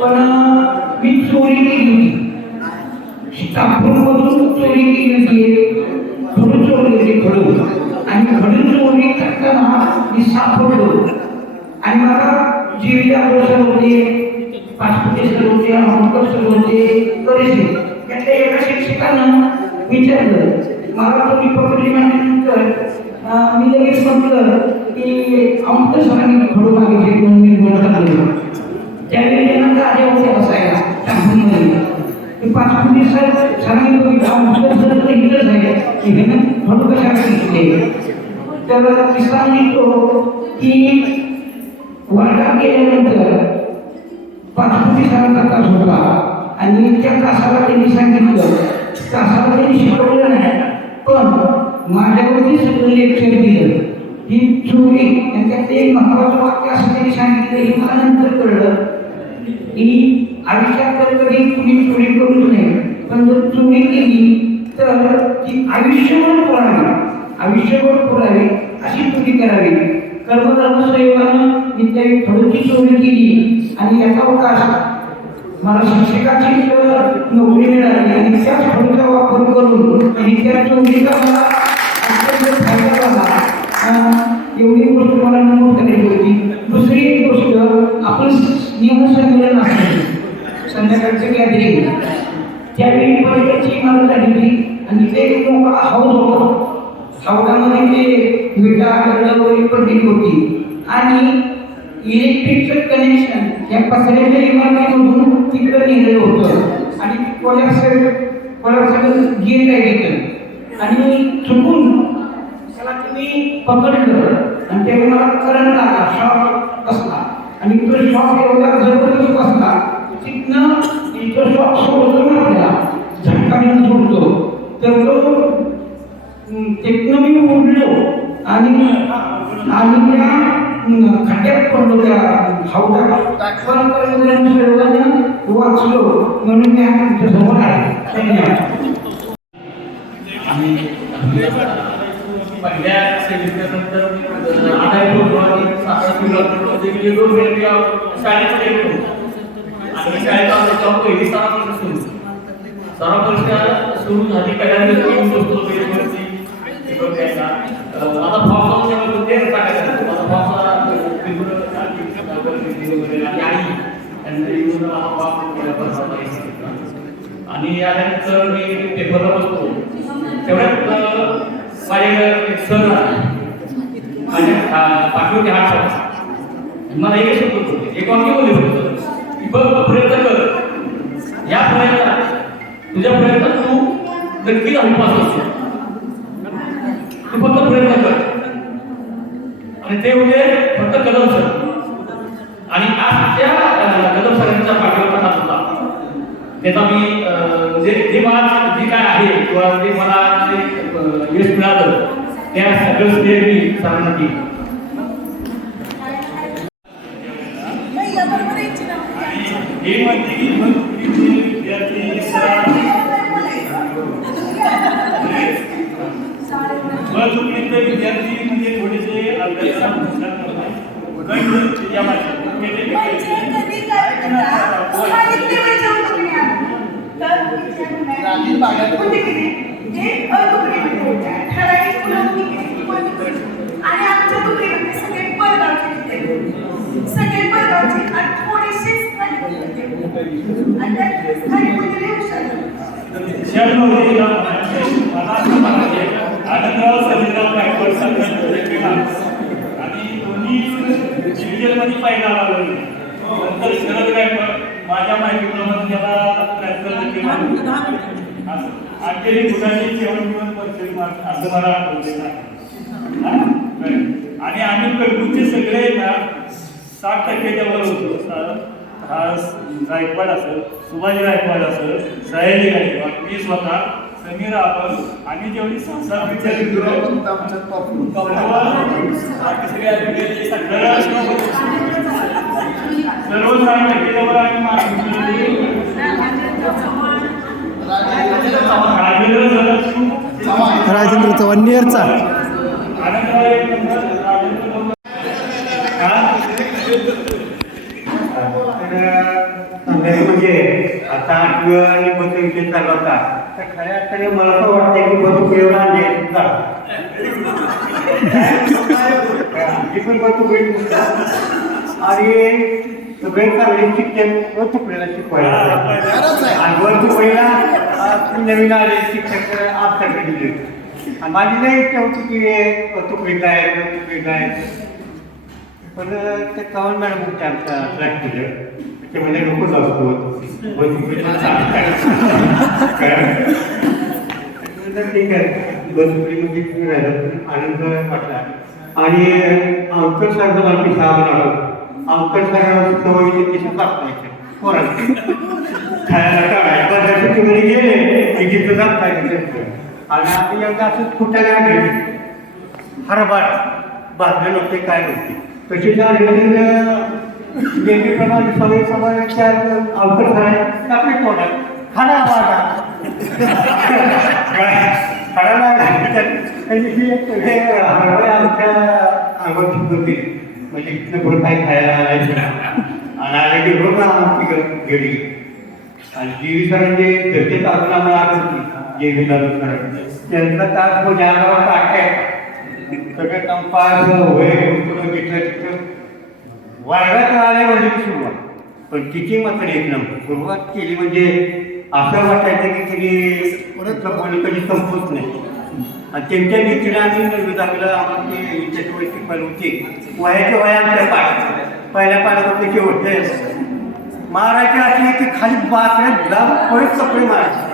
पण मी चोरी केली होती. तापूरमधून चोरी केली होती. घडून चोरी होती घडून आणि घडून चोरी करताना मी सापडलो आणि मला जीवित सर होते, पाचपुते सर होते, अहमकर सर होते, बरेचसे. त्यातल्या एका शिक्षकानं विचारलं मला तो पकडली म्हटल्यानंतर मी लगेच म्हटलं की अहमकर सरांनी घडू मागितले म्हणून मी गोंधळ घाललो. त्यावेळी त्यांना गाड्या होत्या बसायला टाकूनमध्ये ते 5 फुटी सरांनी बघितलं इकडंच आहे की हे म्हणून कशाला शिकले. तर किस्सा निघतो की वर्गात गेल्यानंतर 5 फुटी सरांचा तास होता आणि त्या तासाला त्यांनी सांगितलं, तासाला त्यांनी शिकवलं नाही पण माझ्यावरती सगळं लेक्चर दिलं. ही चोरी त्याच्यात एक महत्वाचं वाक्य असं त्यांनी सांगितलं, हे मला नंतर कळलं की आयुष्यात कधी कुणी चोरी करू नये, पण जर चोरी केली तर ती आयुष्यभर पुरावी अशी चोरी करावी. कर्मधर्म संयोगानं मी त्या थोडीशी चोरी केली आणि याचा अवकाश मला शिक्षकाची नोकरी मिळाली आणि त्याच फळीचा वापर करून आणि त्या चोरीचा मला अत्यंत फायदा झाला. एवढी गोष्ट मला नमूद करायची होती. दुसरी एक गोष्ट, आपण स्नेहसंमेलन असतं संध्याकाळचं गॅदरिंग, त्यावेळी पहिल्याची इमारत झाली होती आणि ते मोकळा हाऊस होता. हाऊसामध्ये ते विटा वगैरे पडलेली होती आणि इलेक्ट्रिकचं कनेक्शन या पसरलेल्या इमारतीमधून तिकडं नेलेलं होतं आणि कोल्याप्स गेट आहे तिथं आणि चुकून त्याला तुम्ही पकडलं आणि त्यावेळी मला करंट आला, शॉक बसला आणि तो शॉक एवढा जबरदस्त बसला तिथनं तो शॉक सोडतो ना आपल्याला झटकाने सोडतो तर तो तिथनं मी उडलो आणि त्या खड्ड्यात पडलो त्या हौदात वाचलो म्हणून मी तुमच्या समोर आहे. धन्यवाद. पहिल्या सेमिस्टरनंतर शाळेमध्ये गेलो आणि शाळेत पहिली सराव परीक्षा सुरू झाली. पहिल्यांदा बसतो द्यायचा माझा फॉर्म टाकायचा माझा आणि आल्यानंतर मी पेपरला बसतो तेवढ्यात माझ्याकडे एक सर माझ्या पाठीवरती हात ठेवायचा. मला एक शब्द होते, एक वाक्य बोलले होतं की बघ प्रयत्न कर, या प्रयत्नात तुझ्या प्रयत्नात तू नक्की पास असतो, तू फक्त प्रयत्न कर. आणि ते म्हणजे फक्त कदम सर. आणि आज त्या कदम सरांच्या पाठीवर हात होता. त्याचा मी जे काय आहे किंवा जे मला जे यश मिळालं त्या सगळं श्रेय मी सरांना दिलं. हे म्हणते की विद्यार्थी विद्यार्थी म्हणजे थोडेसे अभ्यासात या आणि आमच्या तुकडीमध्ये सगळे परगावचे आणि थोडेसे आनंदराव सर्जेराव गायकवाड आणि दोन्ही डिव्हिजनमध्ये पहिला आला. नंतर शरद गायकवाड माझ्या माहितीप्रमाणे त्याला 73% अखेरी गुणाची 71% मार्क असं मला आठवलेलं आहे. आणि आम्ही कडूचे सगळे ना 60% त्यावर होतो. हा गायकवाड असेल, सुभाष गायकवाड असेल, सयाजी गायकवाड, मी स्वतः, समीर आपण आणि जेवढी संसार सर्व 60%वर आम्ही राजेंद्र चव्हाण नियरचा म्हणजे आता 8वी आणि 12वी विषय चालू होता तर खऱ्या अर्थाने मला असं वाटतं की बतुकडेवर आणले पण बतुकडे आणि सगळे चांगले शिक्षक बतुकडेला शिकवायला आणि बतुकडेला नवीन आले शिक्षक आपल्याकडे दिले. आणि माझी नाही इच्छा होती की बतुकडे आहे पण ते चव्हाण मॅडम होते आमचा क्लास टीचर ते म्हणजे नको जाऊ ठीक आहे बसपुरीमध्ये राहिलं आनंद वाटला. आणि अंकल साहेब मला पिसा बनवलं. अंकल साहेब सवयीचे पिसा कापतायचे पोरांचे खायला काढायचं तिकडे गेले की तिथं जात पाहिजे. आणि आपण एकदा असं फुटायला गेले हरभरा भाजले नव्हते काय नव्हते तशी नेहमीप्रमाणे सवय समाजाच्या अवघड झाले टाकले तोंडात खाडा वाटा खाडा हे हरभरे आमच्या अंगात होते म्हणजे इथनं पुढं काही खायला आणायचं आणि आले की रोज आमची गेली. आणि जीवी सरांचे धरते ताजून आम्हाला आठवते जेवी ताजून सरांचे त्यांचा तास तो ज्या गावात टाकायचा सगळं कंपास वय घेतलं तिथं वर्गात आल्यावर सुरुवात. पण टीचिंग मात्र एक नंबर सुरुवात केली म्हणजे असं वाटायचं की तिने परत बोलणं कधी संपत नाही. आणि त्यांच्या नीतीने आम्ही नववीला आम्हाला ते इच्छा शिकवायला होती वयाच्या वयाच्या पाठ पहिल्या पाण्यात त्याचे होते महाराष्ट्र असे की खाली बाकड्यात जाऊन परत कपडे मारायचे.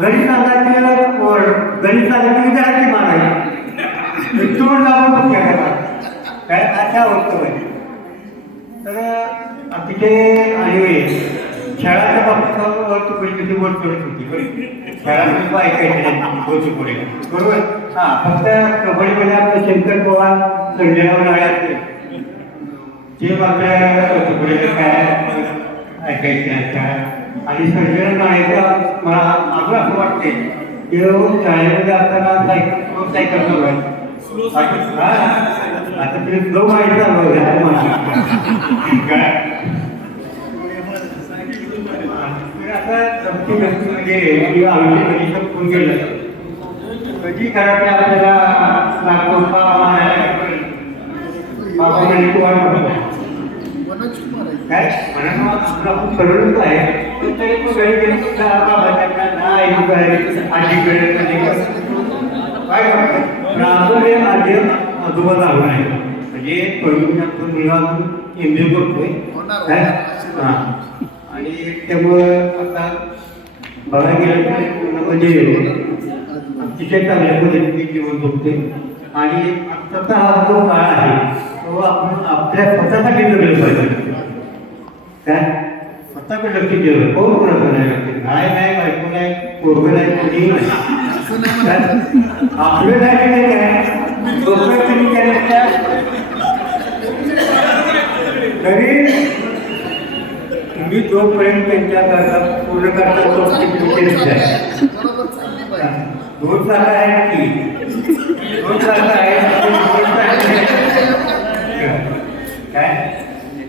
गणित सांगायचे गणित सांगायचे विद्यार्थी मारायचे तोड जाऊन काय अशा होतं पाहिजे. तर तिथे आणि खेळाच्या बाबतीत तुकडी वर करत होती खेळामध्ये ऐकायचे नाही पुढे बरोबर. हां फक्त कबड्डीमध्ये आपलं शंकर पवार संजयराव नाळे ते मात्र तुकडे काय ऐकायचे नाही. आणि संजयराव नाळेचं मला अजून असं वाटते की शाळेमध्ये असताना सायकल चालवायची आता तरी जो माहिती आता गमती म्हणजे आयुष्य कधी संपून गेलं कधी करायचं आपल्याला लागतो काय म्हणून आपण सरळच आहे तरी तो घरी काय करतो आजोबे माझे आजोबा लागू आहे म्हणजे मुलगा एमबी करतोय हां. आणि त्यामुळं आता बघायला गेलं म्हणजे अतिशय चांगल्या पद्धतीने जीवन जगते. आणि आत्ताचा हा जो काळ आहे तो आपण आपल्या स्वतःसाठी जगलं पाहिजे. काय स्वतःकडे लक्ष दिलं कोण कोणाचं नाही लागते नाही बायको नाही पोरगं नाही कोणीही नाही आपलं नाही काय तरी तुम्ही जोपर्यंत त्यांच्या पूर्ण करता दोन जागा आहेत की दोन जागा आहेत काय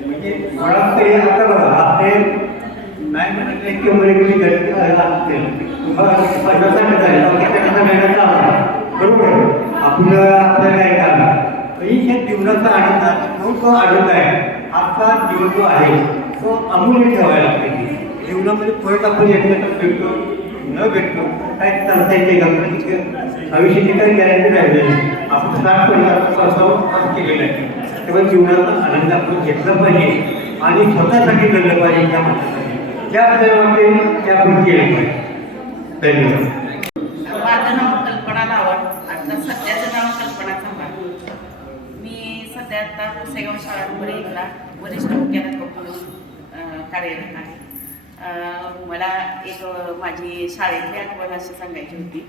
म्हणजे मला तरी आता बघा आपले नाही म्हणत की मला गरज लागते तुम्हाला बरोबर आपलं आपलं काय काम या जीवनाचा आनंद तो आनंद आहे. आपला जीवन जो आहे तो अमूल्य ठेवायला पाहिजे. जीवनामध्ये परत आपण एकमेकांना भेटतो न भेटतो काय चालता येते का आयुष्याची काही गॅरंटी राहिलेली आपण 60% केलेलं आहे. तेव्हा जीवनाचा आनंद आपण घेतला पाहिजे आणि स्वतःसाठी जगलं पाहिजे. त्या माणसासाठी ज्या वाटेल त्या आपण केलं पाहिजे. धन्यवाद. माझं नाव कल्पना लावड. आता सध्याचं नाव कल्पना चव्हाण. मी सध्या आता पुसेगाव शाळांमध्ये एकला वरिष्ठ मुख्याध्यापक म्हणून कार्यरत आहे. मला एक माझी शाळेतली आठवण अशी सांगायची होती.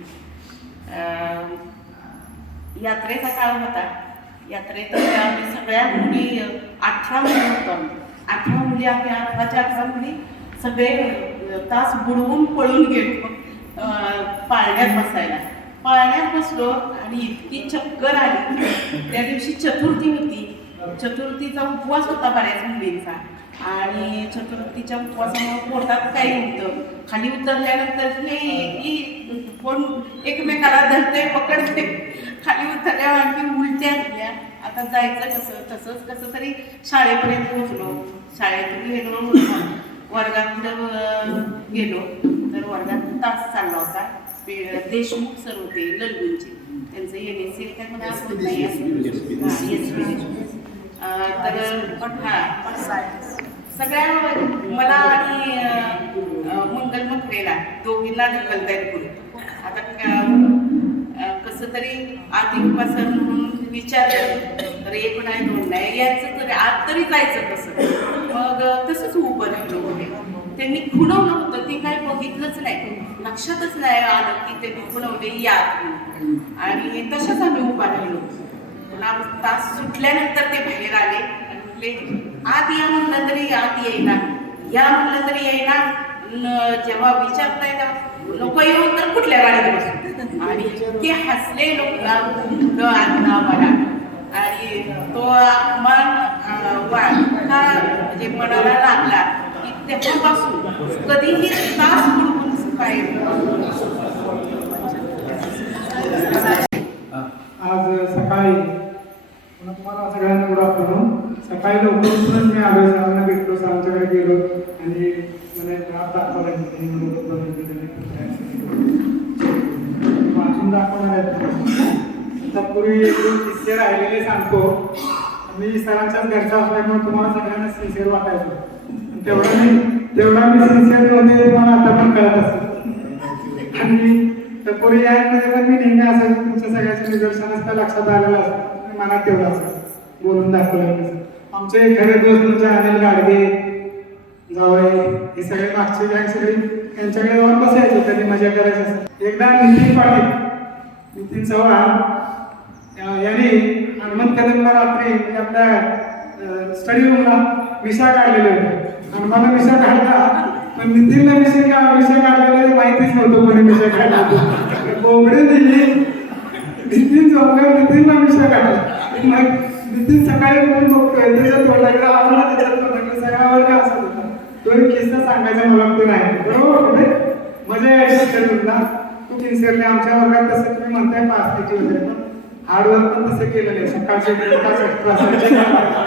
यात्रेचा काळ होता. यात्रेत आम्ही सगळ्या मुली 18 मुली होतो. 18 मुली आम्ही 18 मुली सगळे तास बुडवून पळून गेलो पाळण्यात बसायला. पाळण्यात बसलो आणि इतकी चक्कर आली. त्या दिवशी चतुर्थी होती. चतुर्थीचा उपवास होता बऱ्याच मुलींचा आणि चतुर्थीच्या उपवासामुळे पोटात काही नव्हतं. खाली उतरल्यानंतर हे कोण एकमेकाला धरते पकडते. खाली उतरल्यावर आणखी उलट्या आल्या. आता जायचं कसं तसंच कसं तरी शाळेपर्यंत पोहोचलो. शाळेतून गेलो वर्गात गेलो तर वर्गात तास चालला होता. देशमुख सर होते ललगुंचे. त्यांचं NSC काय मला आठवत नाही तर सगळ्या मला आणि मंगल मखरेला दोघींना ढकलतायत पुढे. आता कसं तरी आदिपासून म्हणून विचारलं तर एक नाही दोन नाही यायचं तरी आत तरी जायचं कसं. मग तसंच उभं राहिलो पुढे. त्यांनी खुणवलं होतं ते काही बघितलंच नाही, लक्षातच नाही आलं की त्यांनी खुणवले या आणि तशाच आम्ही उभा राहिलो. तास सुटल्यानंतर ते बाहेर आले आणि म्हटले आत या म्हणलं तरी आत येईना, या म्हणलं तरी येईना. जेव्हा विचारताय का नको येऊन तर कुठल्या गाडीत बसू आणि इतके हसले लोक मला. आणि तो अपमान म्हणजे मनाला लागला की तेव्हापासून कधीही तास बुडबुड काय. आज सकाळी तुम्हाला सगळ्यांना गुड आफ्टरनून. सकाळी लवकरूनच मी आलो, सरांना भेटलो, सरांच्याकडे गेलो आणि मला ग्राफ दाखवला वाचून दाखवणार आहेत. तत्पूर्वी एक दोन किस्से राहिलेले सांगतो. मी सरांच्याच घरचा असल्यामुळे तुम्हाला सगळ्यांना सिन्सिअर वाटायचं, तेवढा मी सिन्सिअर होते तुम्हाला आता पण कळत असेल. आणि तत्पूर्वी यामध्ये पण मी नेहमी असं तुमच्या सगळ्याच्या निदर्शनास त्या लक्षात आलेलं असतं, मनात तेवढं असं बोलून दाखवलं. आमचे खरे दोस्त म्हणजे अनिल गाडगे जावळे हे सगळे मागचे गँग सगळे त्यांच्याकडे जाऊन बसायचो, कधी मजा करायची असं. एकदा नितीन पाटील, नितीन चव्हाण यांनी हनुमंत कदमला रात्री आपल्या स्टडी रूमला विषय काढलेले होते. हनुमानला विषय काढला पण नितीनला विषय काढलेला माहितीच नव्हतं कोणी विषय काढला होतो. बोबडे दिली नितीन चौका नितीनला विषय काढला. मग नितीन सकाळी कोण बघतोय त्याच्या तोंडाकडे आम्हाला त्याच्या तोंडाकडे सगळा वर्ग असत होता. तो एक किस्सा सांगायचा मला तो नाही बरोबर. मजा यायची तुला खूप सिन्सिअरली. आमच्या वर्गात तसं तुम्ही म्हणताय पाच वगैरे पण हार्डवर्क पण तसं केलं नाही. सकाळचे एक तास एक्स्ट्रा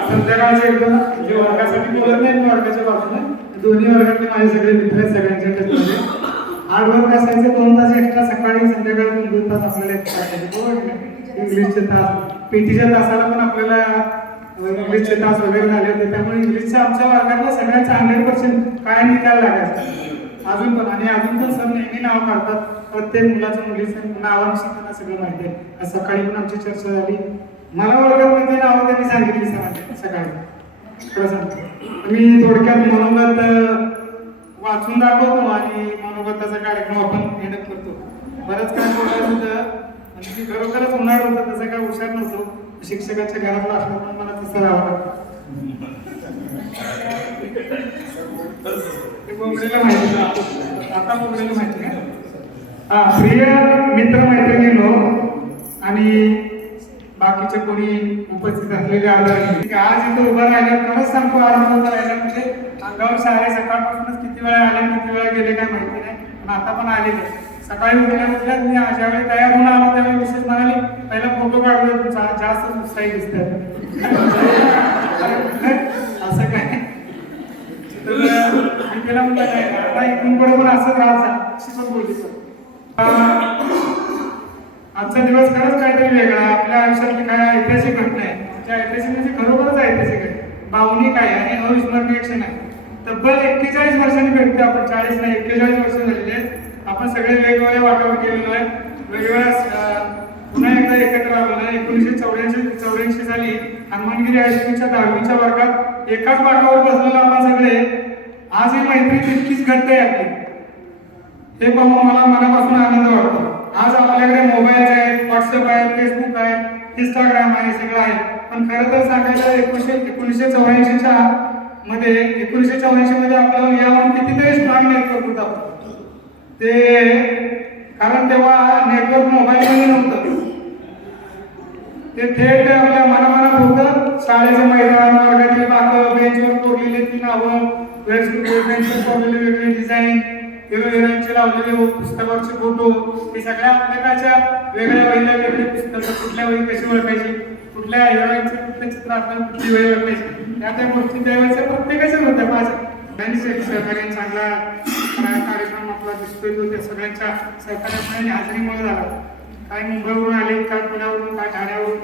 संध्याकाळचे एक दोन म्हणजे वर्गासाठी बोलत नाही, वर्गाच्या बाजूला दोन्ही वर्गातले माझे सगळे मित्र आहेत, सगळ्यांच्या टचमध्ये हार्डवर्क असायचं. 2 तास एक्स्ट्रा सकाळी संध्याकाळी 2 तास आपल्याला इंग्लिशचे तास, पीटीच्या तासाला पण आपल्याला इंग्लिशचे तास वगैरे झाले होते. त्यामुळे इंग्लिशच्या आमच्या वर्गातला सगळ्यांचा 100% काय निकाल लागायचा अजून पण. आणि अजून पण सर नेहमी नाव काढतात, प्रत्येक मुलाचं मुलीचं नावांशी त्यांना सगळं माहिती आहे. आज सकाळी पण आमची चर्चा झाली, मला वर्गामध्ये नावं त्यांनी सांगितली सरांनी सकाळी. खरं सांगतो मी थोडक्यात मनोगत वाचून दाखवतो आणि मनोगताचा कार्यक्रम आपण हेडअप करतो. बरंच काय बोलायचं होतं आणि मी खरोखरच उन्हाळा होतं, तसं काय हुशार नव्हतो. शिक्षकाच्या घरातला असलं पण मला तसं राहावं लागतं. बोबडेला माहिती आता बोबडेला माहिती आहे. प्रिय मित्र मैत्रिणींनो आणि बाकीचे कोणी उपस्थित असलेले आदरणीय, आज इथं उभा राहिला खरंच सांगतो आनंद राहिला. म्हणजे अंगावर सारे सकाळपासूनच किती वेळा आले किती वेळा गेले काय माहिती नाही, पण आता पण आलेले. सकाळी उठल्या मी ज्यावेळी तयार होऊन आलो त्यावेळी विशेष म्हणाली पहिला फोटो काढतोय तुमचा, जास्त उत्साही दिसतात असं काय. तर मी त्याला म्हटलं काय आता इथून पुढे पण असं राहायचं पण बोलली. आजचा दिवस खरंच काहीतरी वेगळा आहे. आपल्या आयुष्यातली काय ऐतिहासिक घटना आहे, त्या ऐतिहासिक म्हणजे खरोखरच ऐतिहासिक आहे, भावनिक आहे आणि अविस्मरणीय क्षण आहे. तब्बल 41 वर्षांनी भेटतो आपण, 40 नाही 41 वर्ष झालेली आहेत. आपण सगळे वेगवेगळ्या वाटावर गेलेलो आहे, वेगवेगळ्या पुन्हा एकदा एकत्र आलो आहे. 1984 साली हनुमानगिरी हायस्कूलच्या 10वीच्या वर्गात एकाच वाटावर बसलेलो आपण सगळे. आज ही मैत्री तितकीच घट्ट आहे आपली, हे पाहून मला मनापासून आनंद वाटतो. आज आपल्याकडे मोबाईल आहेत, व्हॉट्सअप आहे, फेसबुक आहे, इंस्टाग्राम आहे, सगळं आहे. पण खरं तर सांगायचं 1984 मध्ये 1984 मध्ये आपल्याला यावरून कितीतरी स्ट्रॉंग नेटवर्क होता ते, कारण तेव्हा नेटवर्क मोबाईलमध्ये नव्हतं. ते थेट आपल्या मनामनात होतं. शाळेचं मैदान, वर्गातील बाकं, बेंचवर कोरलेली ती नावं, बेंचवर कोरलेले वेगळे डिझाईन, हिरोईनांचे लावलेले पुस्तकावरचे फोटो, हे सगळ्या प्रकारच्या वेगळ्या वहीला वेगळी पुस्तकं, कुठल्या वही कशी ओळखायची, कुठल्या हिरोईनचे कुठले चित्र आपण कुठली वही ओळखायची, त्या गोष्टी त्यावेळेच्या प्रत्येकाच्याच होत्या. माझ्या सहकार्य चांगला कार्यक्रम आपला दिसतोय तो त्या सगळ्यांच्या सहकार्यामुळे आणि हाजरीमुळे झाला. काही मुंबईवरून आले, काय पुण्यावरून, काय ठाण्यावरून,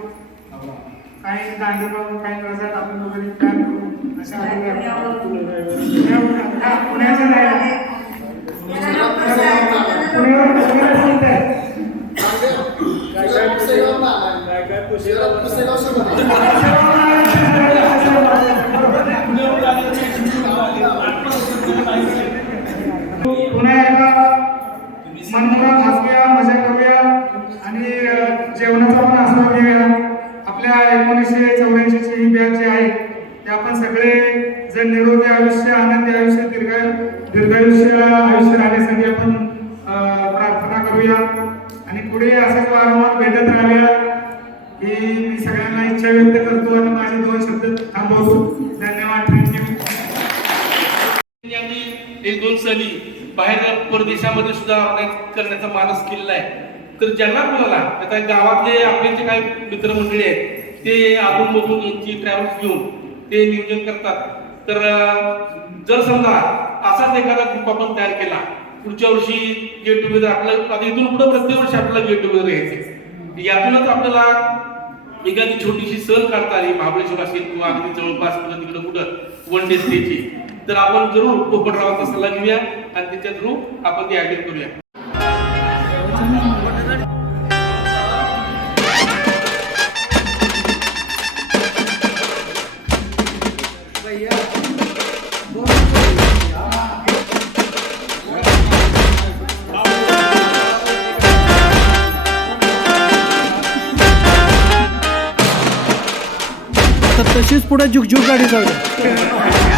काही दांडेगावरून, काही नजर आपण वगैरे प्लॅन करून पुण्याचं राहिलं पुन्हा एकदा मनमुराद हसूया, मजा करूया आणि जेवणाचा पण आस्वाद घेऊया. आपल्या 1984 ची ही बॅच जी आहे ते आपण सगळे जण निरोगी आयुष्य, आनंदी आयुष्य, दीर्घायुष्य आयुष्य राहण्यासाठी आपण प्रार्थना करूया आणि पुढे असंच वारंवार भेटत राहूया ही मी सगळ्यांना इच्छा व्यक्त करतो आणि माझे 2 शब्द थांबवतो. धन्यवाद. थँक्यू. एक 2 सली बाहेर परदेशामध्ये सुद्धा अभ्यास करण्याचा मानस केलेला आहे. तर ज्यांना कोणाला आता गावातले आपले जे काही मित्रमंडळी आहेत ते अधूनमधून यांची ट्रॅव्हल्स घेऊन ते नियोजन करतात. तर जर समजा असाच एखादा ग्रुप आपण तयार केला, पुढच्या वर्षी गेट टुगेदर आपलं आता इथून पुढे प्रत्येक वर्षी आपल्याला गेट टुगेदर घ्यायचे. यातूनच आपल्याला एखादी छोटीशी सहल काढता आली, महाबळेश्वर असेल किंवा अगदी जवळपास तिकडे कुठं 1 डे स्टेची, तर आपण जरूर पोपटरावांचा सल्ला घेऊया आणि त्याच्या थ्रू आपण ते ऍटेंड करूया. तशीच पुढे झुकझुक गाडी जाऊ